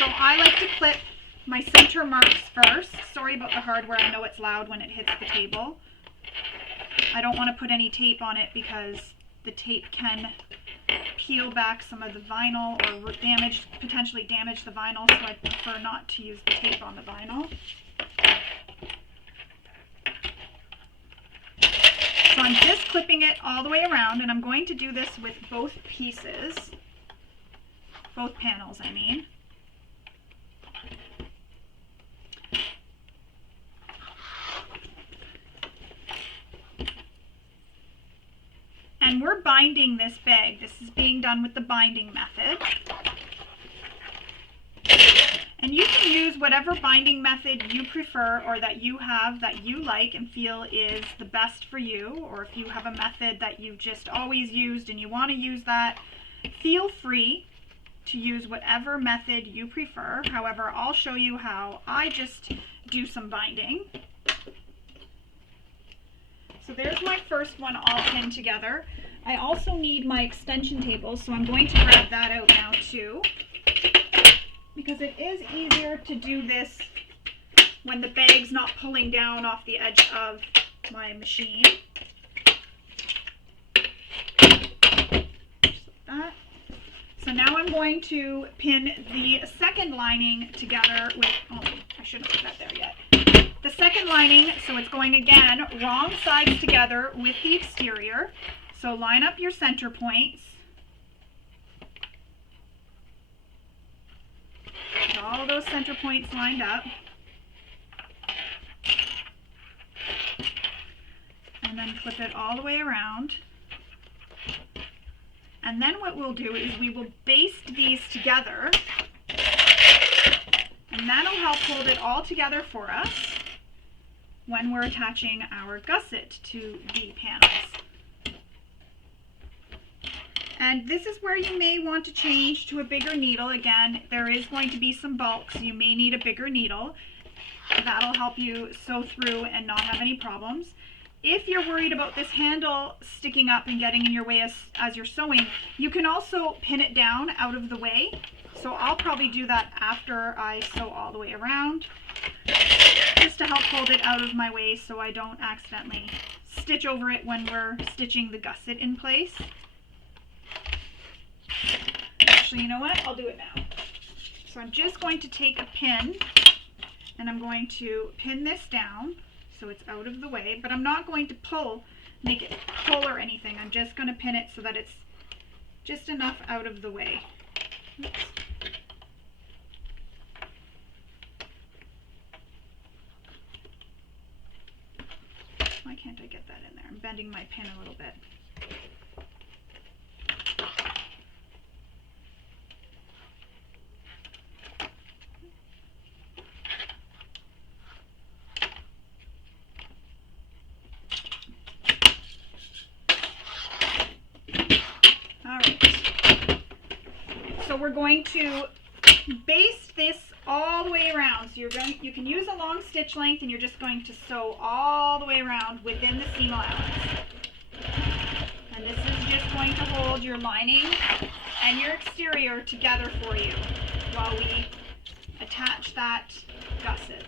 So I like to clip my center marks first. Sorry about the hardware, I know it's loud when it hits the table. I don't want to put any tape on it because the tape can peel back some of the vinyl or potentially damage the vinyl, so I prefer not to use the tape on the vinyl. So I'm just clipping it all the way around, and I'm going to do this with both pieces, both panels I mean. And we're binding this bag. This is being done with the binding method. And you can use whatever binding method you prefer, or that you have that you like and feel is the best for you, or if you have a method that you've just always used and you want to use that, feel free to use whatever method you prefer. However, I'll show you how I just do some binding. So there's my first one all pinned together. I also need my extension table, so I'm going to grab that out now too, because it is easier to do this when the bag's not pulling down off the edge of my machine. Just like that. So now I'm going to pin the second lining together with, oh, I shouldn't put that there yet. The second lining, so it's going again, wrong sides together with the exterior. So line up your center points. Get all those center points lined up. And then flip it all the way around. And then what we'll do is we will baste these together. And that'll help hold it all together for us when we're attaching our gusset to the panels. And this is where you may want to change to a bigger needle. Again, there is going to be some bulk, so you may need a bigger needle. That'll help you sew through and not have any problems. If you're worried about this handle sticking up and getting in your way as you're sewing, you can also pin it down out of the way. So I'll probably do that after I sew all the way around, just to help hold it out of my way so I don't accidentally stitch over it when we're stitching the gusset in place. Actually, you know what? I'll do it now. So I'm just going to take a pin and I'm going to pin this down so it's out of the way, but I'm not going to make it pull or anything. I'm just going to pin it so that it's just enough out of the way. Oops. Why can't I get that in there? I'm bending my pin a little bit. we're going to baste this all the way around. So you can use a long stitch length, and you're just going to sew all the way around within the seam allowance. And this is just going to hold your lining and your exterior together for you while we attach that gusset.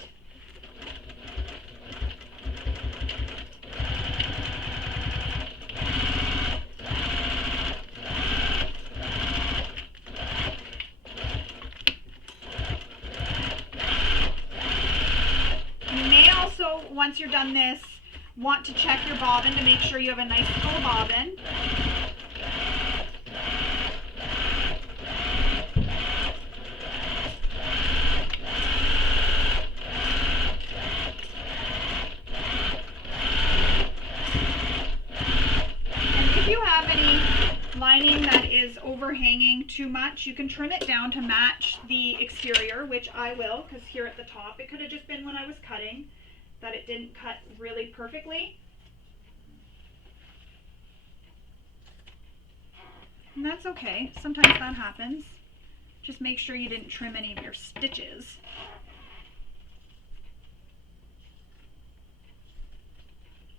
You may also, once you're done this, want to check your bobbin to make sure you have a nice full bobbin. Lining that is overhanging too much, you can trim it down to match the exterior, which I will, because here at the top, it could have just been when I was cutting that it didn't cut really perfectly. And that's okay, sometimes that happens. Just make sure you didn't trim any of your stitches.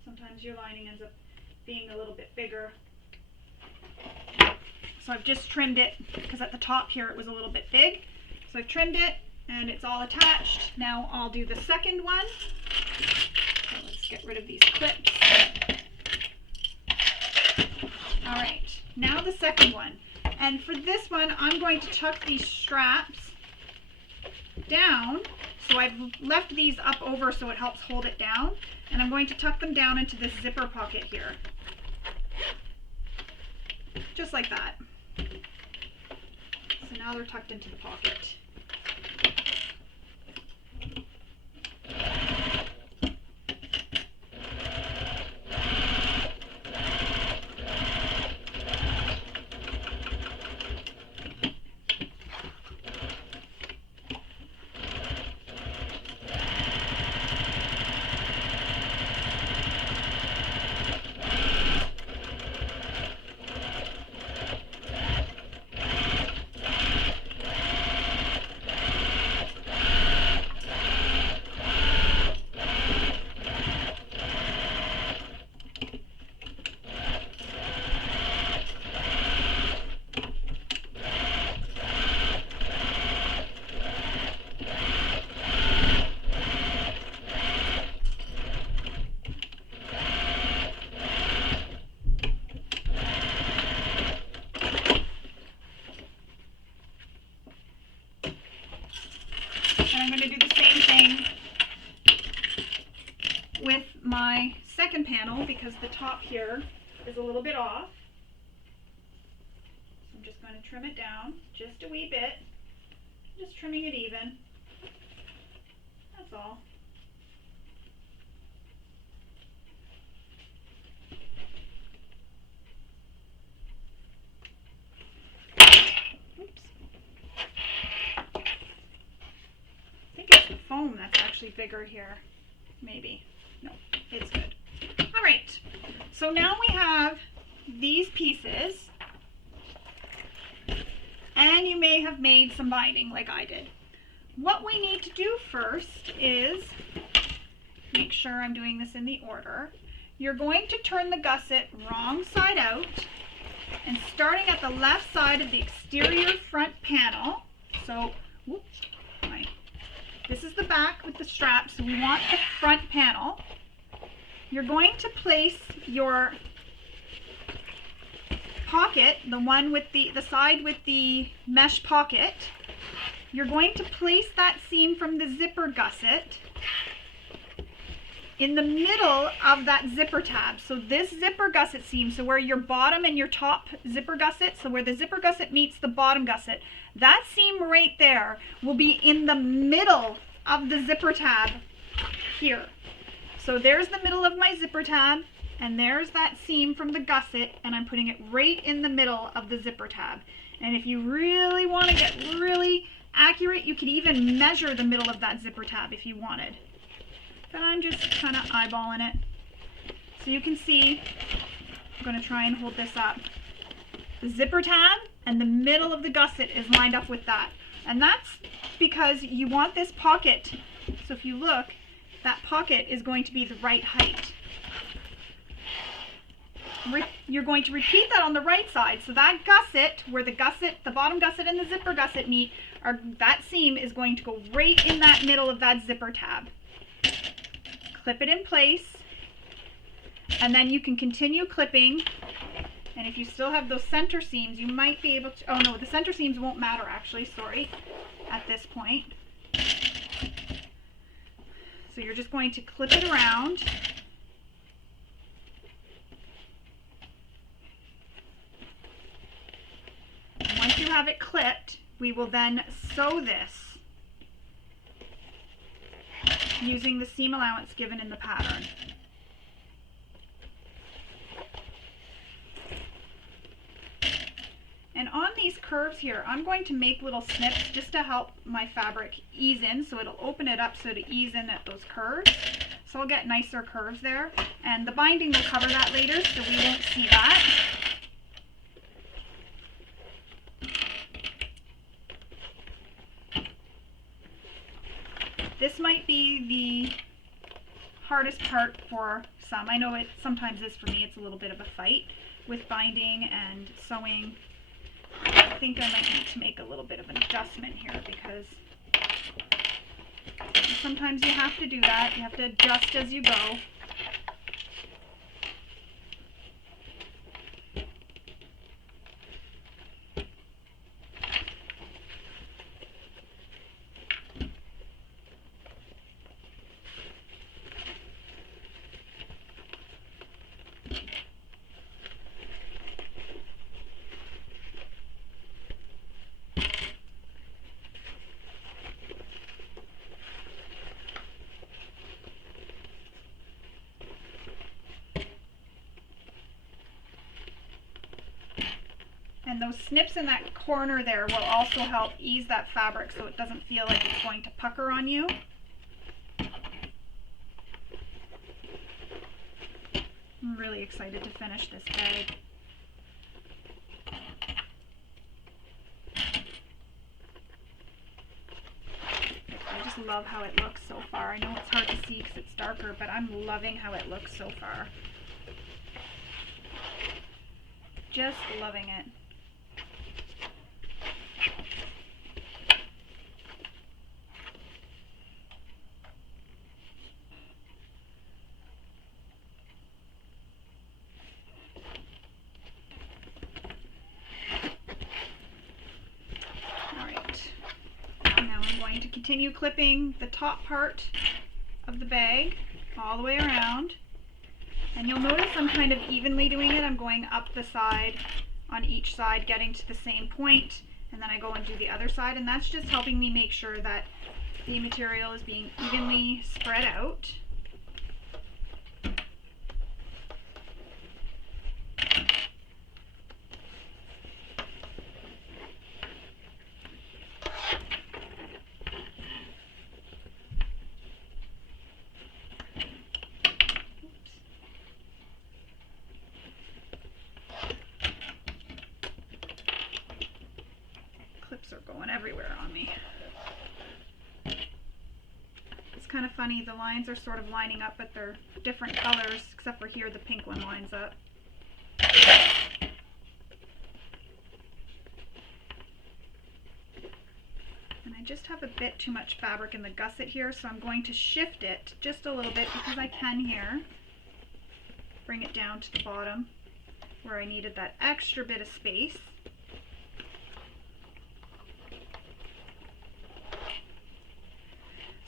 Sometimes your lining ends up being a little bit bigger. So I've just trimmed it because at the top here it was a little bit big. So I've trimmed it and it's all attached. Now I'll do the second one. So let's get rid of these clips. All right, now the second one. And for this one, I'm going to tuck these straps down. So I've left these up over so it helps hold it down. And I'm going to tuck them down into this zipper pocket here. Just like that. So now they're tucked into the pocket. And I'm going to do the same thing with my second panel because the top here is a little bit off. So I'm just going to trim it down just a wee bit. Just trimming it even. That's all. Foam that's actually bigger here. Maybe. No, it's good. All right. So now we have these pieces. And you may have made some binding like I did. What we need to do first is make sure I'm doing this in the order. You're going to turn the gusset wrong side out and starting at the left side of the exterior front panel. So, whoops, this is the back with the straps, so we want the front panel. You're going to place your pocket, the one with the side with the mesh pocket. You're going to place that seam from the zipper gusset in the middle of that zipper tab. So this zipper gusset seam, so where your bottom and your top zipper gusset, so where the zipper gusset meets the bottom gusset, that seam right there will be in the middle of the zipper tab here. So there's the middle of my zipper tab, and there's that seam from the gusset, and I'm putting it right in the middle of the zipper tab. And if you really want to get really accurate, you could even measure the middle of that zipper tab if you wanted. But I'm just kind of eyeballing it. So you can see, I'm going to try and hold this up. The zipper tab and the middle of the gusset is lined up with that. And that's because you want this pocket, so if you look, that pocket is going to be the right height. You're going to repeat that on the right side. So that gusset, where the bottom gusset and the zipper gusset meet, that seam is going to go right in that middle of that zipper tab. Clip it in place, and then you can continue clipping. And if you still have those center seams, you might be able to, oh no, the center seams won't matter actually, sorry, at this point. So you're just going to clip it around. And once you have it clipped, we will then sew this using the seam allowance given in the pattern. And on these curves here, I'm going to make little snips just to help my fabric ease in, so it'll open it up so to ease in at those curves. So I'll get nicer curves there. And the binding will cover that later, so we won't see that. This might be the hardest part for some. I know it sometimes is for me. It's a little bit of a fight with binding and sewing. I think I might need to make a little bit of an adjustment here, because sometimes you have to do that. You have to adjust as you go. And those snips in that corner there will also help ease that fabric so it doesn't feel like it's going to pucker on you. I'm really excited to finish this bag. I just love how it looks so far. I know it's hard to see because it's darker, but I'm loving how it looks so far. Just loving it. Continue clipping the top part of the bag all the way around, and you'll notice I'm kind of evenly doing it. I'm going up the side on each side, getting to the same point, and then I go and do the other side, and that's just helping me make sure that the material is being evenly spread out. Are going everywhere on me. It's kind of funny, the lines are sort of lining up, but they're different colors, except for here the pink one lines up. And I just have a bit too much fabric in the gusset here, so I'm going to shift it just a little bit because I can here. Bring it down to the bottom where I needed that extra bit of space.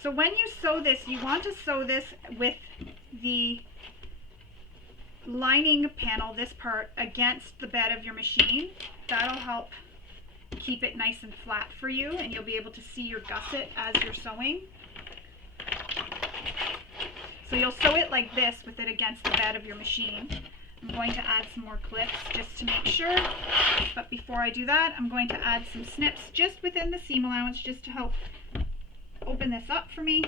So when you sew this, you want to sew this with the lining panel, this part, against the bed of your machine. That'll help keep it nice and flat for you, and you'll be able to see your gusset as you're sewing. So you'll sew it like this with it against the bed of your machine. I'm going to add some more clips just to make sure, but before I do that, I'm going to add some snips just within the seam allowance just to help open this up for me.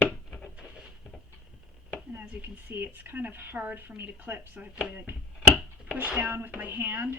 And as you can see, it's kind of hard for me to clip, so I have to like push down with my hand.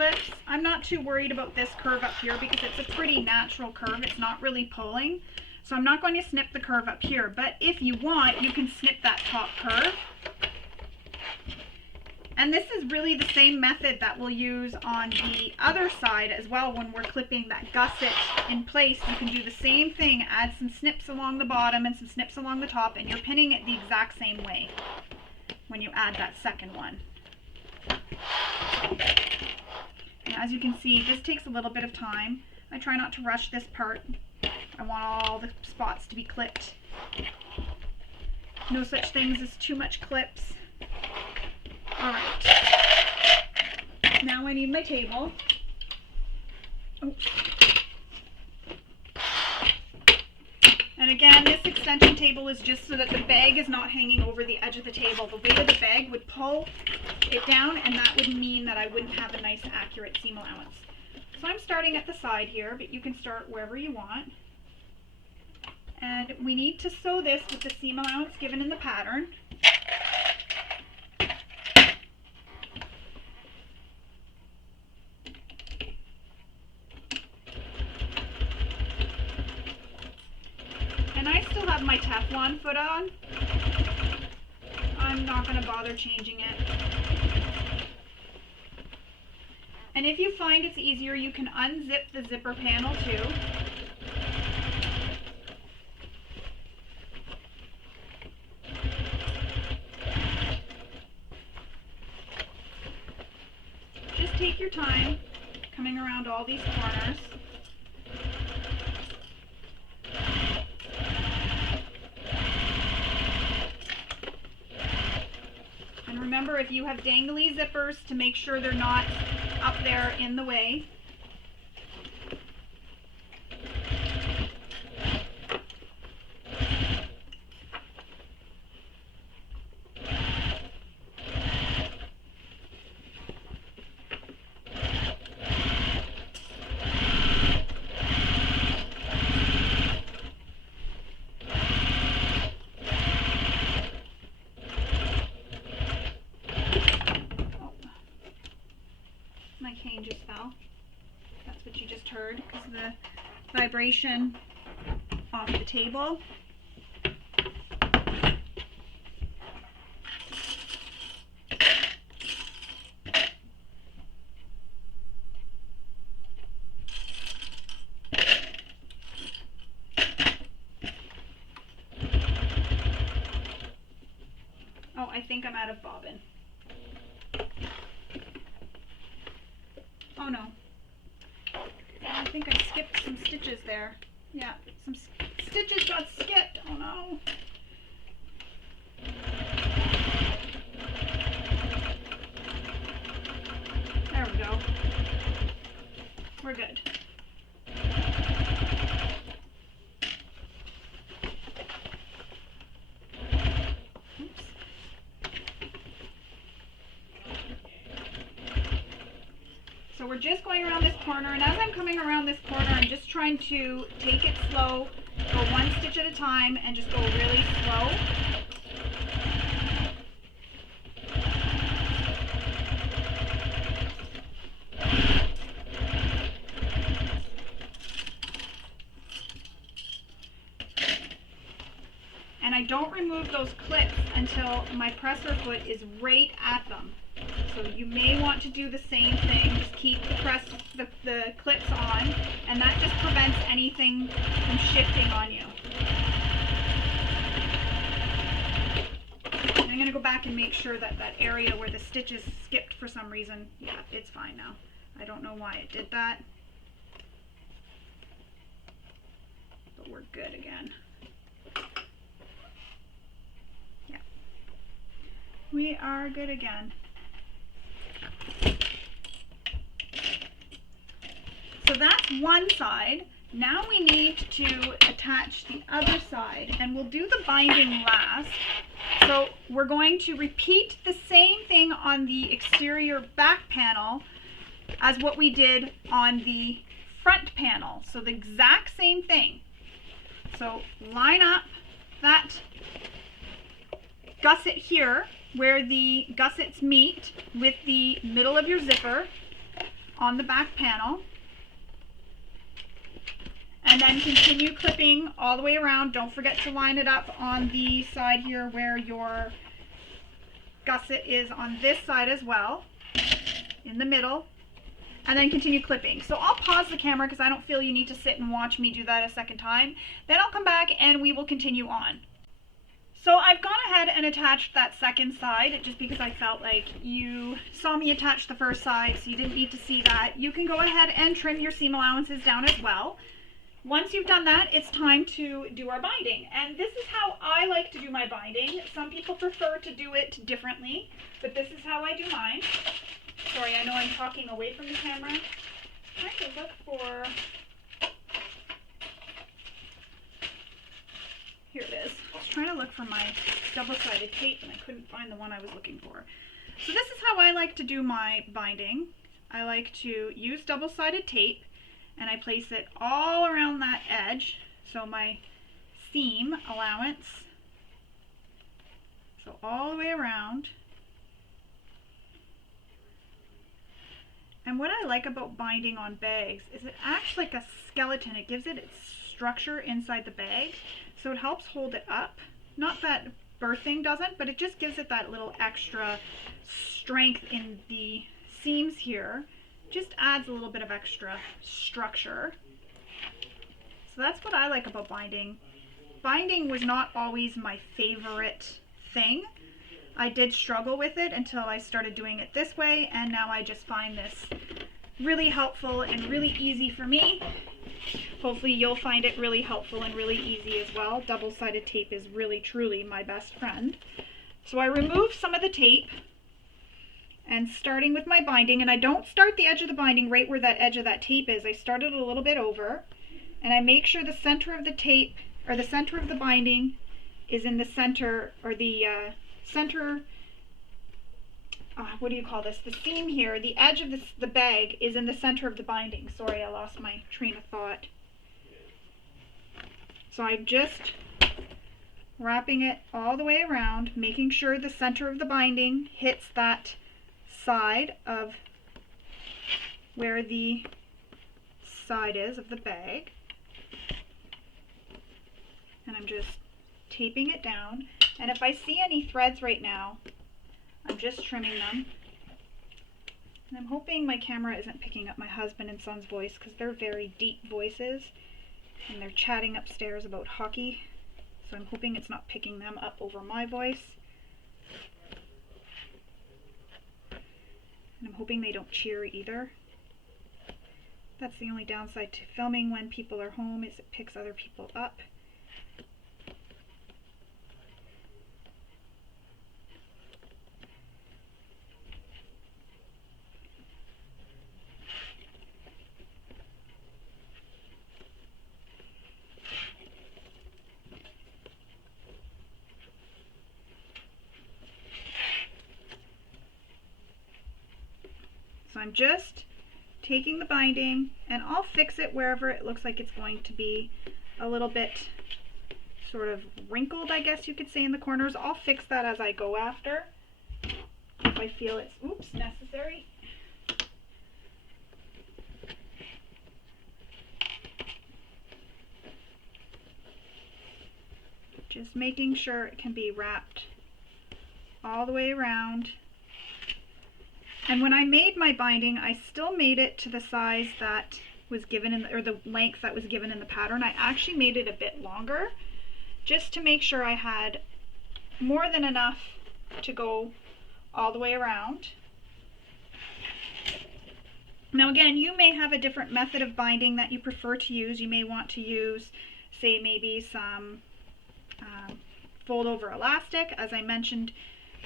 clips. I'm not too worried about this curve up here because it's a pretty natural curve. It's not really pulling. So I'm not going to snip the curve up here, but if you want, you can snip that top curve. And this is really the same method that we'll use on the other side as well when we're clipping that gusset in place. You can do the same thing, add some snips along the bottom and some snips along the top, and you're pinning it the exact same way when you add that second one. And as you can see, this takes a little bit of time. I try not to rush this part. I want all the spots to be clipped. No such things as too much clips. Alright, now I need my table. Oops. And again, this extension table is just so that the bag is not hanging over the edge of the table. The weight of the bag would pull it down, and that would mean that I wouldn't have a nice accurate seam allowance. So I'm starting at the side here, but you can start wherever you want. And we need to sew this with the seam allowance given in the pattern. And I still have my Teflon foot on. I'm not going to bother changing it. And if you find it's easier, you can unzip the zipper panel too. Just take your time coming around all these corners. And remember, if you have dangly zippers, to make sure they're not up there in the way. My cane just fell. That's what you just heard because of the vibration off the table. Oh, I think I'm out of bobbin. Oh no, I think I skipped some stitches there. Yeah, some stitches got skipped. Oh no. There we go. We're good. Oops. So we're just going around this corner, and as I'm coming around this corner, I'm just trying to take it slow, go one stitch at a time, and just go really slow. And I don't remove those clips until my presser foot is right at them. So you may want to do the same thing, just keep the clips on, and that just prevents anything from shifting on you. And I'm going to go back and make sure that that area where the stitches skipped for some reason, yeah, it's fine now. I don't know why it did that, but we're good again. Yeah, we are good again. So that's one side. Now we need to attach the other side, and we'll do the binding last. So we're going to repeat the same thing on the exterior back panel as what we did on the front panel. So the exact same thing. So line up that gusset here where the gussets meet with the middle of your zipper on the back panel. And then continue clipping all the way around. Don't forget to line it up on the side here where your gusset is on this side as well, in the middle. And then continue clipping. So I'll pause the camera because I don't feel you need to sit and watch me do that a second time. Then I'll come back and we will continue on. So I've gone ahead and attached that second side just because I felt like you saw me attach the first side, so you didn't need to see that. You can go ahead and trim your seam allowances down as well. Once you've done that, it's time to do our binding. And this is how I like to do my binding. Some people prefer to do it differently, but this is how I do mine. Sorry, I know I'm talking away from the camera. I have to look for... Here it is. I was trying to look for my double-sided tape and I couldn't find the one I was looking for. So this is how I like to do my binding. I like to use double-sided tape and I place it all around that edge. So my seam allowance, so all the way around. And what I like about binding on bags is it acts like a skeleton. It gives it its structure inside the bag, so it helps hold it up. Not that birthing doesn't, but it just gives it that little extra strength in the seams here. Just adds a little bit of extra structure. So that's what I like about binding. Binding was not always my favorite thing. I did struggle with it until I started doing it this way, and now I just find this really helpful and really easy for me. Hopefully you'll find it really helpful and really easy as well. Double-sided tape is really truly my best friend. So I remove some of the tape and starting with my binding, and I don't start the edge of the binding right where that edge of that tape is. I start it a little bit over, and I make sure the center of the tape, or the center of the binding, is in the center, or the center, what do you call this? The seam here, the edge of the bag is in the center of the binding. Sorry, I lost my train of thought. So I'm just wrapping it all the way around, making sure the center of the binding hits that side of where the side is of the bag. And I'm just taping it down. And if I see any threads right now, I'm just trimming them. And I'm hoping my camera isn't picking up my husband and son's voice because they're very deep voices and they're chatting upstairs about hockey. So I'm hoping it's not picking them up over my voice. And I'm hoping they don't cheer either. That's the only downside to filming when people are home, is it picks other people up. So I'm just taking the binding and I'll fix it wherever it looks like it's going to be a little bit sort of wrinkled, I guess you could say, in the corners. I'll fix that as I go after, if I feel it's, necessary. Just making sure it can be wrapped all the way around. And when I made my binding, I still made it to the size that was given in the, or the length that was given in the pattern. I actually made it a bit longer just to make sure I had more than enough to go all the way around. Now again, you may have a different method of binding that you prefer to use. You may want to use, say, maybe some fold over elastic. As I mentioned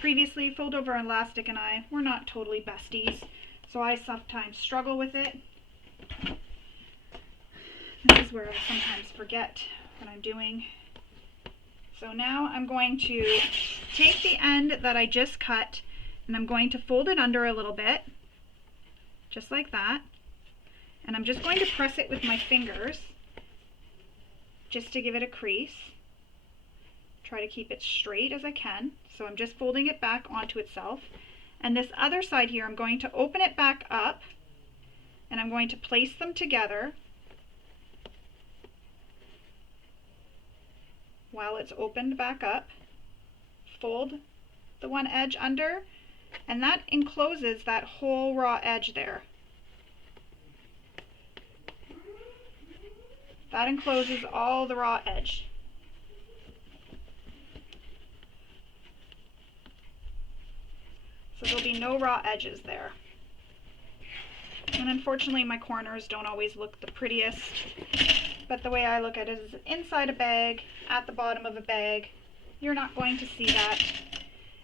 previously, fold over elastic and I, we're not totally besties, so I sometimes struggle with it. This is where I sometimes forget what I'm doing. So now I'm going to take the end that I just cut and I'm going to fold it under a little bit, just like that. And I'm just going to press it with my fingers just to give it a crease. Try to keep it straight as I can. So I'm just folding it back onto itself. And this other side here, I'm going to open it back up I'm going to place them together while it's opened back up. Fold the one edge under, and that encloses that whole raw edge there. That encloses all the raw edge. So there'll be no raw edges there. And unfortunately my corners don't always look the prettiest, but the way I look at it is inside a bag, at the bottom of a bag. You're not going to see that.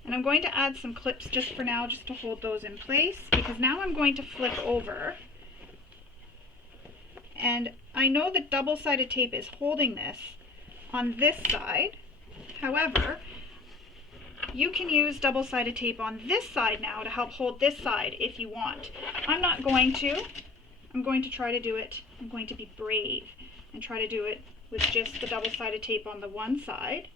And I'm going to add some clips just for now, just to hold those in place, because now I'm going to flip over. And I know that double-sided tape is holding this on this side. However, you can use double-sided tape on this side now to help hold this side if you want. I'm not going to. I'm going to try to do it. I'm going to be brave and try to do it with just the double-sided tape on the one side.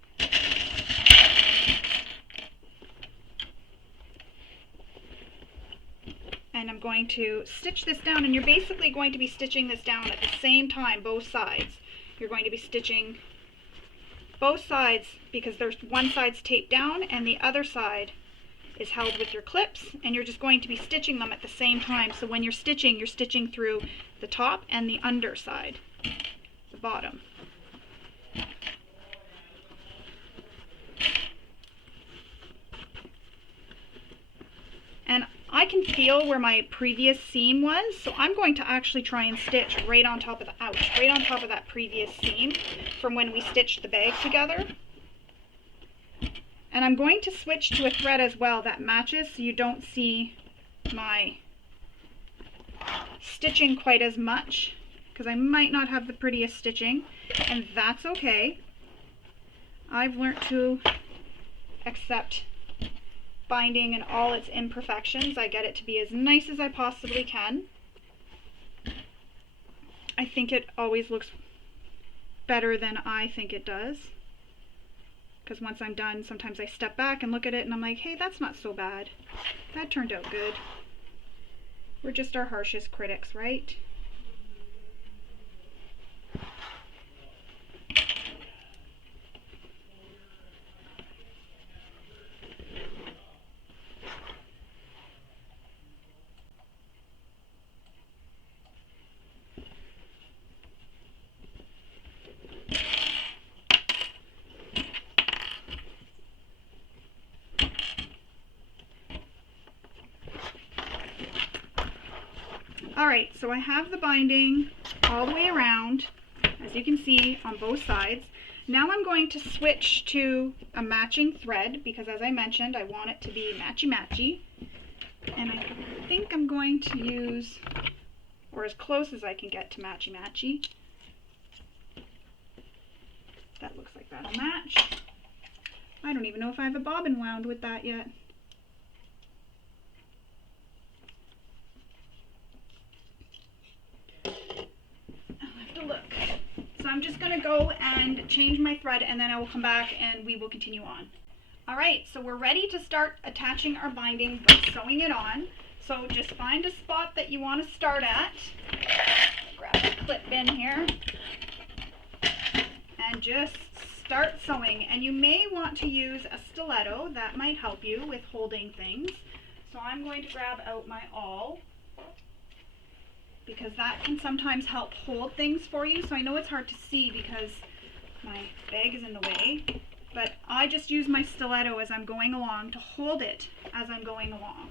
And I'm going to stitch this down, and you're basically going to be stitching this down at the same time, both sides. You're going to be stitching both sides because there's one side's taped down and the other side is held with your clips, and you're just going to be stitching them at the same time. So when you're stitching through the top and the underside, the bottom. And I can feel where my previous seam was, so I'm going to actually try and stitch right on top of right on top of that previous seam from when we stitched the bag together. And I'm going to switch to a thread as well that matches, so you don't see my stitching quite as much, because I might not have the prettiest stitching, and that's okay. I've learned to accept binding and all its imperfections. I get it to be as nice as I possibly can. I think it always looks better than I think it does, because once I'm done, sometimes I step back and look at it and I'm like, hey, that's not so bad. That turned out good. We're just our harshest critics, right? Alright, so I have the binding all the way around, as you can see, on both sides. Now I'm going to switch to a matching thread, because as I mentioned, I want it to be matchy-matchy. And I think I'm going to use, or as close as I can get to matchy-matchy. That looks like that'll match. I don't even know if I have a bobbin wound with that yet. Look. So I'm just going to go and change my thread, and then I will come back and we will continue on. Alright, so we're ready to start attaching our binding by sewing it on. So just find a spot that you want to start at. Grab the clip in here. And just start sewing. And you may want to use a stiletto. That might help you with holding things. So I'm going to grab out my awl, because that can sometimes help hold things for you. So I know it's hard to see because my bag is in the way, but I just use my stiletto as I'm going along to hold it as I'm going along.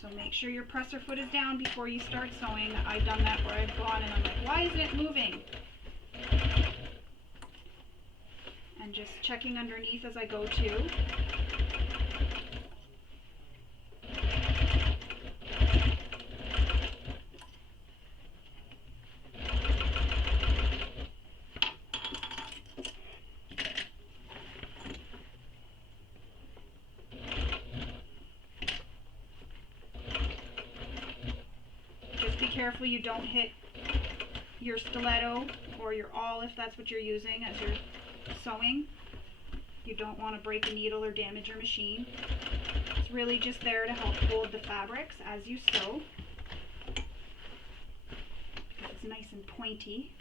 So make sure your presser foot is down before you start sewing. I've done that where I've gone and I'm like, why isn't it moving? And just checking underneath as I go too. Be careful you don't hit your stiletto or your awl if that's what you're using as you're sewing. You don't want to break a needle or damage your machine. It's really just there to help hold the fabrics as you sew. pointy.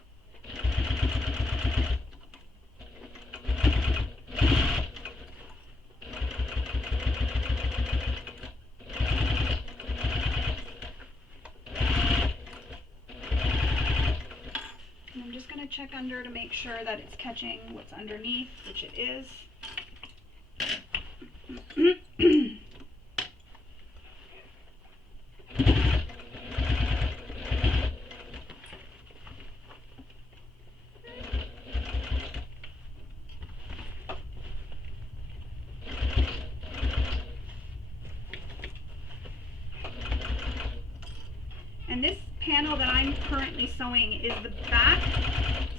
And I'm just going to check under to make sure that it's catching what's underneath, which it is. And this panel that I'm currently sewing is the back,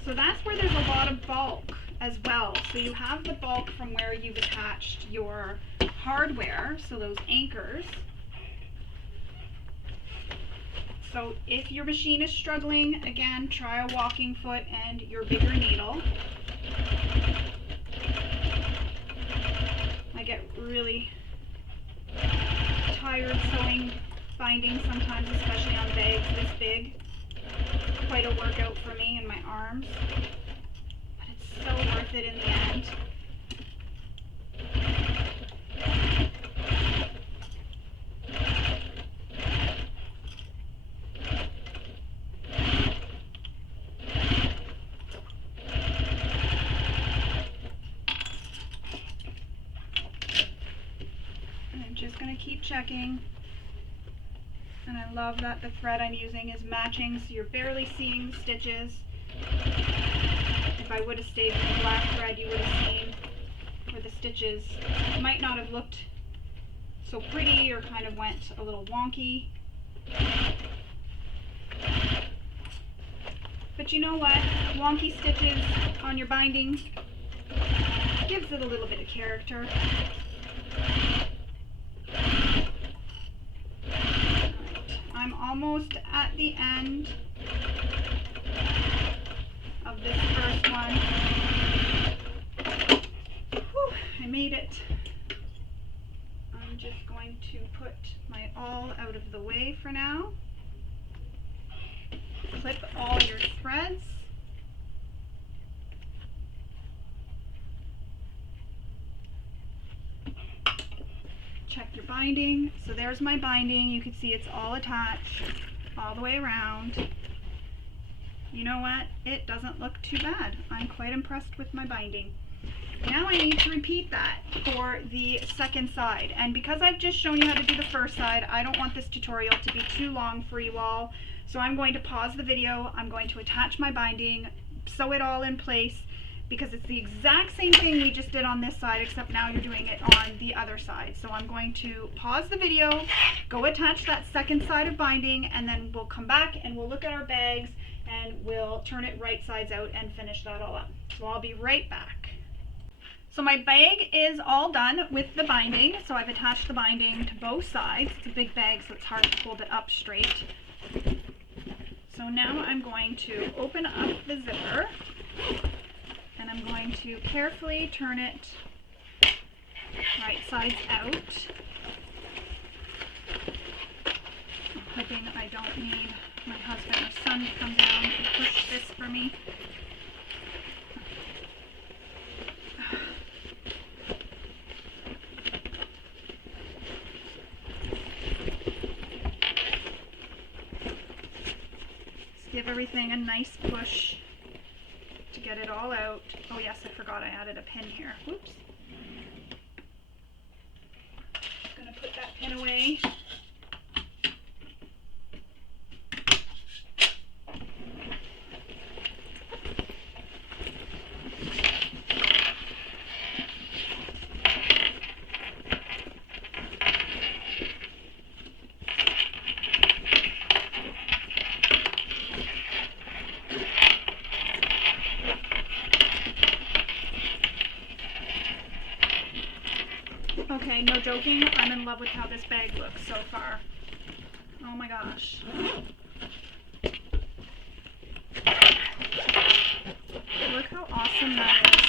so that's where there's a lot of bulk as well. So you have the bulk from where you've attached your hardware, so those anchors. So if your machine is struggling, again, try a walking foot and your bigger needle. I get really tired sewing binding sometimes, especially on bags this big. It's quite a workout for me and my arms, but it's so worth it in the end. And I'm just going to keep checking. And I love that the thread I'm using is matching, so you're barely seeing the stitches. If I would have stayed with the black thread, you would have seen where the stitches might not have looked so pretty or kind of went a little wonky. But you know what? Wonky stitches on your binding gives it a little bit of character. I'm almost at the end of this first one. Whew, I made it. I'm just going to put my awl out of the way for now. Clip all your threads. Check your binding. So there's my binding. You can see it's all attached all the way around. You know what? It doesn't look too bad. I'm quite impressed with my binding. Now I need to repeat that for the second side. And because I've just shown you how to do the first side, I don't want this tutorial to be too long for you all. So I'm going to pause the video. I'm going to attach my binding, sew it all in place, because it's the exact same thing we just did on this side, except now you're doing it on the other side. So I'm going to pause the video, go attach that second side of binding, and then we'll come back and we'll look at our bags and we'll turn it right sides out and finish that all up. So I'll be right back. So my bag is all done with the binding. So I've attached the binding to both sides. It's a big bag, so it's hard to hold it up straight. So now I'm going to open up the zipper. And I'm going to carefully turn it right sides out. I'm hoping I don't need my husband or son to come down and push this for me. Just give everything a nice push to get it all out. Oh yes, I forgot I added a pin here. Whoops. Just gonna put that pin away. Okay, no joking, I'm in love with how this bag looks so far. Oh my gosh. Look how awesome that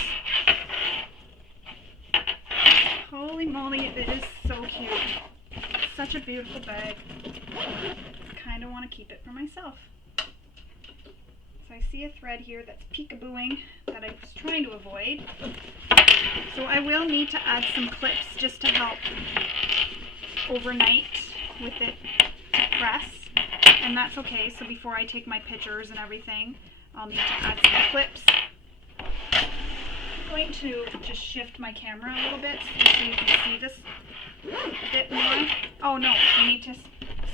is. Holy moly, it is so cute. Such a beautiful bag. Kind of want to keep it for myself. So I see a thread here that's peekabooing that I was trying to avoid. So I will need to add some clips just to help overnight with it to press, and that's okay. So before I take my pictures and everything, I'll need to add some clips. I'm going to just shift my camera a little bit just so you can see this a bit more. Oh no, I need to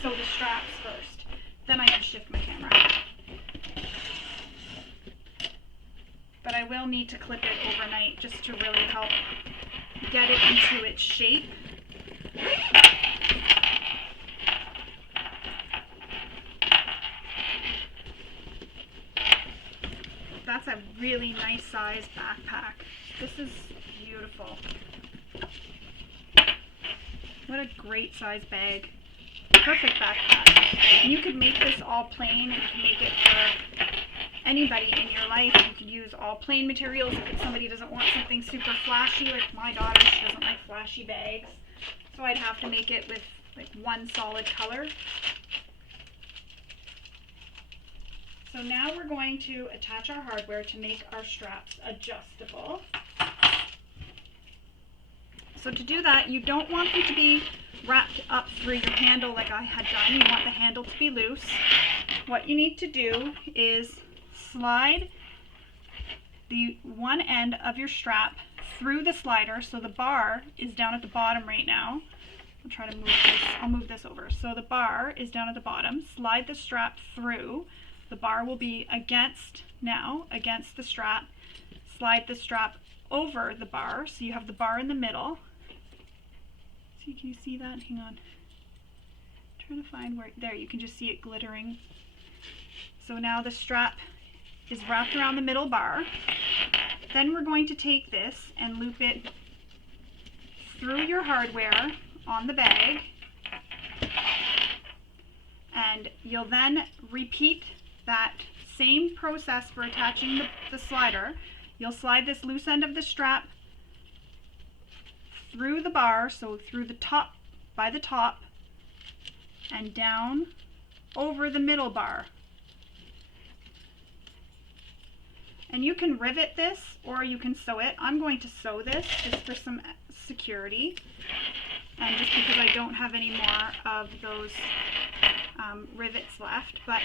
sew the straps first. Then I can shift my camera. But I will need to clip it overnight just to really help get it into its shape. That's a really nice size backpack. This is beautiful. What a great size bag. Perfect backpack. And you could make this all plain, and you can make it for anybody in your life. You could use all plain materials if somebody doesn't want something super flashy, like my daughter. She doesn't like flashy bags. So I'd have to make it with like one solid color. So now we're going to attach our hardware to make our straps adjustable. So to do that, you don't want them to be wrapped up through your handle like I had done. You want the handle to be loose. What you need to do is slide the one end of your strap through the slider. So the bar is down at the bottom right now. I'll try to move this. I'll move this over. So the bar is down at the bottom. Slide the strap through. The bar will be against the strap. Slide the strap over the bar, so you have the bar in the middle. So can you see that? Hang on. I'm trying to find where, there, you can just see it glittering. So now the strap is wrapped around the middle bar. Then we're going to take this and loop it through your hardware on the bag. And you'll then repeat that same process for attaching the slider. You'll slide this loose end of the strap through the bar, so through the top, by the top, and down over the middle bar. And you can rivet this or you can sew it. I'm going to sew this just for some security, and just because I don't have any more of those rivets left, but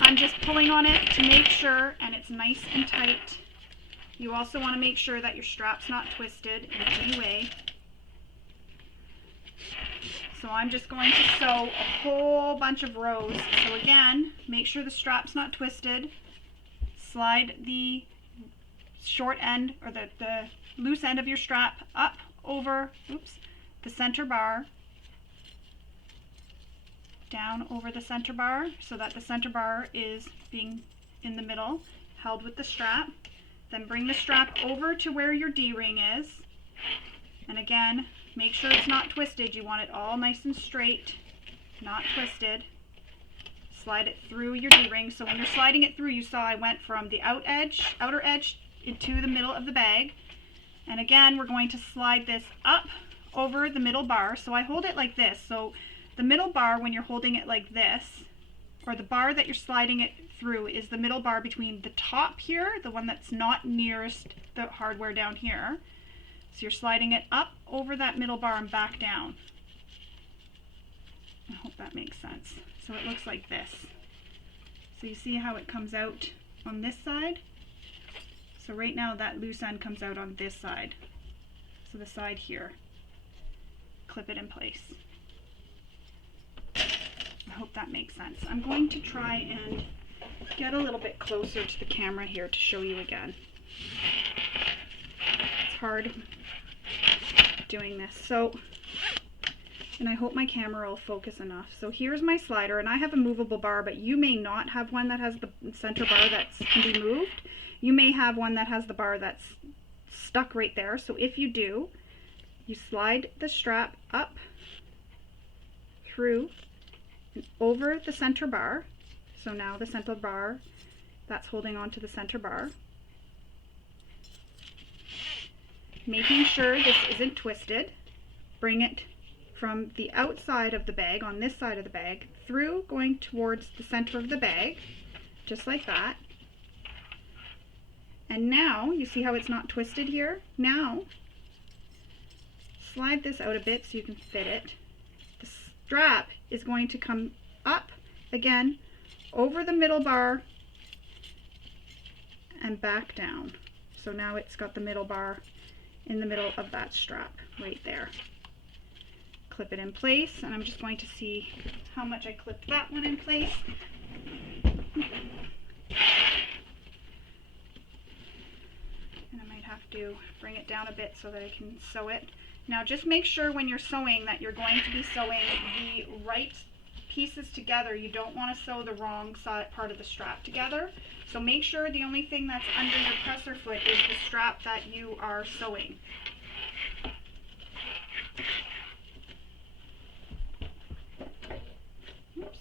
I'm just pulling on it to make sure, and it's nice and tight. You also want to make sure that your strap's not twisted in any way. So I'm just going to sew a whole bunch of rows. So again, make sure the strap's not twisted. Slide the short end, or the loose end of your strap up over, the center bar, down over the center bar, so that the center bar is being in the middle, held with the strap. Then bring the strap over to where your D-ring is, and again, make sure it's not twisted. You want it all nice and straight, not twisted. Slide it through your D-ring. So when you're sliding it through, you saw I went from the outer edge into the middle of the bag. And again, we're going to slide this up over the middle bar. So I hold it like this. So the middle bar, when you're holding it like this, or the bar that you're sliding it through, is the middle bar between the top here, the one that's not nearest the hardware down here. So you're sliding it up over that middle bar and back down. I hope that makes sense. So it looks like this. So you see how it comes out on this side? So right now that loose end comes out on this side. So the side here. Clip it in place. I hope that makes sense. I'm going to try and get a little bit closer to the camera here to show you again. It's hard doing this. So, and I hope my camera will focus enough. So here's my slider, and I have a movable bar, but you may not have one that has the center bar that can be moved. You may have one that has the bar that's stuck right there. So if you do, you slide the strap up through and over the center bar. So now the center bar, that's holding on to the center bar. Making sure this isn't twisted. Bring it from the outside of the bag, on this side of the bag, through, going towards the center of the bag. just like that. And now, you see how it's not twisted here? Now, slide this out a bit so you can fit it. The strap is going to come up again over the middle bar and back down. So now it's got the middle bar in the middle of that strap right there. Clip it in place, and I'm just going to see how much I clipped that one in place. And I might have to bring it down a bit so that I can sew it. Now just make sure when you're sewing that you're going to be sewing the right pieces together. You don't want to sew the wrong side part of the strap together. So make sure the only thing that's under your presser foot is the strap that you are sewing. Oops.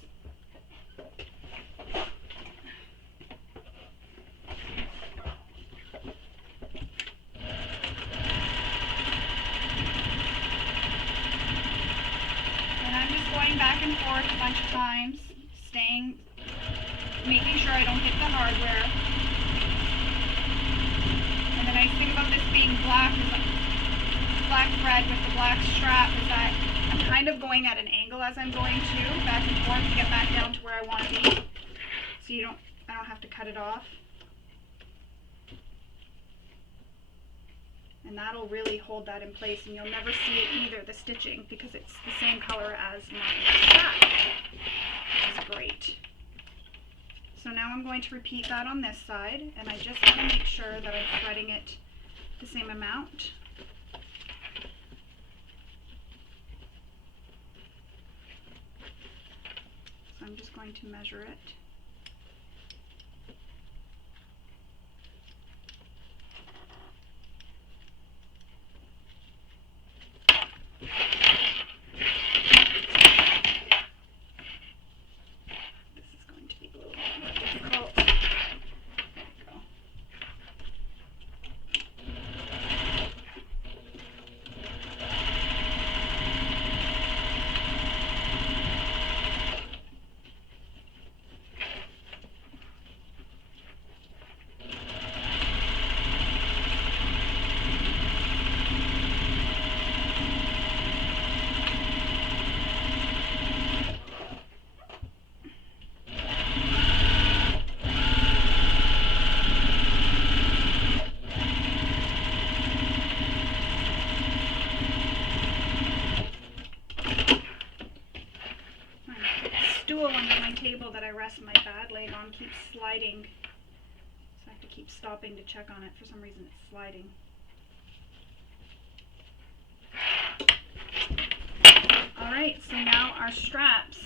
And I'm just going back and forth a bunch of times, making sure I don't hit the hardware. And the nice thing about this being black thread with the black strap is that I'm kind of going at an angle as I'm going to, back and forth to get back down to where I want to be. So I don't have to cut it off. And that'll really hold that in place, and you'll never see it either, the stitching, because it's the same color as my strap. Which is great. So now I'm going to repeat that on this side, and I just want to make sure that I'm threading it the same amount. So I'm just going to measure it. Under my table that I rest my bad leg on keeps sliding, so I have to keep stopping to check on it. For some reason it's sliding. Alright, so now our straps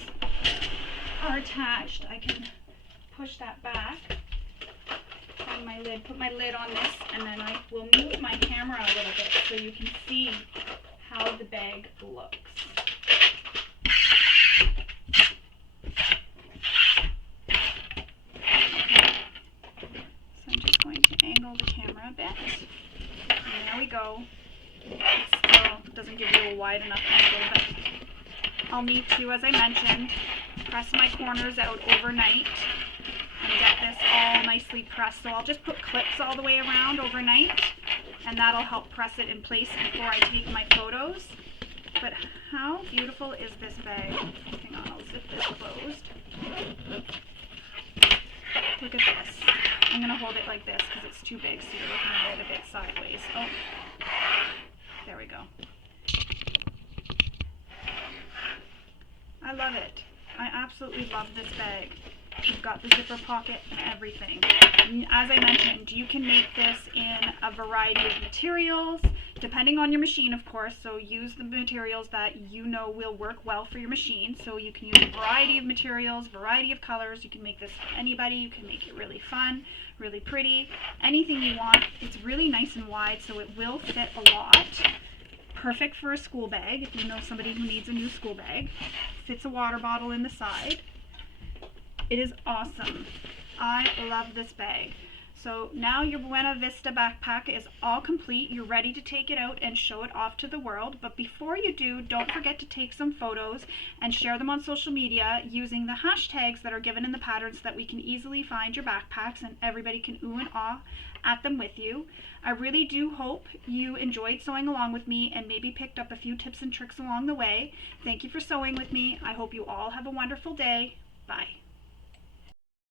are attached. I can push that back, find my lid, put my lid on this, and then I will move my camera a little bit so you can see how the bag looks. The camera a bit. And there we go. It still doesn't give you a wide enough angle, but I'll need to, as I mentioned, press my corners out overnight and get this all nicely pressed. So I'll just put clips all the way around overnight, and that'll help press it in place before I take my photos. But how beautiful is this bag? Hang on, I'll zip this closed. Look at this. I'm going to hold it like this because it's too big, so you're looking at it a bit sideways. Oh, there we go. I love it. I absolutely love this bag. You've got the zipper pocket and everything. As I mentioned, you can make this in a variety of materials, depending on your machine, of course. So use the materials that you know will work well for your machine. So you can use a variety of materials, variety of colors. You can make this for anybody. You can make it really fun, really pretty, anything you want. It's really nice and wide, so it will fit a lot. Perfect for a school bag if you know somebody who needs a new school bag. Fits a water bottle in the side. It is awesome. I love this bag. So now your Buena Vista backpack is all complete. You're ready to take it out and show it off to the world. But before you do, don't forget to take some photos and share them on social media using the hashtags that are given in the pattern so that we can easily find your backpacks and everybody can ooh and ah at them with you. I really do hope you enjoyed sewing along with me and maybe picked up a few tips and tricks along the way. Thank you for sewing with me. I hope you all have a wonderful day. Bye.